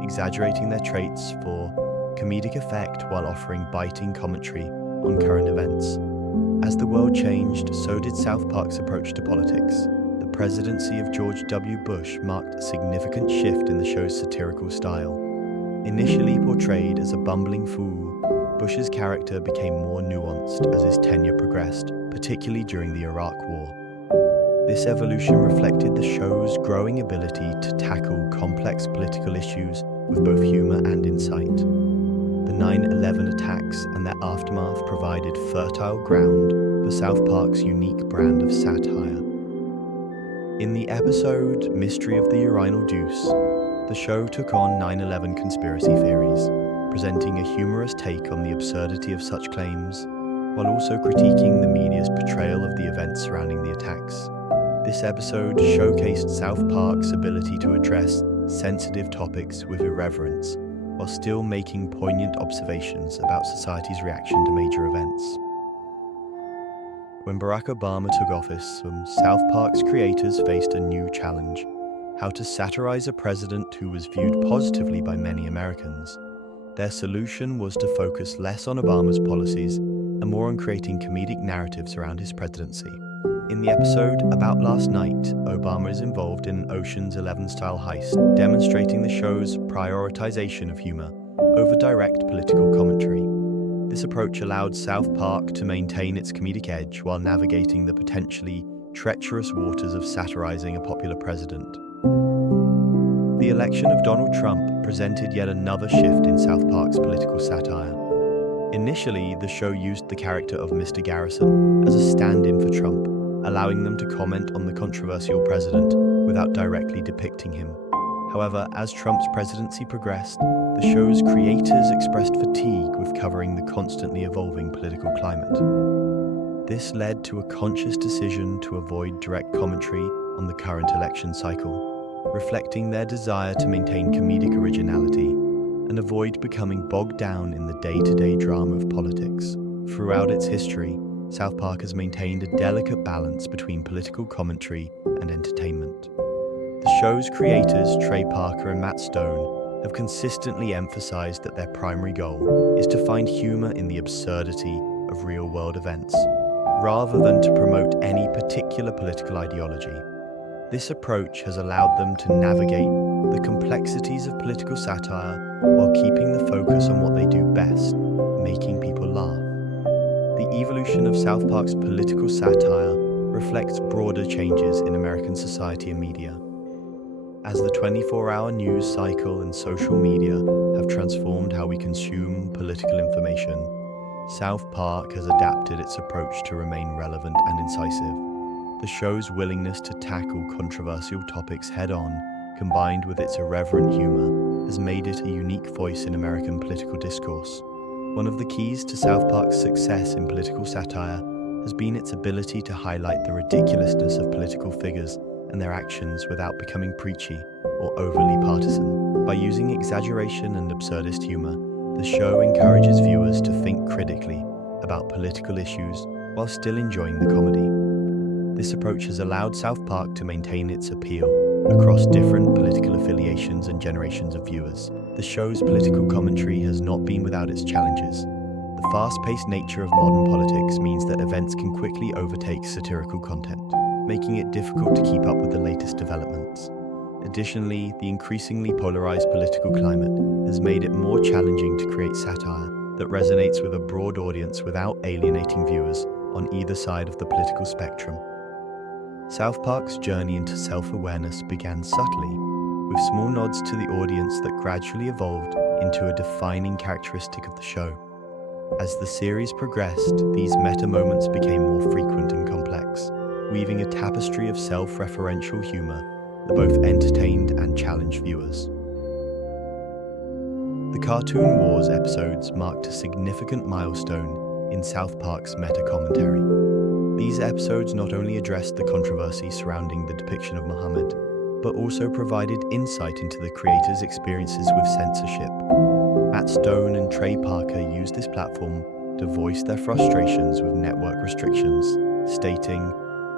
exaggerating their traits for comedic effect while offering biting commentary on current events. As the world changed, so did South Park's approach to politics. The presidency of George W. Bush marked a significant shift in the show's satirical style. Initially portrayed as a bumbling fool, Bush's character became more nuanced as his tenure progressed, particularly during the Iraq War. This evolution reflected the show's growing ability to tackle complex political issues with both humor and insight. The 9/11 attacks and their aftermath provided fertile ground for South Park's unique brand of satire. In the episode Mystery of the Urinal Deuce, the show took on 9/11 conspiracy theories, presenting a humorous take on the absurdity of such claims, while also critiquing the media's portrayal of the events surrounding the attacks. This episode showcased South Park's ability to address sensitive topics with irreverence, while still making poignant observations about society's reaction to major events. When Barack Obama took office, South Park's creators faced a new challenge: how to satirize a president who was viewed positively by many Americans. Their solution was to focus less on Obama's policies and more on creating comedic narratives around his presidency. In the episode About Last Night, Obama is involved in an Ocean's 11-style heist, demonstrating the show's prioritization of humor over direct political commentary. This approach allowed South Park to maintain its comedic edge while navigating the potentially treacherous waters of satirizing a popular president. The election of Donald Trump presented yet another shift in South Park's political satire. Initially, the show used the character of Mr. Garrison as a stand-in for Trump, allowing them to comment on the controversial president without directly depicting him. However, as Trump's presidency progressed, the show's creators expressed fatigue with covering the constantly evolving political climate. This led to a conscious decision to avoid direct commentary on the current election cycle, reflecting their desire to maintain comedic originality and avoid becoming bogged down in the day-to-day drama of politics. Throughout its history, South Park has maintained a delicate balance between political commentary and entertainment. The show's creators, Trey Parker and Matt Stone, have consistently emphasized that their primary goal is to find humor in the absurdity of real-world events, rather than to promote any particular political ideology. This approach has allowed them to navigate the complexities of political satire while keeping the focus on what they do best, making people laugh. The evolution of South Park's political satire reflects broader changes in American society and media. As the 24-hour news cycle and social media have transformed how we consume political information, South Park has adapted its approach to remain relevant and incisive. The show's willingness to tackle controversial topics head-on, combined with its irreverent humor, has made it a unique voice in American political discourse. One of the keys to South Park's success in political satire has been its ability to highlight the ridiculousness of political figures and their actions without becoming preachy or overly partisan. By using exaggeration and absurdist humor, the show encourages viewers to think critically about political issues while still enjoying the comedy. This approach has allowed South Park to maintain its appeal across different political affiliations and generations of viewers. The show's political commentary has not been without its challenges. The fast-paced nature of modern politics means that events can quickly overtake satirical content, making it difficult to keep up with the latest developments. Additionally, the increasingly polarized political climate has made it more challenging to create satire that resonates with a broad audience without alienating viewers on either side of the political spectrum. South Park's journey into self-awareness began subtly, with small nods to the audience that gradually evolved into a defining characteristic of the show. As the series progressed, these meta moments became more frequent and complex, weaving a tapestry of self-referential humor that both entertained and challenged viewers. The Cartoon Wars episodes marked a significant milestone in South Park's meta-commentary. These episodes not only addressed the controversy surrounding the depiction of Muhammad, but also provided insight into the creators' experiences with censorship. Matt Stone and Trey Parker used this platform to voice their frustrations with network restrictions, stating,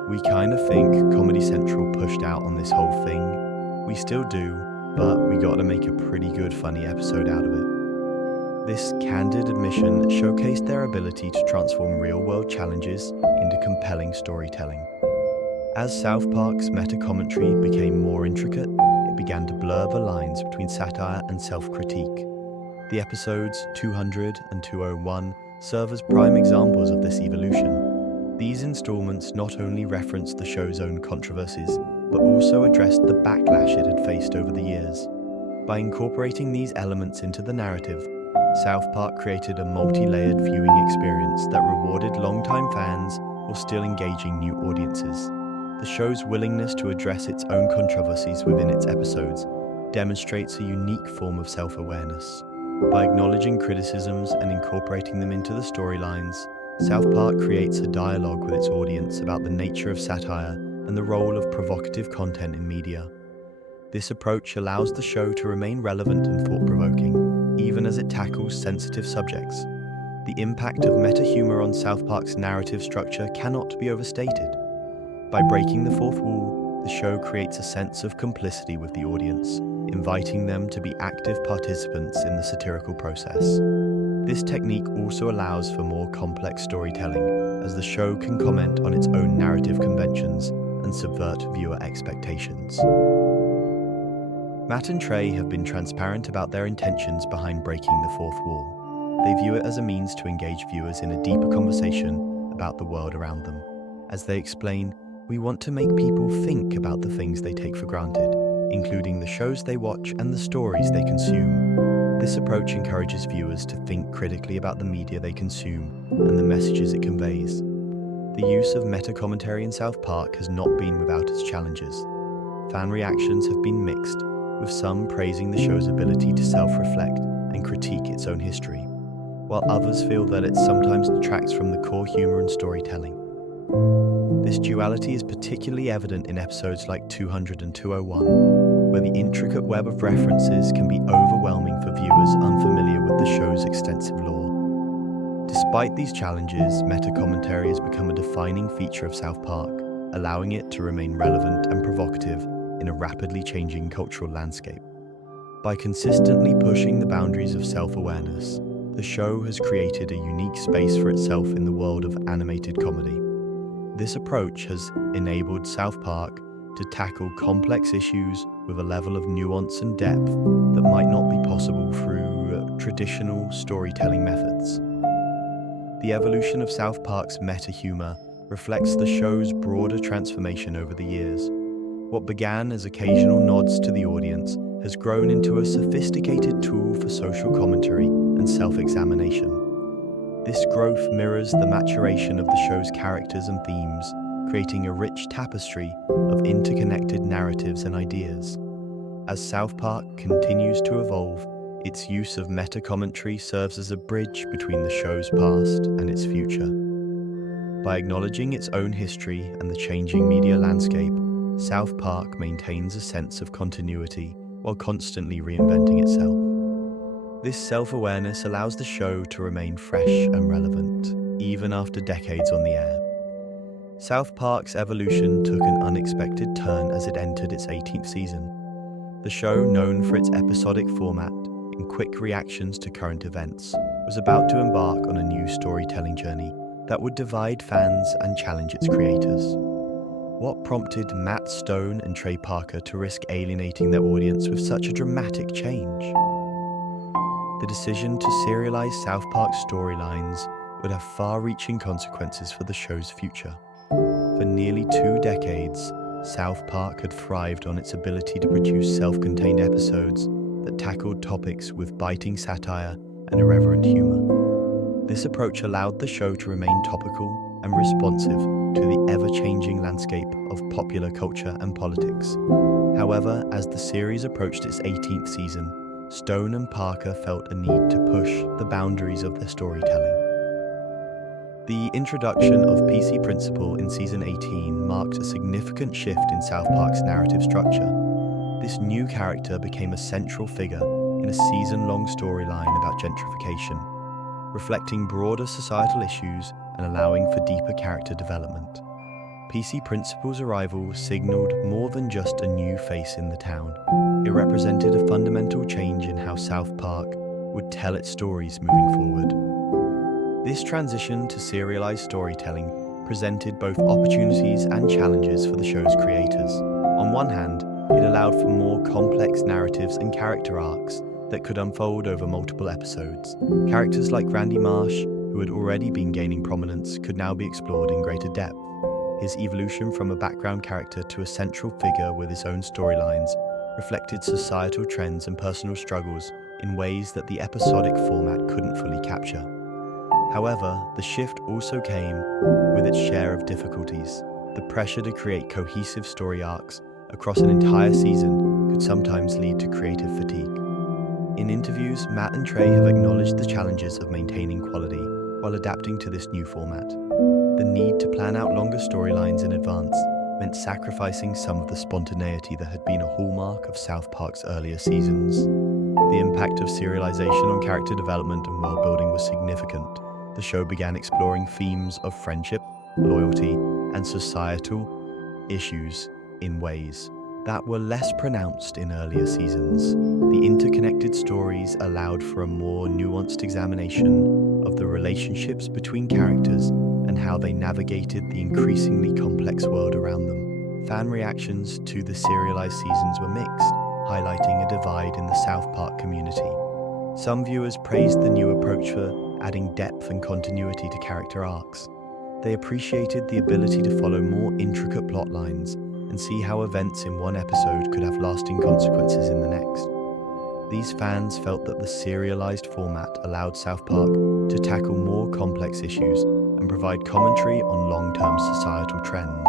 "We kind of think Comedy Central pushed out on this whole thing. We still do, but we got to make a pretty good funny episode out of it." This candid admission showcased their ability to transform real-world challenges into compelling storytelling. As South Park's meta-commentary became more intricate, it began to blur the lines between satire and self-critique. The episodes 200 and 201 serve as prime examples of this evolution. These installments not only referenced the show's own controversies, but also addressed the backlash it had faced over the years. By incorporating these elements into the narrative, South Park created a multi-layered viewing experience that rewarded longtime fans while still engaging new audiences. The show's willingness to address its own controversies within its episodes demonstrates a unique form of self-awareness. By acknowledging criticisms and incorporating them into the storylines, South Park creates a dialogue with its audience about the nature of satire and the role of provocative content in media. This approach allows the show to remain relevant and thought-provoking, even as it tackles sensitive subjects. The impact of meta-humor on South Park's narrative structure cannot be overstated. By breaking the fourth wall, the show creates a sense of complicity with the audience, inviting them to be active participants in the satirical process. This technique also allows for more complex storytelling, as the show can comment on its own narrative conventions and subvert viewer expectations. Matt and Trey have been transparent about their intentions behind breaking the fourth wall. They view it as a means to engage viewers in a deeper conversation about the world around them. As they explain, "We want to make people think about the things they take for granted, including the shows they watch and the stories they consume." This approach encourages viewers to think critically about the media they consume and the messages it conveys. The use of meta-commentary in South Park has not been without its challenges. Fan reactions have been mixed, with some praising the show's ability to self-reflect and critique its own history, while others feel that it sometimes detracts from the core humor and storytelling. This duality is particularly evident in episodes like 200 and 201, where the intricate web of references can be overwhelming for viewers unfamiliar with the show's extensive lore. Despite these challenges, meta-commentary has become a defining feature of South Park, allowing it to remain relevant and provocative in a rapidly changing cultural landscape. By consistently pushing the boundaries of self-awareness, the show has created a unique space for itself in the world of animated comedy. This approach has enabled South Park to tackle complex issues with a level of nuance and depth that might not be possible through traditional storytelling methods. The evolution of South Park's meta-humor reflects the show's broader transformation over the years. What began as occasional nods to the audience has grown into a sophisticated tool for social commentary and self-examination. This growth mirrors the maturation of the show's characters and themes, creating a rich tapestry of interconnected narratives and ideas. As South Park continues to evolve, its use of meta-commentary serves as a bridge between the show's past and its future. By acknowledging its own history and the changing media landscape, South Park maintains a sense of continuity while constantly reinventing itself. This self-awareness allows the show to remain fresh and relevant, even after decades on the air. South Park's evolution took an unexpected turn as it entered its 18th season. The show, known for its episodic format and quick reactions to current events, was about to embark on a new storytelling journey that would divide fans and challenge its creators. What prompted Matt Stone and Trey Parker to risk alienating their audience with such a dramatic change? The decision to serialize South Park's storylines would have far-reaching consequences for the show's future. For nearly 2 decades, South Park had thrived on its ability to produce self-contained episodes that tackled topics with biting satire and irreverent humor. This approach allowed the show to remain topical and responsive to the ever-changing landscape of popular culture and politics. However, as the series approached its 18th season, Stone and Parker felt a need to push the boundaries of their storytelling. The introduction of PC Principal in Season 18 marked a significant shift in South Park's narrative structure. This new character became a central figure in a season-long storyline about gentrification, reflecting broader societal issues and allowing for deeper character development. PC Principal's arrival signaled more than just a new face in the town. It represented a fundamental change in how South Park would tell its stories moving forward. This transition to serialized storytelling presented both opportunities and challenges for the show's creators. On one hand, it allowed for more complex narratives and character arcs that could unfold over multiple episodes. Characters like Randy Marsh, who had already been gaining prominence, could now be explored in greater depth. His evolution from a background character to a central figure with his own storylines reflected societal trends and personal struggles in ways that the episodic format couldn't fully capture. However, the shift also came with its share of difficulties. The pressure to create cohesive story arcs across an entire season could sometimes lead to creative fatigue. In interviews, Matt and Trey have acknowledged the challenges of maintaining quality while adapting to this new format. The need to plan out longer storylines in advance meant sacrificing some of the spontaneity that had been a hallmark of South Park's earlier seasons. The impact of serialization on character development and world-building was significant. The show began exploring themes of friendship, loyalty, and societal issues in ways that were less pronounced in earlier seasons. The interconnected stories allowed for a more nuanced examination of the relationships between characters and how they navigated the increasingly complex world around them. Fan reactions to the serialized seasons were mixed, highlighting a divide in the South Park community. Some viewers praised the new approach for adding depth and continuity to character arcs. They appreciated the ability to follow more intricate plot lines and see how events in one episode could have lasting consequences in the next. These fans felt that the serialized format allowed South Park to tackle more complex issues and provide commentary on long-term societal trends.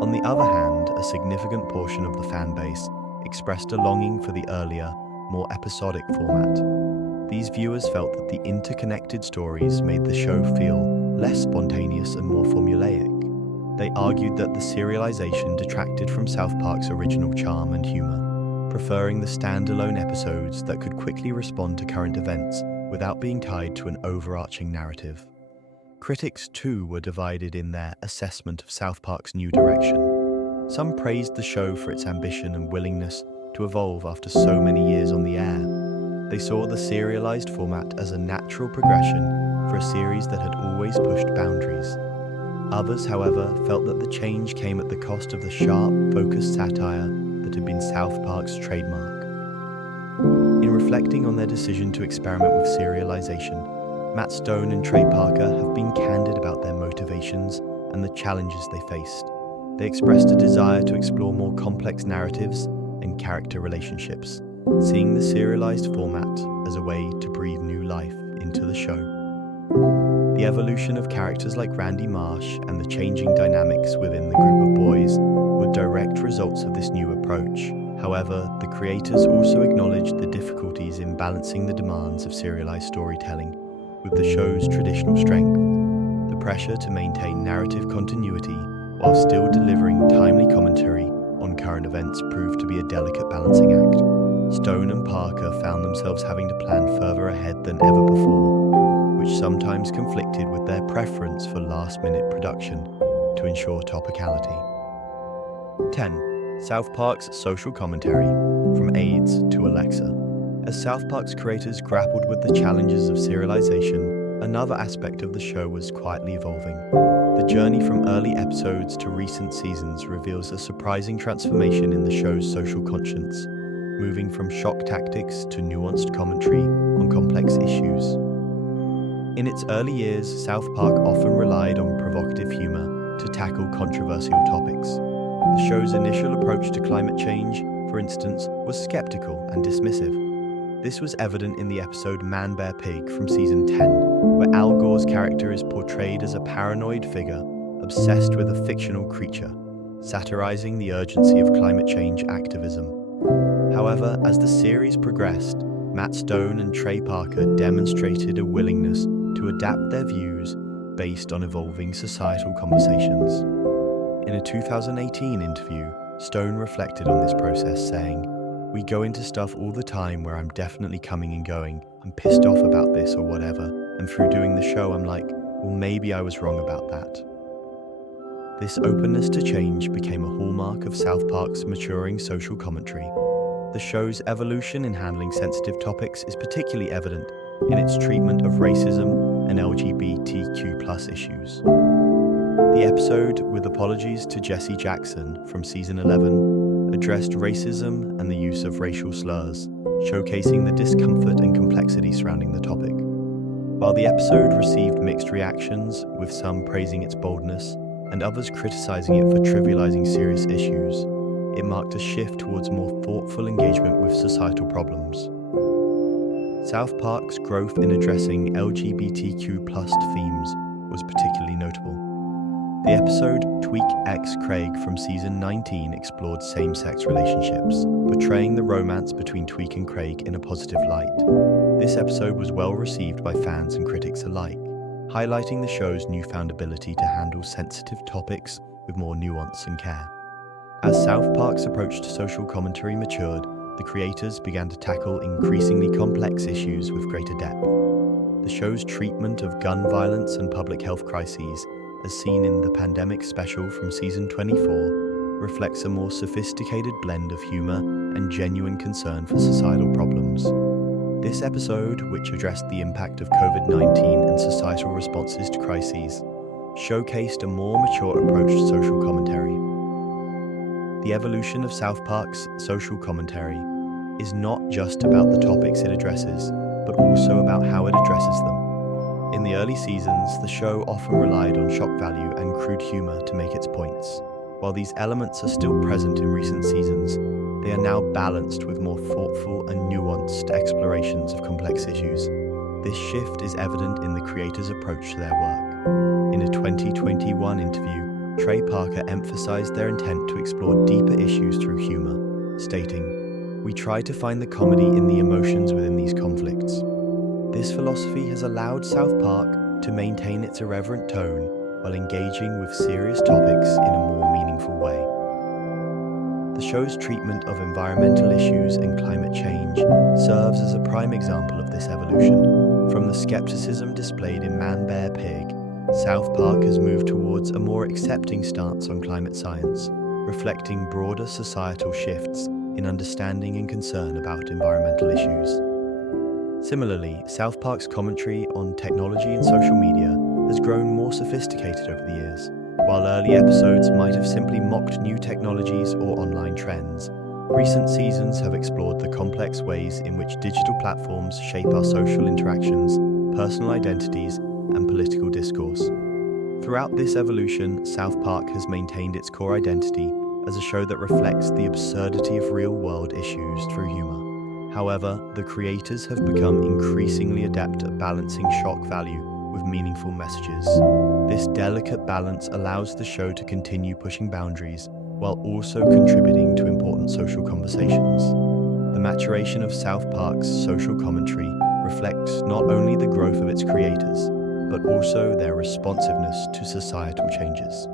On the other hand, a significant portion of the fan base expressed a longing for the earlier, more episodic format. These viewers felt that the interconnected stories made the show feel less spontaneous and more formulaic. They argued that the serialization detracted from South Park's original charm and humor, preferring the standalone episodes that could quickly respond to current events without being tied to an overarching narrative. Critics, too, were divided in their assessment of South Park's new direction. Some praised the show for its ambition and willingness to evolve after so many years on the air. They saw the serialized format as a natural progression for a series that had always pushed boundaries. Others, however, felt that the change came at the cost of the sharp, focused satire that had been South Park's trademark. In reflecting on their decision to experiment with serialization, Matt Stone and Trey Parker have been candid about their motivations and the challenges they faced. They expressed a desire to explore more complex narratives and character relationships, seeing the serialized format as a way to breathe new life into the show. The evolution of characters like Randy Marsh and the changing dynamics within the group of boys were direct results of this new approach. However, the creators also acknowledged the difficulties in balancing the demands of serialized storytelling with the show's traditional strength. The pressure to maintain narrative continuity while still delivering timely commentary on current events proved to be a delicate balancing act. Stone and Parker found themselves having to plan further ahead than ever before, which sometimes conflicted with their preference for last-minute production to ensure topicality. 10. South Park's social commentary, from AIDS to Alexa. As South Park's creators grappled with the challenges of serialization, another aspect of the show was quietly evolving. The journey from early episodes to recent seasons reveals a surprising transformation in the show's social conscience, moving from shock tactics to nuanced commentary on complex issues. In its early years, South Park often relied on provocative humor to tackle controversial topics. The show's initial approach to climate change, for instance, was skeptical and dismissive. This was evident in the episode Man Bear Pig from season 10, where Al Gore's character is portrayed as a paranoid figure obsessed with a fictional creature, satirizing the urgency of climate change activism. However, as the series progressed, Matt Stone and Trey Parker demonstrated a willingness to adapt their views based on evolving societal conversations. In a 2018 interview, Stone reflected on this process, saying, We go into stuff all the time where I'm definitely coming and going, I'm pissed off about this or whatever, and through doing the show I'm like, well, maybe I was wrong about that. This openness to change became a hallmark of South Park's maturing social commentary. The show's evolution in handling sensitive topics is particularly evident in its treatment of racism and LGBTQ+ issues. The episode, with apologies to Jesse Jackson from season 11, addressed racism and the use of racial slurs, showcasing the discomfort and complexity surrounding the topic. While the episode received mixed reactions, with some praising its boldness and others criticizing it for trivializing serious issues, it marked a shift towards more thoughtful engagement with societal problems. South Park's growth in addressing LGBTQ+ themes was particularly notable. The episode Tweak X Craig from season 19 explored same-sex relationships, portraying the romance between Tweak and Craig in a positive light. This episode was well received by fans and critics alike, highlighting the show's newfound ability to handle sensitive topics with more nuance and care. As South Park's approach to social commentary matured, the creators began to tackle increasingly complex issues with greater depth. The show's treatment of gun violence and public health crises, as seen in the pandemic special from season 24, reflects a more sophisticated blend of humor and genuine concern for societal problems. This episode, which addressed the impact of COVID-19 and societal responses to crises, showcased a more mature approach to social commentary. The evolution of South Park's social commentary is not just about the topics it addresses, but also about how it addresses them. In the early seasons, the show often relied on shock value and crude humor to make its points. While these elements are still present in recent seasons, they are now balanced with more thoughtful and nuanced explorations of complex issues. This shift is evident in the creators' approach to their work. In a 2021 interview, Trey Parker emphasized their intent to explore deeper issues through humor, stating, "We try to find the comedy in the emotions within these conflicts." This philosophy has allowed South Park to maintain its irreverent tone while engaging with serious topics in a more meaningful way. The show's treatment of environmental issues and climate change serves as a prime example of this evolution. From the skepticism displayed in Man Bear Pig, South Park has moved towards a more accepting stance on climate science, reflecting broader societal shifts in understanding and concern about environmental issues. Similarly, South Park's commentary on technology and social media has grown more sophisticated over the years. While early episodes might have simply mocked new technologies or online trends, recent seasons have explored the complex ways in which digital platforms shape our social interactions, personal identities, and political discourse. Throughout this evolution, South Park has maintained its core identity as a show that reflects the absurdity of real-world issues through humor. However, the creators have become increasingly adept at balancing shock value with meaningful messages. This delicate balance allows the show to continue pushing boundaries while also contributing to important social conversations. The maturation of South Park's social commentary reflects not only the growth of its creators, but also their responsiveness to societal changes.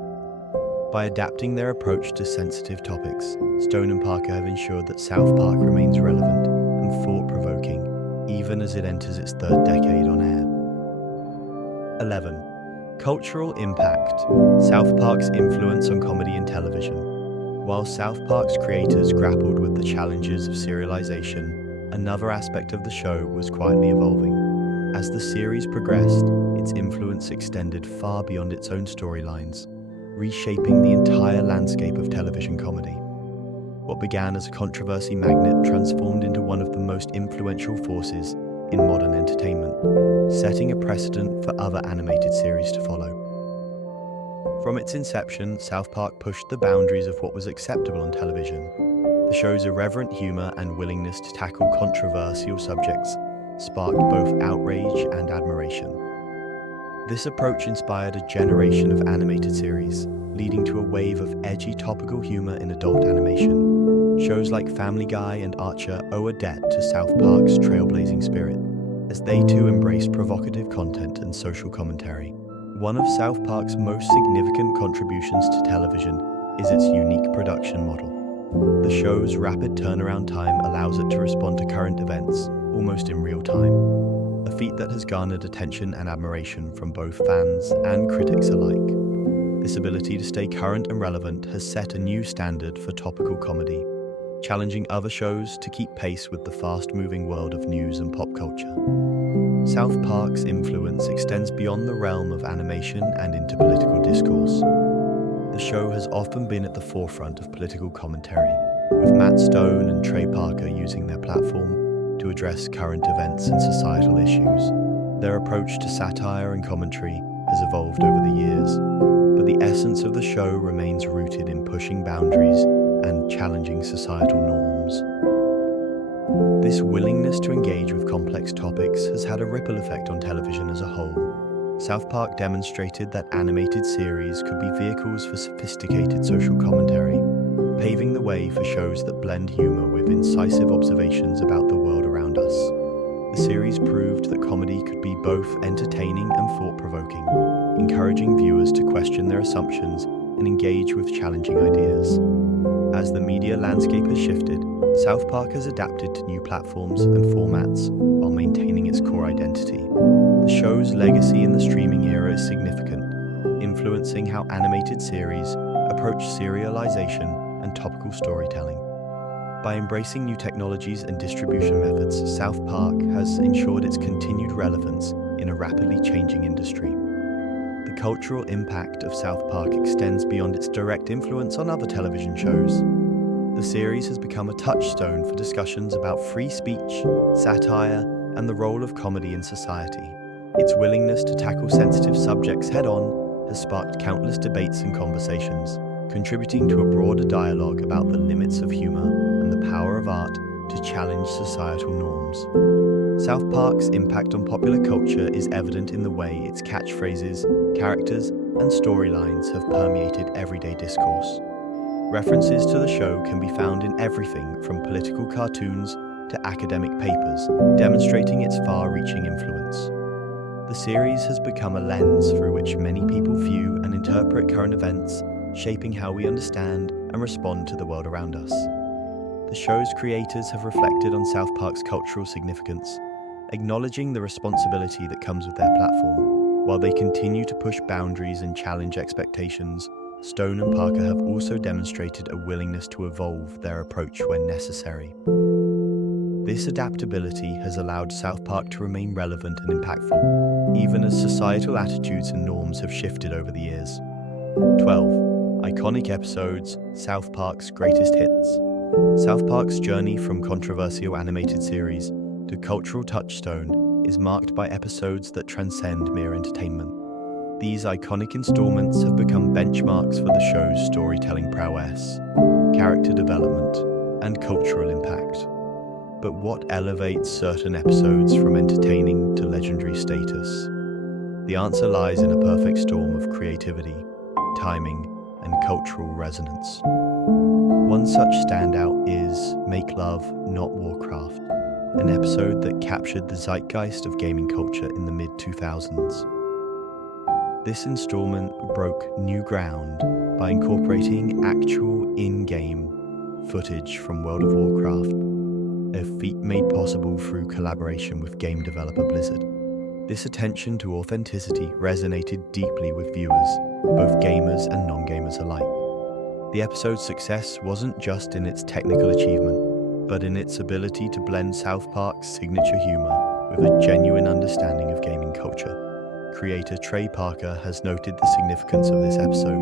By adapting their approach to sensitive topics, Stone and Parker have ensured that South Park remains relevant and thought-provoking, even as it enters its third decade on air. 11. Cultural impact. South Park's influence on comedy and television. While South Park's creators grappled with the challenges of serialization, another aspect of the show was quietly evolving. As the series progressed, its influence extended far beyond its own storylines, reshaping the entire landscape of television comedy. What began as a controversy magnet transformed into one of the most influential forces in modern entertainment, setting a precedent for other animated series to follow. From its inception, South Park pushed the boundaries of what was acceptable on television. The show's irreverent humor and willingness to tackle controversial subjects sparked both outrage and admiration. This approach inspired a generation of animated series, leading to a wave of edgy topical humor in adult animation. Shows like Family Guy and Archer owe a debt to South Park's trailblazing spirit, as they too embraced provocative content and social commentary. One of South Park's most significant contributions to television is its unique production model. The show's rapid turnaround time allows it to respond to current events almost in real time, a feat that has garnered attention and admiration from both fans and critics alike. This ability to stay current and relevant has set a new standard for topical comedy, challenging other shows to keep pace with the fast-moving world of news and pop culture. South Park's influence extends beyond the realm of animation and into political discourse. The show has often been at the forefront of political commentary, with Matt Stone and Trey Parker using their platform to address current events and societal issues. Their approach to satire and commentary has evolved over the years, but the essence of the show remains rooted in pushing boundaries and challenging societal norms. This willingness to engage with complex topics has had a ripple effect on television as a whole. South Park demonstrated that animated series could be vehicles for sophisticated social commentary, paving the way for shows that blend humor with incisive observations about the world around us. The series proved that comedy could be both entertaining and thought-provoking, encouraging viewers to question their assumptions and engage with challenging ideas. As the media landscape has shifted, South Park has adapted to new platforms and formats while maintaining its core identity. The show's legacy in the streaming era is significant, influencing how animated series approach serialization and topical storytelling. By embracing new technologies and distribution methods, South Park has ensured its continued relevance in a rapidly changing industry. The cultural impact of South Park extends beyond its direct influence on other television shows. The series has become a touchstone for discussions about free speech, satire, and the role of comedy in society. Its willingness to tackle sensitive subjects head-on has sparked countless debates and conversations, contributing to a broader dialogue about the limits of humor and the power of art to challenge societal norms. South Park's impact on popular culture is evident in the way its catchphrases, characters, and storylines have permeated everyday discourse. References to the show can be found in everything from political cartoons to academic papers, demonstrating its far-reaching influence. The series has become a lens through which many people view and interpret current events, shaping how we understand and respond to the world around us. The show's creators have reflected on South Park's cultural significance, acknowledging the responsibility that comes with their platform. While they continue to push boundaries and challenge expectations, Stone and Parker have also demonstrated a willingness to evolve their approach when necessary. This adaptability has allowed South Park to remain relevant and impactful, even as societal attitudes and norms have shifted over the years. 12. Iconic episodes, South Park's greatest hits. South Park's journey from controversial animated series to cultural touchstone is marked by episodes that transcend mere entertainment. These iconic installments have become benchmarks for the show's storytelling prowess, character development, and cultural impact. But what elevates certain episodes from entertaining to legendary status? The answer lies in a perfect storm of creativity, timing, and cultural resonance. One such standout is Make Love, Not Warcraft, an episode that captured the zeitgeist of gaming culture in the mid-2000s. This installment broke new ground by incorporating actual in-game footage from World of Warcraft, a feat made possible through collaboration with game developer Blizzard. This attention to authenticity resonated deeply with viewers, both gamers and non-gamers alike. The episode's success wasn't just in its technical achievement, but in its ability to blend South Park's signature humor with a genuine understanding of gaming culture. Creator Trey Parker has noted the significance of this episode,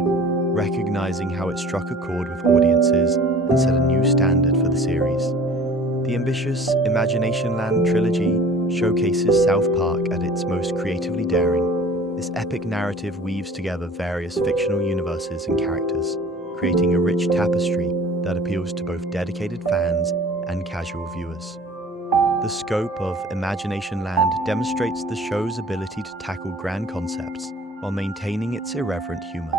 recognizing how it struck a chord with audiences and set a new standard for the series. The ambitious Imagination Land trilogy showcases South Park at its most creatively daring. This epic narrative weaves together various fictional universes and characters, creating a rich tapestry that appeals to both dedicated fans and casual viewers. The scope of Imagination Land demonstrates the show's ability to tackle grand concepts while maintaining its irreverent humor.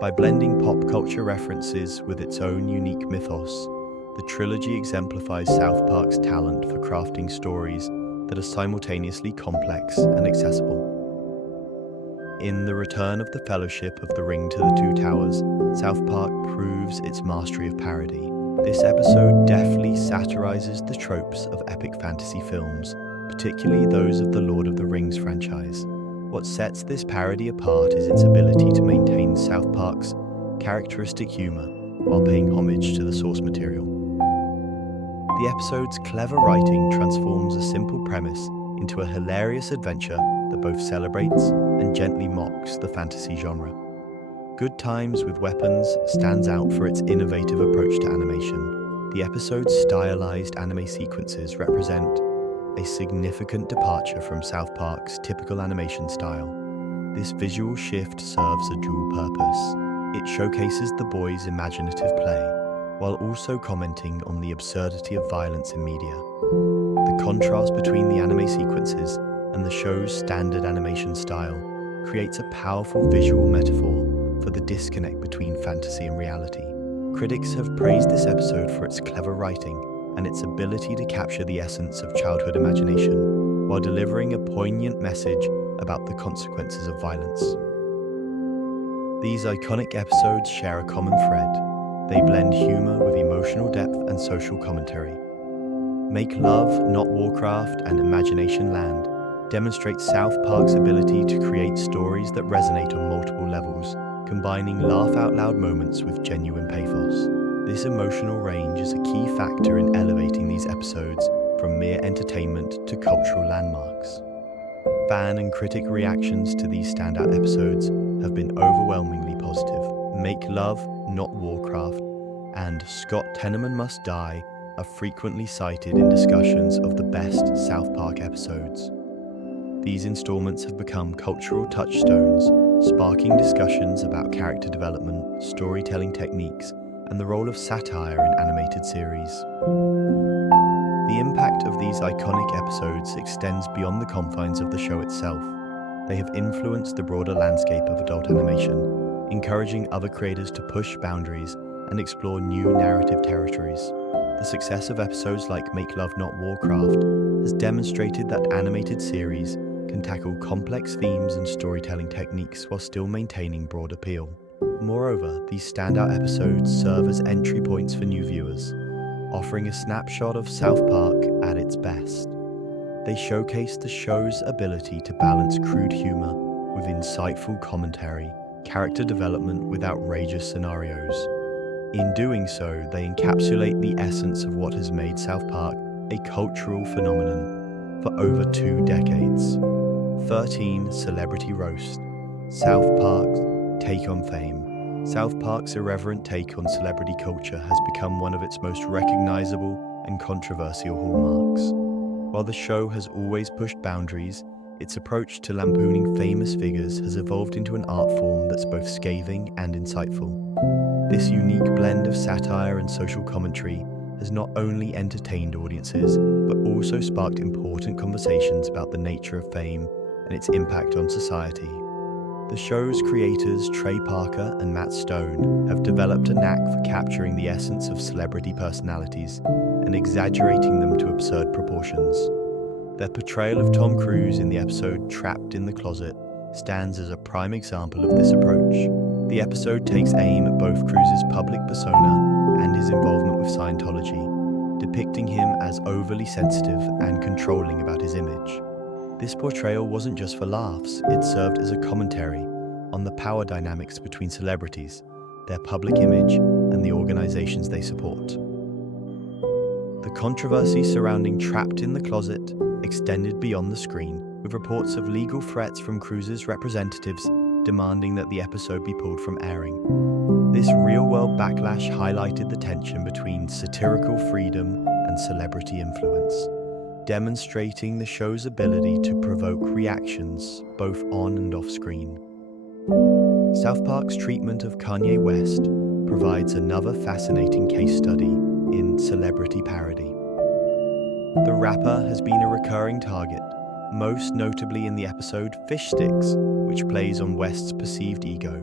By blending pop culture references with its own unique mythos, the trilogy exemplifies South Park's talent for crafting stories that are simultaneously complex and accessible. In The Return of the Fellowship of the Ring to the Two Towers, South Park proves its mastery of parody, This episode deftly satirizes the tropes of epic fantasy films, particularly those of the Lord of the Rings franchise. What sets this parody apart is its ability to maintain South Park's characteristic humor while paying homage to the source material. The episode's clever writing transforms a simple premise into a hilarious adventure that both celebrates and gently mocks the fantasy genre. Good Times with Weapons stands out for its innovative approach to animation. The episode's stylized anime sequences represent a significant departure from South Park's typical animation style. This visual shift serves a dual purpose. It showcases the boys' imaginative play, while also commenting on the absurdity of violence in media. The contrast between the anime sequences and the show's standard animation style creates a powerful visual metaphor for the disconnect between fantasy and reality. Critics have praised this episode for its clever writing and its ability to capture the essence of childhood imagination, while delivering a poignant message about the consequences of violence. These iconic episodes share a common thread. They blend humor with emotional depth and social commentary. Make Love, Not Warcraft, and Imagination Land demonstrate South Park's ability to create stories that resonate on multiple levels, combining laugh-out-loud moments with genuine pathos. This emotional range is a key factor in elevating these episodes from mere entertainment to cultural landmarks. Fan and critic reactions to these standout episodes have been overwhelmingly positive. Make Love, Not Warcraft, and Scott Tenorman Must Die are frequently cited in discussions of the best South Park episodes. These installments have become cultural touchstones, sparking discussions about character development, storytelling techniques, and the role of satire in animated series. The impact of these iconic episodes extends beyond the confines of the show itself. They have influenced the broader landscape of adult animation, encouraging other creators to push boundaries and explore new narrative territories. The success of episodes like Make Love Not Warcraft has demonstrated that animated series can tackle complex themes and storytelling techniques while still maintaining broad appeal. Moreover, these standout episodes serve as entry points for new viewers, offering a snapshot of South Park at its best. They showcase the show's ability to balance crude humor with insightful commentary, character development with outrageous scenarios. In doing so, they encapsulate the essence of what has made South Park a cultural phenomenon for over 2 decades. 13. Celebrity Roast. South Park's take on fame. South Park's irreverent take on celebrity culture has become one of its most recognizable and controversial hallmarks. While the show has always pushed boundaries, its approach to lampooning famous figures has evolved into an art form that's both scathing and insightful. This unique blend of satire and social commentary has not only entertained audiences, but also sparked important conversations about the nature of fame and its impact on society. The show's creators, Trey Parker and Matt Stone, have developed a knack for capturing the essence of celebrity personalities and exaggerating them to absurd proportions. Their portrayal of Tom Cruise in the episode Trapped in the Closet stands as a prime example of this approach. The episode takes aim at both Cruise's public persona and his involvement with Scientology, depicting him as overly sensitive and controlling about his image. This portrayal wasn't just for laughs, it served as a commentary on the power dynamics between celebrities, their public image, and the organizations they support. The controversy surrounding Trapped in the Closet extended beyond the screen, with reports of legal threats from Cruise's representatives demanding that the episode be pulled from airing. This real-world backlash highlighted the tension between satirical freedom and celebrity influence, demonstrating the show's ability to provoke reactions both on and off screen. South Park's treatment of Kanye West provides another fascinating case study in celebrity parody. The rapper has been a recurring target, most notably in the episode Fish Sticks, which plays on West's perceived ego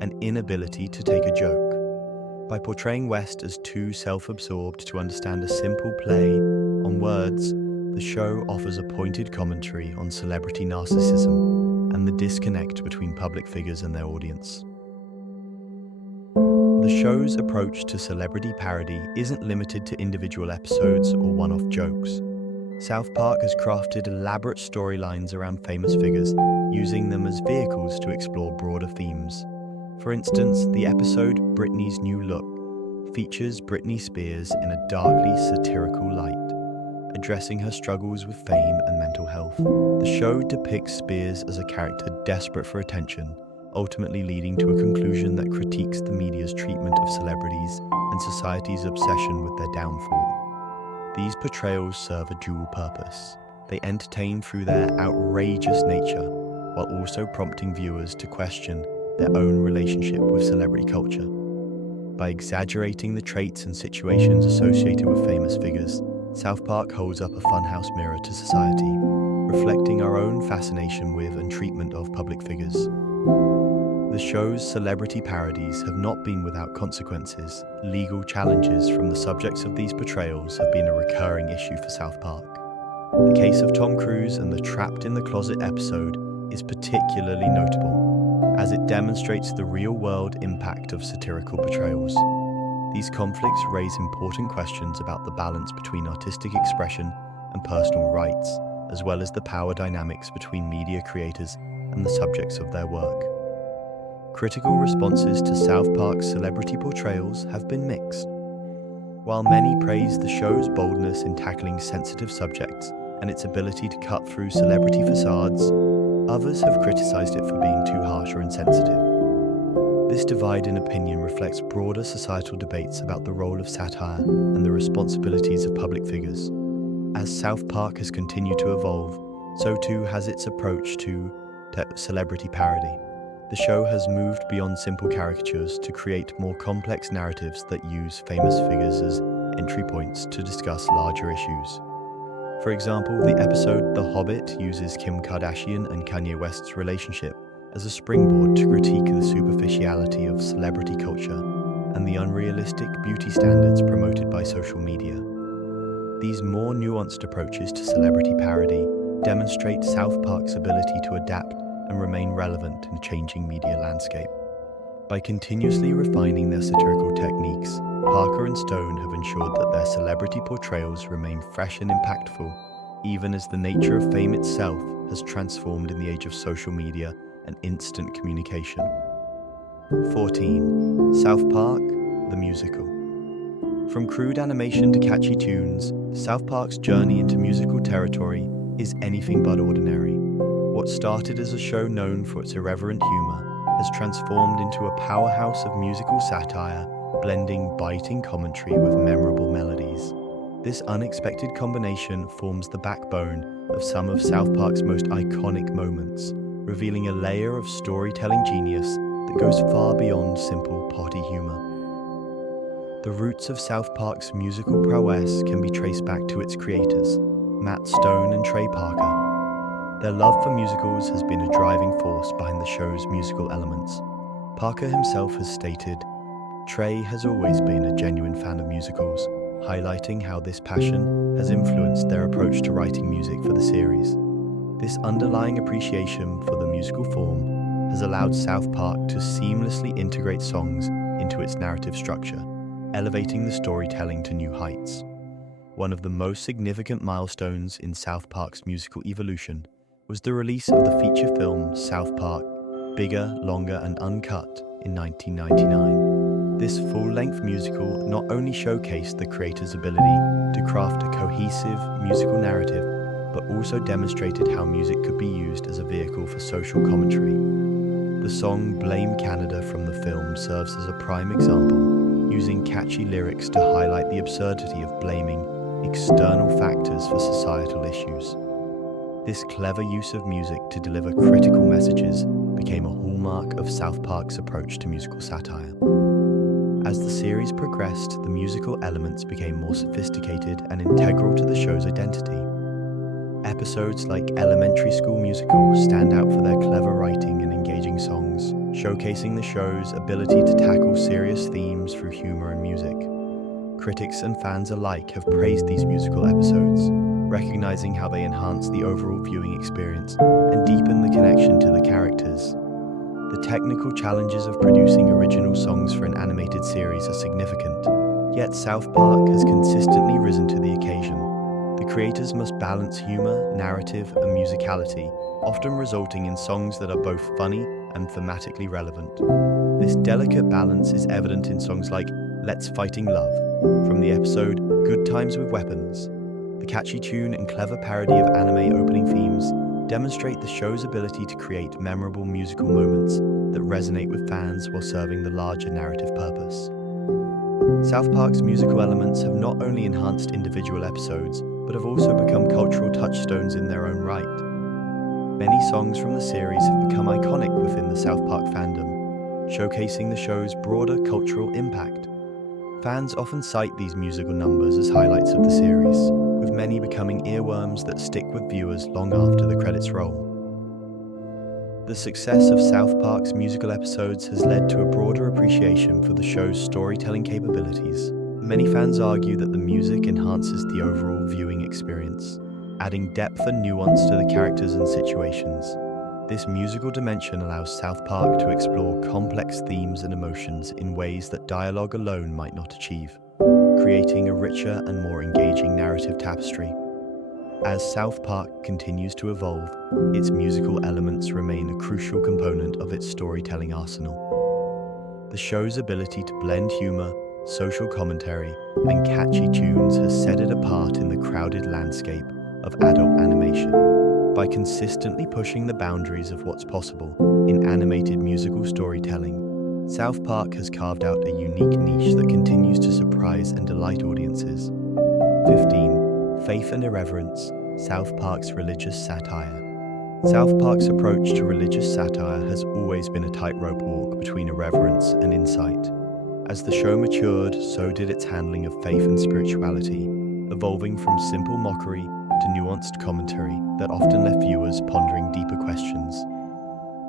and inability to take a joke. By portraying West as too self-absorbed to understand a simple play on words, the show offers a pointed commentary on celebrity narcissism and the disconnect between public figures and their audience. The show's approach to celebrity parody isn't limited to individual episodes or one-off jokes. South Park has crafted elaborate storylines around famous figures, using them as vehicles to explore broader themes. For instance, the episode Britney's New Look features Britney Spears in a darkly satirical light, addressing her struggles with fame and mental health. The show depicts Spears as a character desperate for attention, ultimately leading to a conclusion that critiques the media's treatment of celebrities and society's obsession with their downfall. These portrayals serve a dual purpose. They entertain through their outrageous nature, while also prompting viewers to question their own relationship with celebrity culture. By exaggerating the traits and situations associated with famous figures, South Park holds up a funhouse mirror to society, reflecting our own fascination with and treatment of public figures. The show's celebrity parodies have not been without consequences. Legal challenges from the subjects of these portrayals have been a recurring issue for South Park. The case of Tom Cruise and the Trapped in the Closet episode is particularly notable, as it demonstrates the real-world impact of satirical portrayals. These conflicts raise important questions about the balance between artistic expression and personal rights, as well as the power dynamics between media creators and the subjects of their work. Critical responses to South Park's celebrity portrayals have been mixed. While many praise the show's boldness in tackling sensitive subjects and its ability to cut through celebrity facades, others have criticized it for being too harsh or insensitive. This divide in opinion reflects broader societal debates about the role of satire and the responsibilities of public figures. As South Park has continued to evolve, so too has its approach to celebrity parody. The show has moved beyond simple caricatures to create more complex narratives that use famous figures as entry points to discuss larger issues. For example, the episode The Hobbit uses Kim Kardashian and Kanye West's relationship as a springboard to critique the superficiality of celebrity culture and the unrealistic beauty standards promoted by social media. These more nuanced approaches to celebrity parody demonstrate South Park's ability to adapt and remain relevant in a changing media landscape. By continuously refining their satirical techniques, Parker and Stone have ensured that their celebrity portrayals remain fresh and impactful, even as the nature of fame itself has transformed in the age of social media and instant communication. 14. South Park, the musical. From crude animation to catchy tunes, South Park's journey into musical territory is anything but ordinary. What started as a show known for its irreverent humor has transformed into a powerhouse of musical satire, blending biting commentary with memorable melodies. This unexpected combination forms the backbone of some of South Park's most iconic moments, revealing a layer of storytelling genius that goes far beyond simple potty humor. The roots of South Park's musical prowess can be traced back to its creators, Matt Stone and Trey Parker. Their love for musicals has been a driving force behind the show's musical elements. Parker himself has stated, "Trey has always been a genuine fan of musicals," highlighting how this passion has influenced their approach to writing music for the series. This underlying appreciation for the musical form has allowed South Park to seamlessly integrate songs into its narrative structure, elevating the storytelling to new heights. One of the most significant milestones in South Park's musical evolution was the release of the feature film South Park, Bigger, Longer, and Uncut in 1999. This full-length musical not only showcased the creator's ability to craft a cohesive musical narrative, but also demonstrated how music could be used as a vehicle for social commentary. The song Blame Canada from the film serves as a prime example, using catchy lyrics to highlight the absurdity of blaming external factors for societal issues. This clever use of music to deliver critical messages became a hallmark of South Park's approach to musical satire. As the series progressed, the musical elements became more sophisticated and integral to the show's identity. Episodes like Elementary School Musical stand out for their clever writing and engaging songs, showcasing the show's ability to tackle serious themes through humor and music. Critics and fans alike have praised these musical episodes, recognizing how they enhance the overall viewing experience and deepen the connection to the characters. The technical challenges of producing original songs for an animated series are significant, yet South Park has consistently risen to the occasion. The creators must balance humor, narrative, and musicality, often resulting in songs that are both funny and thematically relevant. This delicate balance is evident in songs like Let's Fighting Love, from the episode Good Times with Weapons. The catchy tune and clever parody of anime opening themes demonstrate the show's ability to create memorable musical moments that resonate with fans while serving the larger narrative purpose. South Park's musical elements have not only enhanced individual episodes, but have also become cultural touchstones in their own right. Many songs from the series have become iconic within the South Park fandom, showcasing the show's broader cultural impact. Fans often cite these musical numbers as highlights of the series, with many becoming earworms that stick with viewers long after the credits roll. The success of South Park's musical episodes has led to a broader appreciation for the show's storytelling capabilities. Many fans argue that the music enhances the overall viewing experience, adding depth and nuance to the characters and situations. This musical dimension allows South Park to explore complex themes and emotions in ways that dialogue alone might not achieve, creating a richer and more engaging narrative tapestry. As South Park continues to evolve, its musical elements remain a crucial component of its storytelling arsenal. The show's ability to blend humor, social commentary, and catchy tunes has set it apart in the crowded landscape of adult animation. By consistently pushing the boundaries of what's possible in animated musical storytelling, South Park has carved out a unique niche that continues to surprise and delight audiences. 15. Faith and Irreverence, South Park's religious satire. South Park's approach to religious satire has always been a tightrope walk between irreverence and insight. As the show matured, so did its handling of faith and spirituality, evolving from simple mockery to nuanced commentary that often left viewers pondering deeper questions.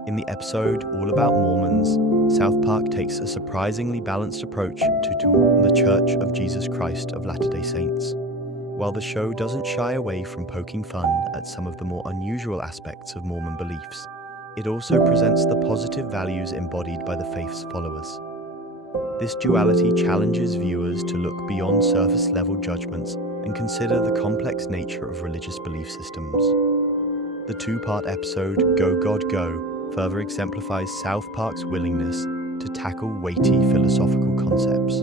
In the episode All About Mormons, South Park takes a surprisingly balanced approach to the Church of Jesus Christ of Latter-day Saints. While the show doesn't shy away from poking fun at some of the more unusual aspects of Mormon beliefs, it also presents the positive values embodied by the faith's followers. This duality challenges viewers to look beyond surface-level judgments and consider the complex nature of religious belief systems. The two-part episode, Go God Go, further exemplifies South Park's willingness to tackle weighty philosophical concepts.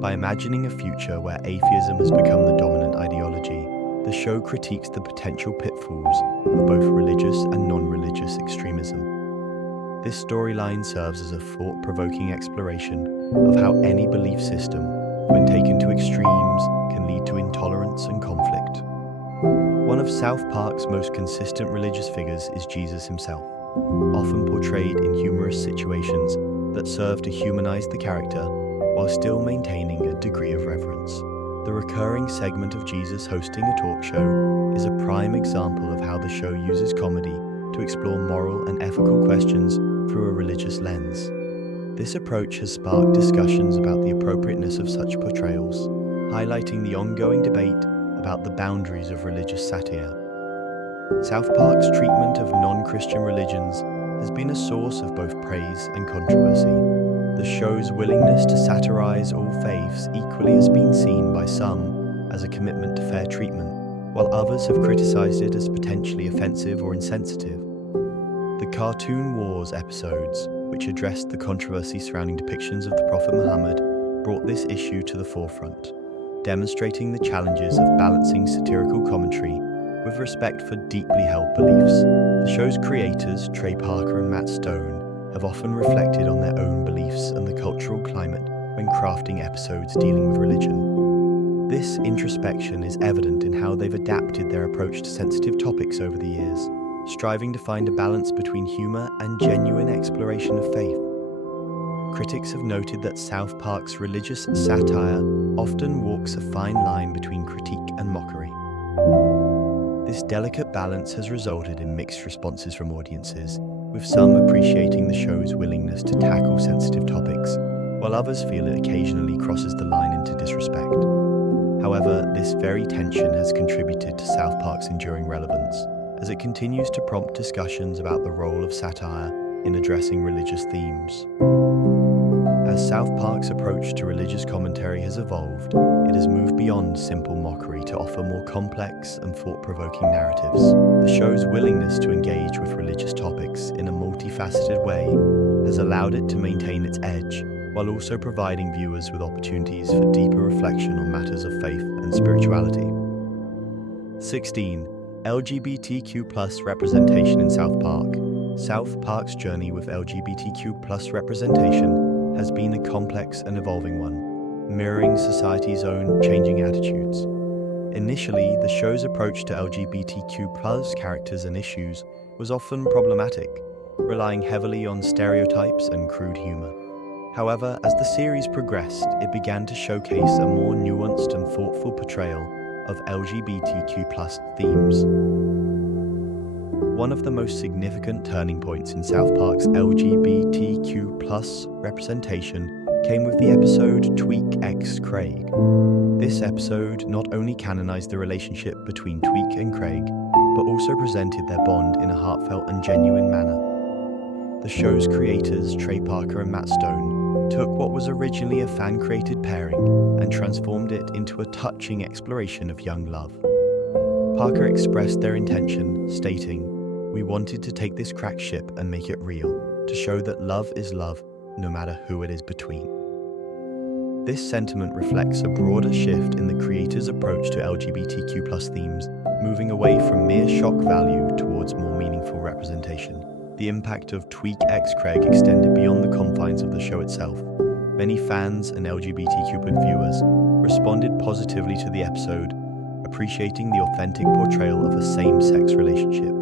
By imagining a future where atheism has become the dominant ideology, the show critiques the potential pitfalls of both religious and non-religious extremism. This storyline serves as a thought-provoking exploration of how any belief system, when taken to extremes, can lead to intolerance and conflict. One of South Park's most consistent religious figures is Jesus himself, often portrayed in humorous situations that serve to humanize the character while still maintaining a degree of reverence. The recurring segment of Jesus hosting a talk show is a prime example of how the show uses comedy to explore moral and ethical questions through a religious lens. This approach has sparked discussions about the appropriateness of such portrayals, highlighting the ongoing debate about the boundaries of religious satire. South Park's treatment of non-Christian religions has been a source of both praise and controversy. The show's willingness to satirize all faiths equally has been seen by some as a commitment to fair treatment, while others have criticized it as potentially offensive or insensitive. The Cartoon Wars episodes, which addressed the controversy surrounding depictions of the Prophet Muhammad, brought this issue to the forefront, demonstrating the challenges of balancing satirical commentary with respect for deeply held beliefs. The show's creators, Trey Parker and Matt Stone, have often reflected on their own beliefs and the cultural climate when crafting episodes dealing with religion. This introspection is evident in how they've adapted their approach to sensitive topics over the years, striving to find a balance between humor and genuine exploration of faith. Critics have noted that South Park's religious satire often walks a fine line between critique and mockery. This delicate balance has resulted in mixed responses from audiences, with some appreciating the show's willingness to tackle sensitive topics, while others feel it occasionally crosses the line into disrespect. However, this very tension has contributed to South Park's enduring relevance, as it continues to prompt discussions about the role of satire in addressing religious themes. As South Park's approach to religious commentary has evolved, it has moved beyond simple mockery to offer more complex and thought-provoking narratives. The show's willingness to engage with religious topics in a multifaceted way has allowed it to maintain its edge, while also providing viewers with opportunities for deeper reflection on matters of faith and spirituality. 16. LGBTQ+ representation in South Park. South Park's journey with LGBTQ+ representation has been a complex and evolving one, mirroring society's own changing attitudes. Initially, the show's approach to LGBTQ+ characters and issues was often problematic, relying heavily on stereotypes and crude humor. However, as the series progressed, it began to showcase a more nuanced and thoughtful portrayal of LGBTQ+ themes. One of the most significant turning points in South Park's LGBTQ+ representation came with the episode Tweek x Craig. This episode not only canonized the relationship between Tweek and Craig, but also presented their bond in a heartfelt and genuine manner. The show's creators, Trey Parker and Matt Stone, took what was originally a fan-created pairing and transformed it into a touching exploration of young love. Parker expressed their intention, stating, "We wanted to take this cracked ship and make it real, to show that love is love, no matter who it is between." This sentiment reflects a broader shift in the creators' approach to LGBTQ+ themes, moving away from mere shock value towards more meaningful representation. The impact of Tweek x Craig extended beyond the confines of the show itself. Many fans and LGBTQ+ viewers responded positively to the episode, appreciating the authentic portrayal of a same-sex relationship.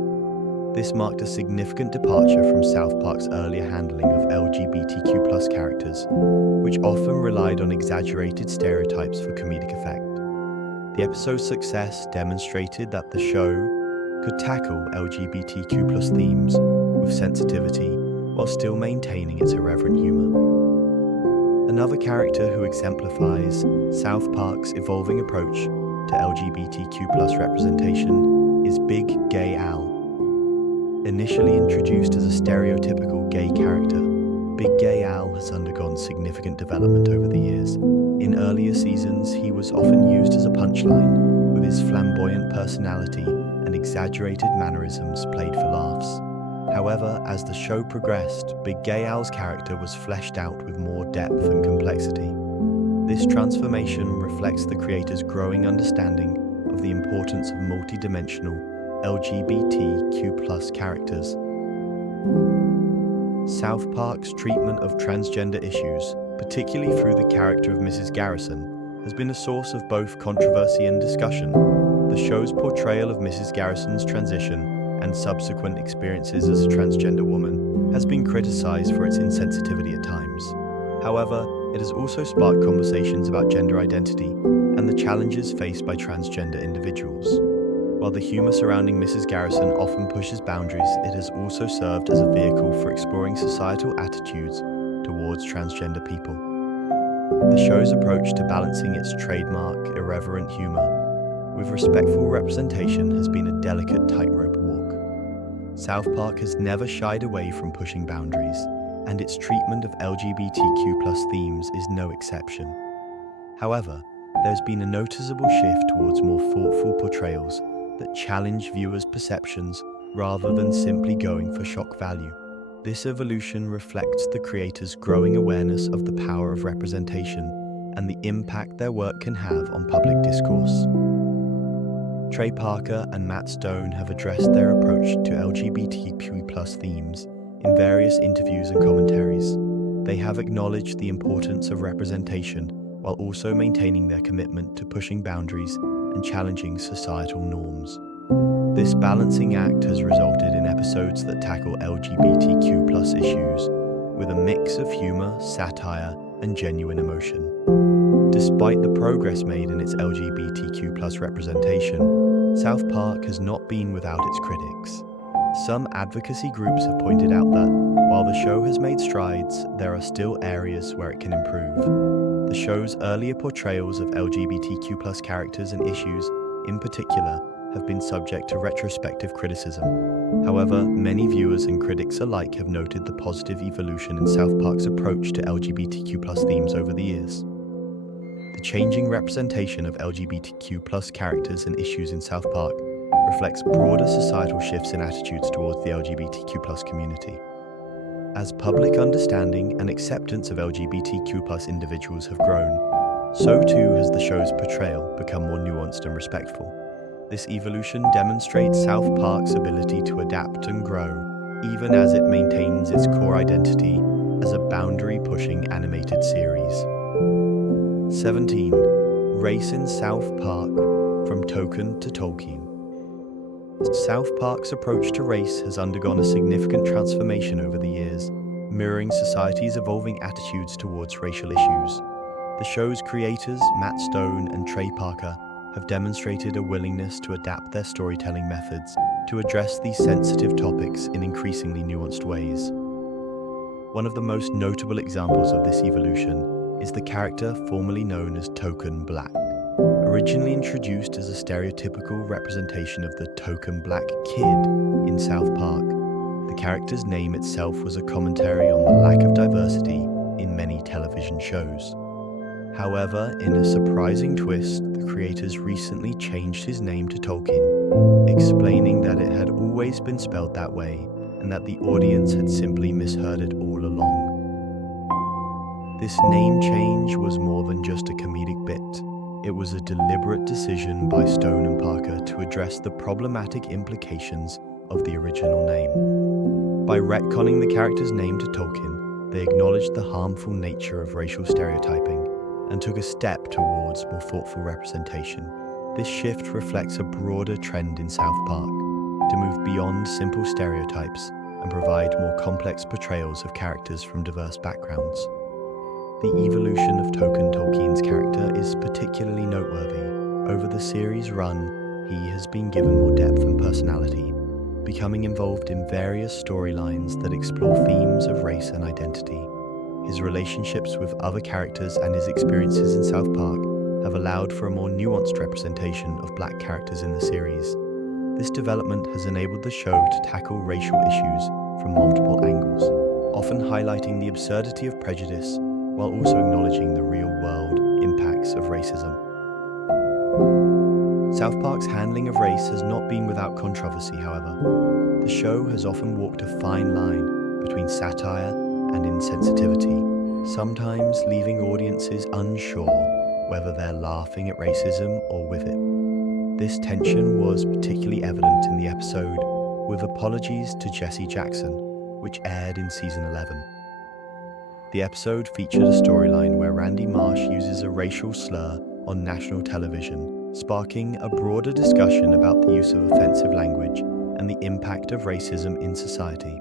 This marked a significant departure from South Park's earlier handling of LGBTQ+ characters, which often relied on exaggerated stereotypes for comedic effect. The episode's success demonstrated that the show could tackle LGBTQ+ themes with sensitivity while still maintaining its irreverent humor. Another character who exemplifies South Park's evolving approach to LGBTQ+ representation is Big Gay Al. Initially introduced as a stereotypical gay character, Big Gay Al has undergone significant development over the years. In earlier seasons, he was often used as a punchline, with his flamboyant personality and exaggerated mannerisms played for laughs. However, as the show progressed, Big Gay Al's character was fleshed out with more depth and complexity. This transformation reflects the creator's growing understanding of the importance of multidimensional LGBTQ+ characters. South Park's treatment of transgender issues, particularly through the character of Mrs. Garrison, has been a source of both controversy and discussion. The show's portrayal of Mrs. Garrison's transition and subsequent experiences as a transgender woman has been criticized for its insensitivity at times. However, it has also sparked conversations about gender identity and the challenges faced by transgender individuals. While the humor surrounding Mrs. Garrison often pushes boundaries, it has also served as a vehicle for exploring societal attitudes towards transgender people. The show's approach to balancing its trademark, irreverent humor with respectful representation has been a delicate tightrope walk. South Park has never shied away from pushing boundaries, and its treatment of LGBTQ+ themes is no exception. However, there's been a noticeable shift towards more thoughtful portrayals that challenge viewers' perceptions rather than simply going for shock value. This evolution reflects the creators' growing awareness of the power of representation and the impact their work can have on public discourse. Trey Parker and Matt Stone have addressed their approach to LGBTQ+ themes in various interviews and commentaries. They have acknowledged the importance of representation while also maintaining their commitment to pushing boundaries and challenging societal norms. This balancing act has resulted in episodes that tackle LGBTQ+ issues with a mix of humor, satire, and genuine emotion. Despite the progress made in its LGBTQ+ representation, South Park has not been without its critics. Some advocacy groups have pointed out that, while the show has made strides, there are still areas where it can improve. The show's earlier portrayals of LGBTQ+ characters and issues, in particular, have been subject to retrospective criticism. However, many viewers and critics alike have noted the positive evolution in South Park's approach to LGBTQ+ themes over the years. The changing representation of LGBTQ+ characters and issues in South Park reflects broader societal shifts in attitudes towards the LGBTQ+ community. As public understanding and acceptance of LGBTQ+ individuals have grown, so too has the show's portrayal become more nuanced and respectful. This evolution demonstrates South Park's ability to adapt and grow, even as it maintains its core identity as a boundary-pushing animated series. 17. Race in South Park, From Token to Tolkien. South Park's approach to race has undergone a significant transformation over the years, mirroring society's evolving attitudes towards racial issues. The show's creators, Matt Stone and Trey Parker, have demonstrated a willingness to adapt their storytelling methods to address these sensitive topics in increasingly nuanced ways. One of the most notable examples of this evolution is the character formerly known as Token Black. Originally introduced as a stereotypical representation of the token black kid in South Park, the character's name itself was a commentary on the lack of diversity in many television shows. However, in a surprising twist, the creators recently changed his name to Tolkien, explaining that it had always been spelled that way and that the audience had simply misheard it all along. This name change was more than just a comedic bit. It was a deliberate decision by Stone and Parker to address the problematic implications of the original name. By retconning the character's name to Tolkien, they acknowledged the harmful nature of racial stereotyping and took a step towards more thoughtful representation. This shift reflects a broader trend in South Park to move beyond simple stereotypes and provide more complex portrayals of characters from diverse backgrounds. The evolution of Tolkien's character is particularly noteworthy. Over the series' run, he has been given more depth and personality, becoming involved in various storylines that explore themes of race and identity. His relationships with other characters and his experiences in South Park have allowed for a more nuanced representation of black characters in the series. This development has enabled the show to tackle racial issues from multiple angles, often highlighting the absurdity of prejudice while also acknowledging the real-world impacts of racism. South Park's handling of race has not been without controversy, however. The show has often walked a fine line between satire and insensitivity, sometimes leaving audiences unsure whether they're laughing at racism or with it. This tension was particularly evident in the episode with Apologies to Jesse Jackson, which aired in season 11. The episode featured a storyline where Randy Marsh uses a racial slur on national television, sparking a broader discussion about the use of offensive language and the impact of racism in society.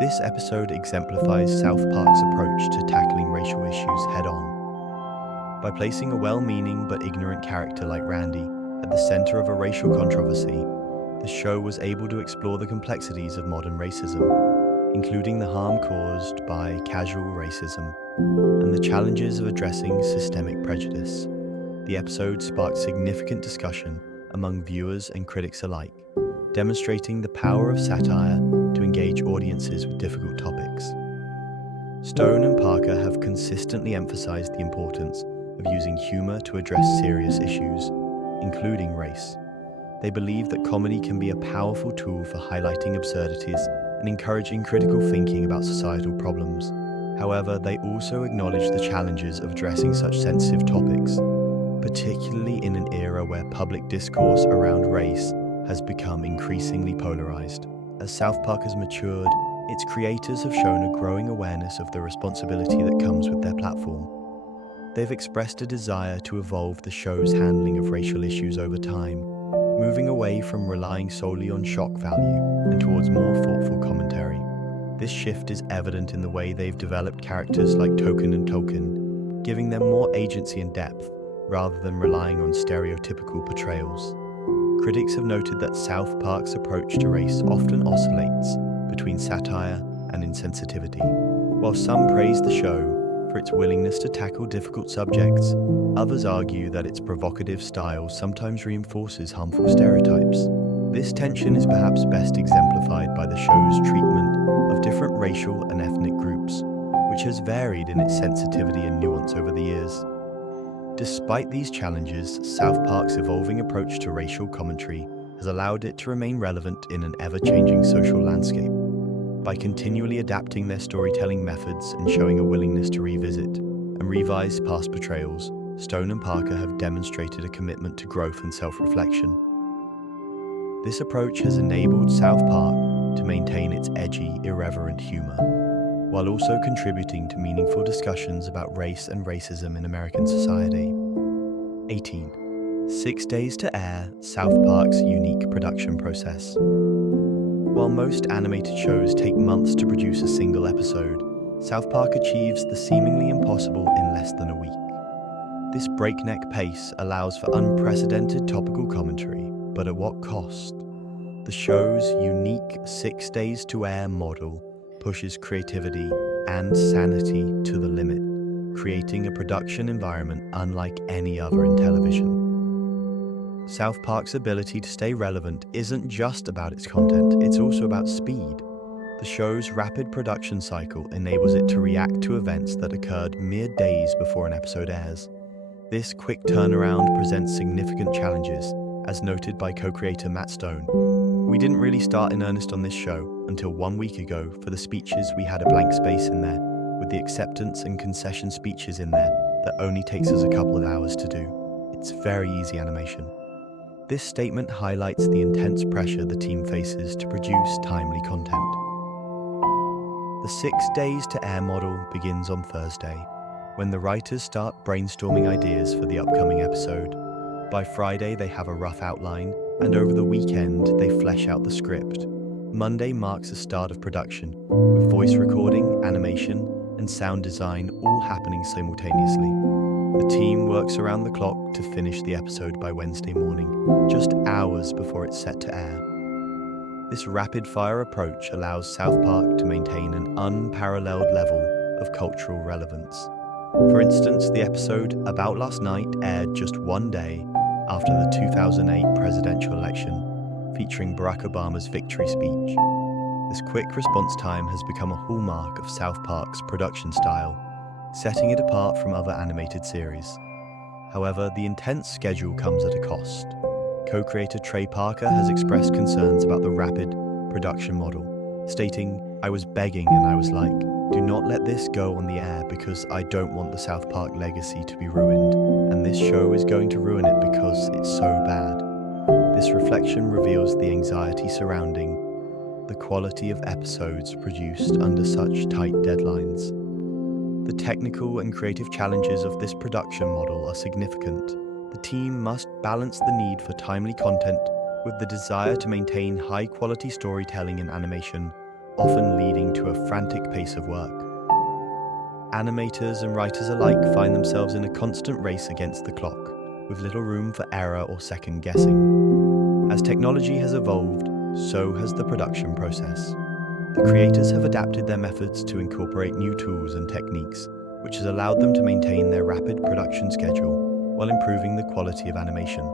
This episode exemplifies South Park's approach to tackling racial issues head-on. By placing a well-meaning but ignorant character like Randy at the center of a racial controversy, the show was able to explore the complexities of modern racism, including the harm caused by casual racism and the challenges of addressing systemic prejudice. The episode sparked significant discussion among viewers and critics alike, demonstrating the power of satire to engage audiences with difficult topics. Stone and Parker have consistently emphasized the importance of using humor to address serious issues, including race. They believe that comedy can be a powerful tool for highlighting absurdities and encouraging critical thinking about societal problems. However, they also acknowledge the challenges of addressing such sensitive topics, particularly in an era where public discourse around race has become increasingly polarized. As South Park has matured, its creators have shown a growing awareness of the responsibility that comes with their platform. They've expressed a desire to evolve the show's handling of racial issues over time, moving away from relying solely on shock value and towards more thoughtful commentary. This shift is evident in the way they've developed characters like Token and Tolkien, giving them more agency and depth rather than relying on stereotypical portrayals. Critics have noted that South Park's approach to race often oscillates between satire and insensitivity. While some praise the show for its willingness to tackle difficult subjects, others argue that its provocative style sometimes reinforces harmful stereotypes. This tension is perhaps best exemplified by the show's treatment of different racial and ethnic groups, which has varied in its sensitivity and nuance over the years. Despite these challenges, South Park's evolving approach to racial commentary has allowed it to remain relevant in an ever-changing social landscape. By continually adapting their storytelling methods and showing a willingness to revisit and revise past portrayals, Stone and Parker have demonstrated a commitment to growth and self-reflection. This approach has enabled South Park to maintain its edgy, irreverent humor, while also contributing to meaningful discussions about race and racism in American society. 18. 6 days to air, South Park's unique production process. While most animated shows take months to produce a single episode, South Park achieves the seemingly impossible in less than a week. This breakneck pace allows for unprecedented topical commentary, but at what cost? The show's unique 6 days to air model pushes creativity and sanity to the limit, creating a production environment unlike any other in television. South Park's ability to stay relevant isn't just about its content, it's also about speed. The show's rapid production cycle enables it to react to events that occurred mere days before an episode airs. This quick turnaround presents significant challenges, as noted by co-creator Matt Stone. We didn't really start in earnest on this show until 1 week ago. For the speeches, we had a blank space in there, with the acceptance and concession speeches in there that only takes us a couple of hours to do. It's very easy animation. This statement highlights the intense pressure the team faces to produce timely content. The 6 days to air model begins on Thursday, when the writers start brainstorming ideas for the upcoming episode. By Friday, they have a rough outline, and over the weekend, they flesh out the script. Monday marks the start of production, with voice recording, animation, and sound design all happening simultaneously. The team works around the clock to finish the episode by Wednesday morning, just hours before it's set to air. This rapid-fire approach allows South Park to maintain an unparalleled level of cultural relevance. For instance, the episode About Last Night aired just 1 day after the 2008 presidential election, featuring Barack Obama's victory speech. This quick response time has become a hallmark of South Park's production style, setting it apart from other animated series. However, the intense schedule comes at a cost. Co-creator Trey Parker has expressed concerns about the rapid production model, stating, "I was begging and I was like, do not let this go on the air because I don't want the South Park legacy to be ruined, and this show is going to ruin it because it's so bad." This reflection reveals the anxiety surrounding the quality of episodes produced under such tight deadlines. The technical and creative challenges of this production model are significant. The team must balance the need for timely content with the desire to maintain high-quality storytelling and animation, often leading to a frantic pace of work. Animators and writers alike find themselves in a constant race against the clock, with little room for error or second-guessing. As technology has evolved, so has the production process. The creators have adapted their methods to incorporate new tools and techniques, which has allowed them to maintain their rapid production schedule while improving the quality of animation.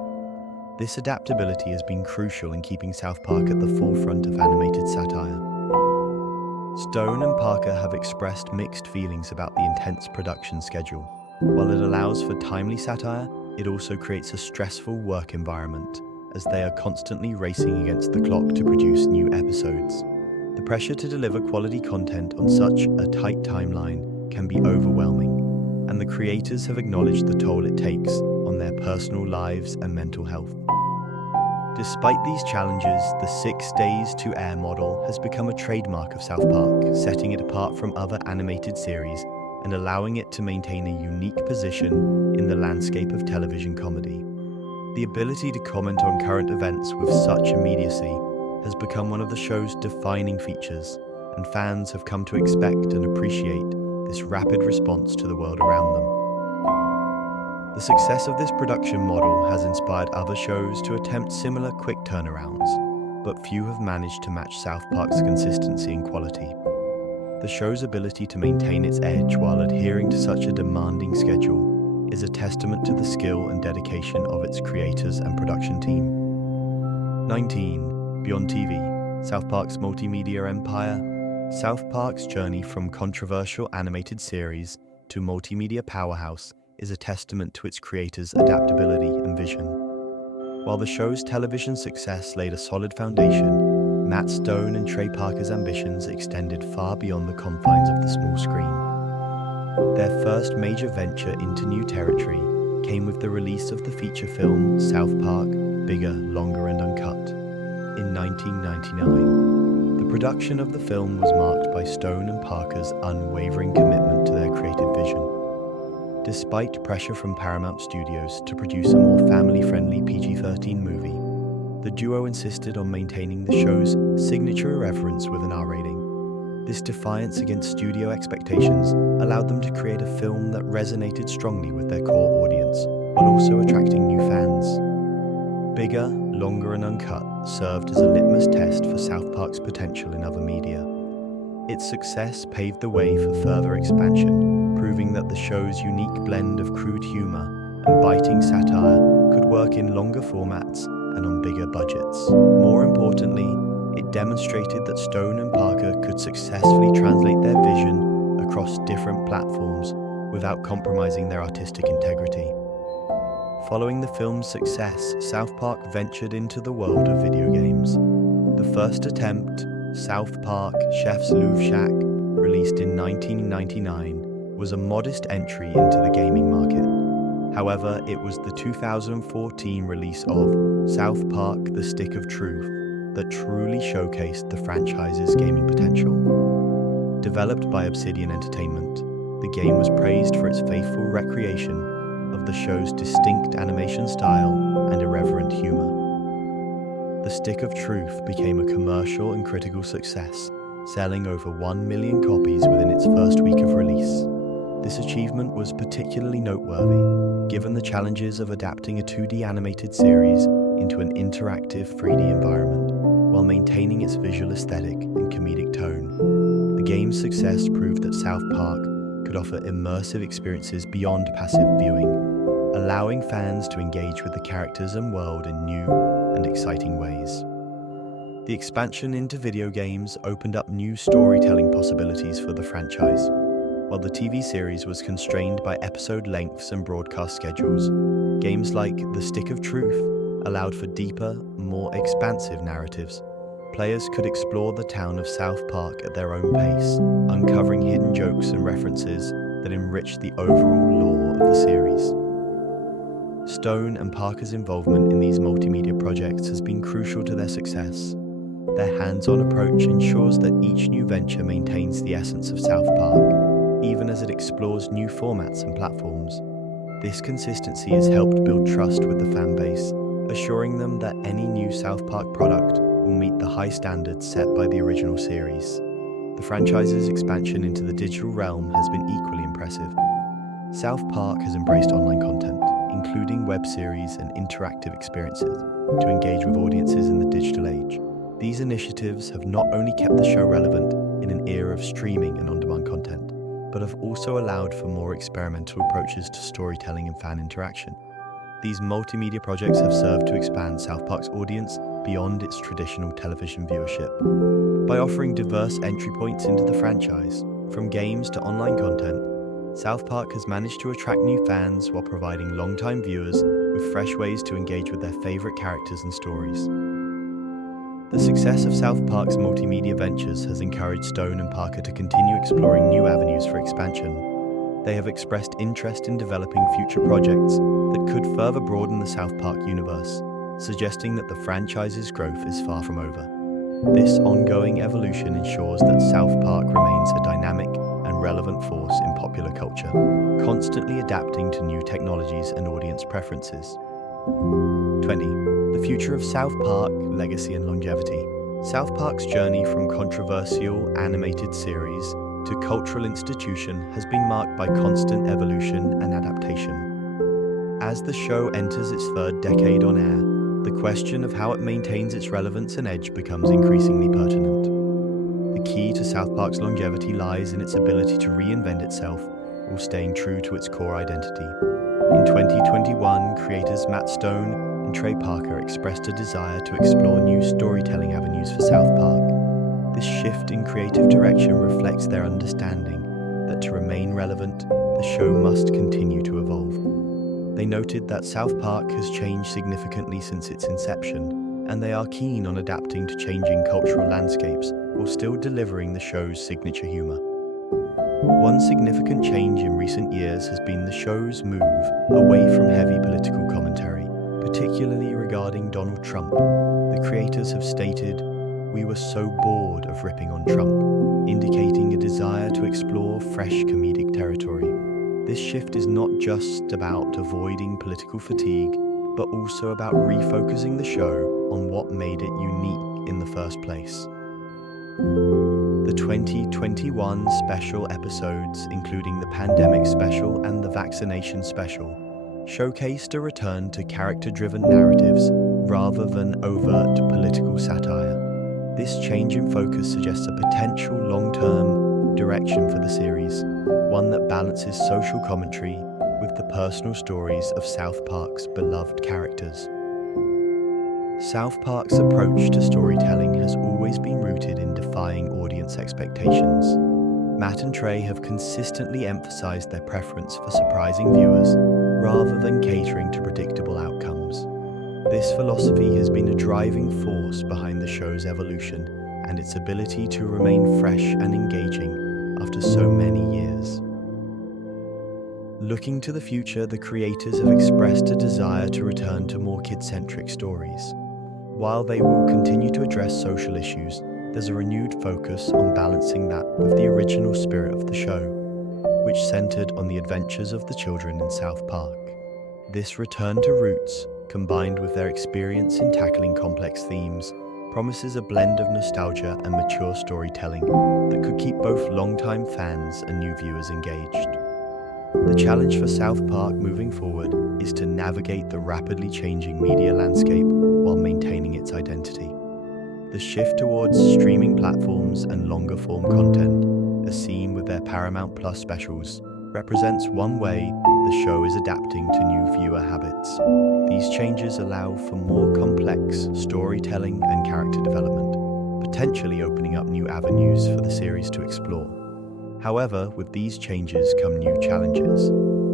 This adaptability has been crucial in keeping South Park at the forefront of animated satire. Stone and Parker have expressed mixed feelings about the intense production schedule. While it allows for timely satire, it also creates a stressful work environment, as they are constantly racing against the clock to produce new episodes. The pressure to deliver quality content on such a tight timeline can be overwhelming, and the creators have acknowledged the toll it takes on their personal lives and mental health. Despite these challenges, the 6 days to air model has become a trademark of South Park, setting it apart from other animated series and allowing it to maintain a unique position in the landscape of television comedy. The ability to comment on current events with such immediacy has become one of the show's defining features, and fans have come to expect and appreciate this rapid response to the world around them. The success of this production model has inspired other shows to attempt similar quick turnarounds, but few have managed to match South Park's consistency and quality. The show's ability to maintain its edge while adhering to such a demanding schedule is a testament to the skill and dedication of its creators and production team. 19. Beyond TV, South Park's multimedia empire. South Park's journey from controversial animated series to multimedia powerhouse is a testament to its creators' adaptability and vision. While the show's television success laid a solid foundation, Matt Stone and Trey Parker's ambitions extended far beyond the confines of the small screen. Their first major venture into new territory came with the release of the feature film South Park, Bigger, Longer and Uncut in 1999. The production of the film was marked by Stone and Parker's unwavering commitment to their creative vision. Despite pressure from Paramount Studios to produce a more family-friendly PG-13 movie, the duo insisted on maintaining the show's signature irreverence with an R rating. This defiance against studio expectations allowed them to create a film that resonated strongly with their core audience, while also attracting new fans. Bigger, Longer and Uncut served as a litmus test for South Park's potential in other media. Its success paved the way for further expansion, proving that the show's unique blend of crude humor and biting satire could work in longer formats and on bigger budgets. More importantly, it demonstrated that Stone and Parker could successfully translate their vision across different platforms without compromising their artistic integrity. Following the film's success, South Park ventured into the world of video games. The first attempt, South Park Chef's Luv Shack, released in 1999, was a modest entry into the gaming market. However, it was the 2014 release of South Park The Stick of Truth that truly showcased the franchise's gaming potential. Developed by Obsidian Entertainment, the game was praised for its faithful recreation of the show's distinct animation style and irreverent humor. The Stick of Truth became a commercial and critical success, selling over 1 million copies within its first week of release. This achievement was particularly noteworthy, given the challenges of adapting a 2D animated series into an interactive 3D environment, while maintaining its visual aesthetic and comedic tone. The game's success proved that South Park could offer immersive experiences beyond passive viewing, allowing fans to engage with the characters and world in new and exciting ways. The expansion into video games opened up new storytelling possibilities for the franchise. While the TV series was constrained by episode lengths and broadcast schedules, games like The Stick of Truth allowed for deeper, more expansive narratives. Players could explore the town of South Park at their own pace, uncovering hidden jokes and references that enriched the overall lore of the series. Stone and Parker's involvement in these multimedia projects has been crucial to their success. Their hands-on approach ensures that each new venture maintains the essence of South Park, even as it explores new formats and platforms. This consistency has helped build trust with the fan base, assuring them that any new South Park product will meet the high standards set by the original series. The franchise's expansion into the digital realm has been equally impressive. South Park has embraced online content, including web series and interactive experiences, to engage with audiences in the digital age. These initiatives have not only kept the show relevant in an era of streaming and on-demand content, but have also allowed for more experimental approaches to storytelling and fan interaction. These multimedia projects have served to expand South Park's audience beyond its traditional television viewership. By offering diverse entry points into the franchise, from games to online content, South Park has managed to attract new fans while providing longtime viewers with fresh ways to engage with their favorite characters and stories. The success of South Park's multimedia ventures has encouraged Stone and Parker to continue exploring new avenues for expansion. They have expressed interest in developing future projects that could further broaden the South Park universe, suggesting that the franchise's growth is far from over. This ongoing evolution ensures that South Park remains a dynamic and relevant force in popular culture, constantly adapting to new technologies and audience preferences. 20. The future of South Park, legacy and longevity. South Park's journey from controversial animated series to cultural institution has been marked by constant evolution and adaptation. As the show enters its third decade on air, the question of how it maintains its relevance and edge becomes increasingly pertinent. The The key to South Park's longevity lies in its ability to reinvent itself while staying true to its core identity. In 2021, creators Matt Stone and Trey Parker expressed a desire to explore new storytelling avenues for South Park. This shift in creative direction reflects their understanding that to remain relevant, the show must continue to evolve. They noted that South Park has changed significantly since its inception, and they are keen on adapting to changing cultural landscapes while still delivering the show's signature humor. One significant change in recent years has been the show's move away from heavy political commentary, particularly regarding Donald Trump. The creators have stated, "We were so bored of ripping on Trump," indicating a desire to explore fresh comedic territory. This shift is not just about avoiding political fatigue, but also about refocusing the show on what made it unique in the first place. The 2021 special episodes, including the pandemic special and the vaccination special, showcased a return to character-driven narratives rather than overt political satire. This change in focus suggests a potential long-term direction for the series, one that balances social commentary with the personal stories of South Park's beloved characters. South Park's approach to storytelling has always been rooted in defying audience expectations. Matt and Trey have consistently emphasized their preference for surprising viewers rather than catering to predictable outcomes. This philosophy has been a driving force behind the show's evolution and its ability to remain fresh and engaging after so many years. Looking to the future, the creators have expressed a desire to return to more kid-centric stories. While they will continue to address social issues, there's a renewed focus on balancing that with the original spirit of the show, which centered on the adventures of the children in South Park. This return to roots, combined with their experience in tackling complex themes, promises a blend of nostalgia and mature storytelling that could keep both longtime fans and new viewers engaged. The challenge for South Park moving forward is to navigate the rapidly changing media landscape while maintaining its identity. The shift towards streaming platforms and longer-form content, as seen with their Paramount Plus specials, represents one way the show is adapting to new viewer habits. These changes allow for more complex storytelling and character development, potentially opening up new avenues for the series to explore. However, with these changes come new challenges.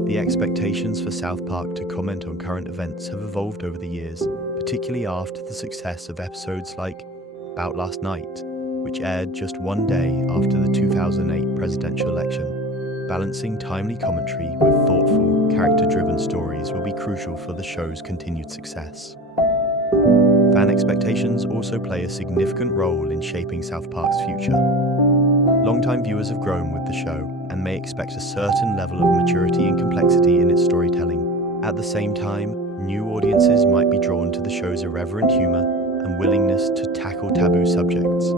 The expectations for South Park to comment on current events have evolved over the years, particularly after the success of episodes like About Last Night, which aired just one day after the 2008 presidential election. Balancing timely commentary with thoughtful, character-driven stories will be crucial for the show's continued success. Fan expectations also play a significant role in shaping South Park's future. Longtime viewers have grown with the show and may expect a certain level of maturity and complexity in its storytelling. At the same time, new audiences might be drawn to the show's irreverent humor and willingness to tackle taboo subjects.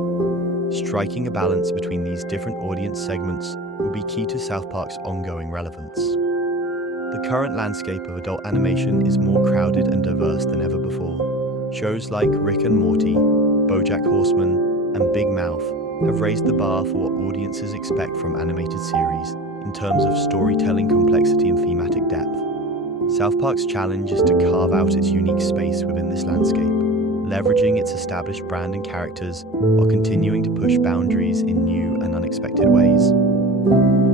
Striking a balance between these different audience segments will be key to South Park's ongoing relevance. The current landscape of adult animation is more crowded and diverse than ever before. Shows like Rick and Morty, BoJack Horseman, and Big Mouth have raised the bar for what audiences expect from animated series in terms of storytelling complexity and thematic depth. South Park's challenge is to carve out its unique space within this landscape, leveraging its established brand and characters while continuing to push boundaries in new and unexpected ways.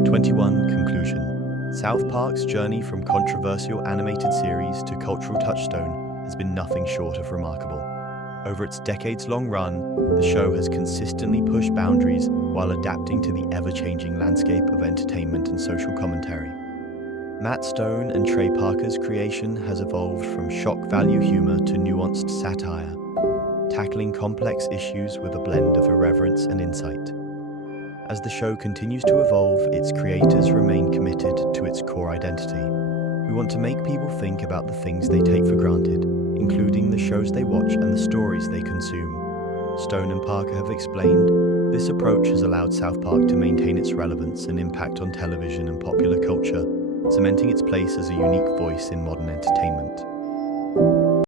21. Conclusion. South Park's journey from controversial animated series to cultural touchstone has been nothing short of remarkable. Over its decades-long run, the show has consistently pushed boundaries while adapting to the ever-changing landscape of entertainment and social commentary. Matt Stone and Trey Parker's creation has evolved from shock value humor to nuanced satire, tackling complex issues with a blend of irreverence and insight. As the show continues to evolve, its creators remain committed to its core identity. We want to make people think about the things they take for granted, including the shows they watch and the stories they consume. Stone and Parker have explained, this approach has allowed South Park to maintain its relevance and impact on television and popular culture, cementing its place as a unique voice in modern entertainment.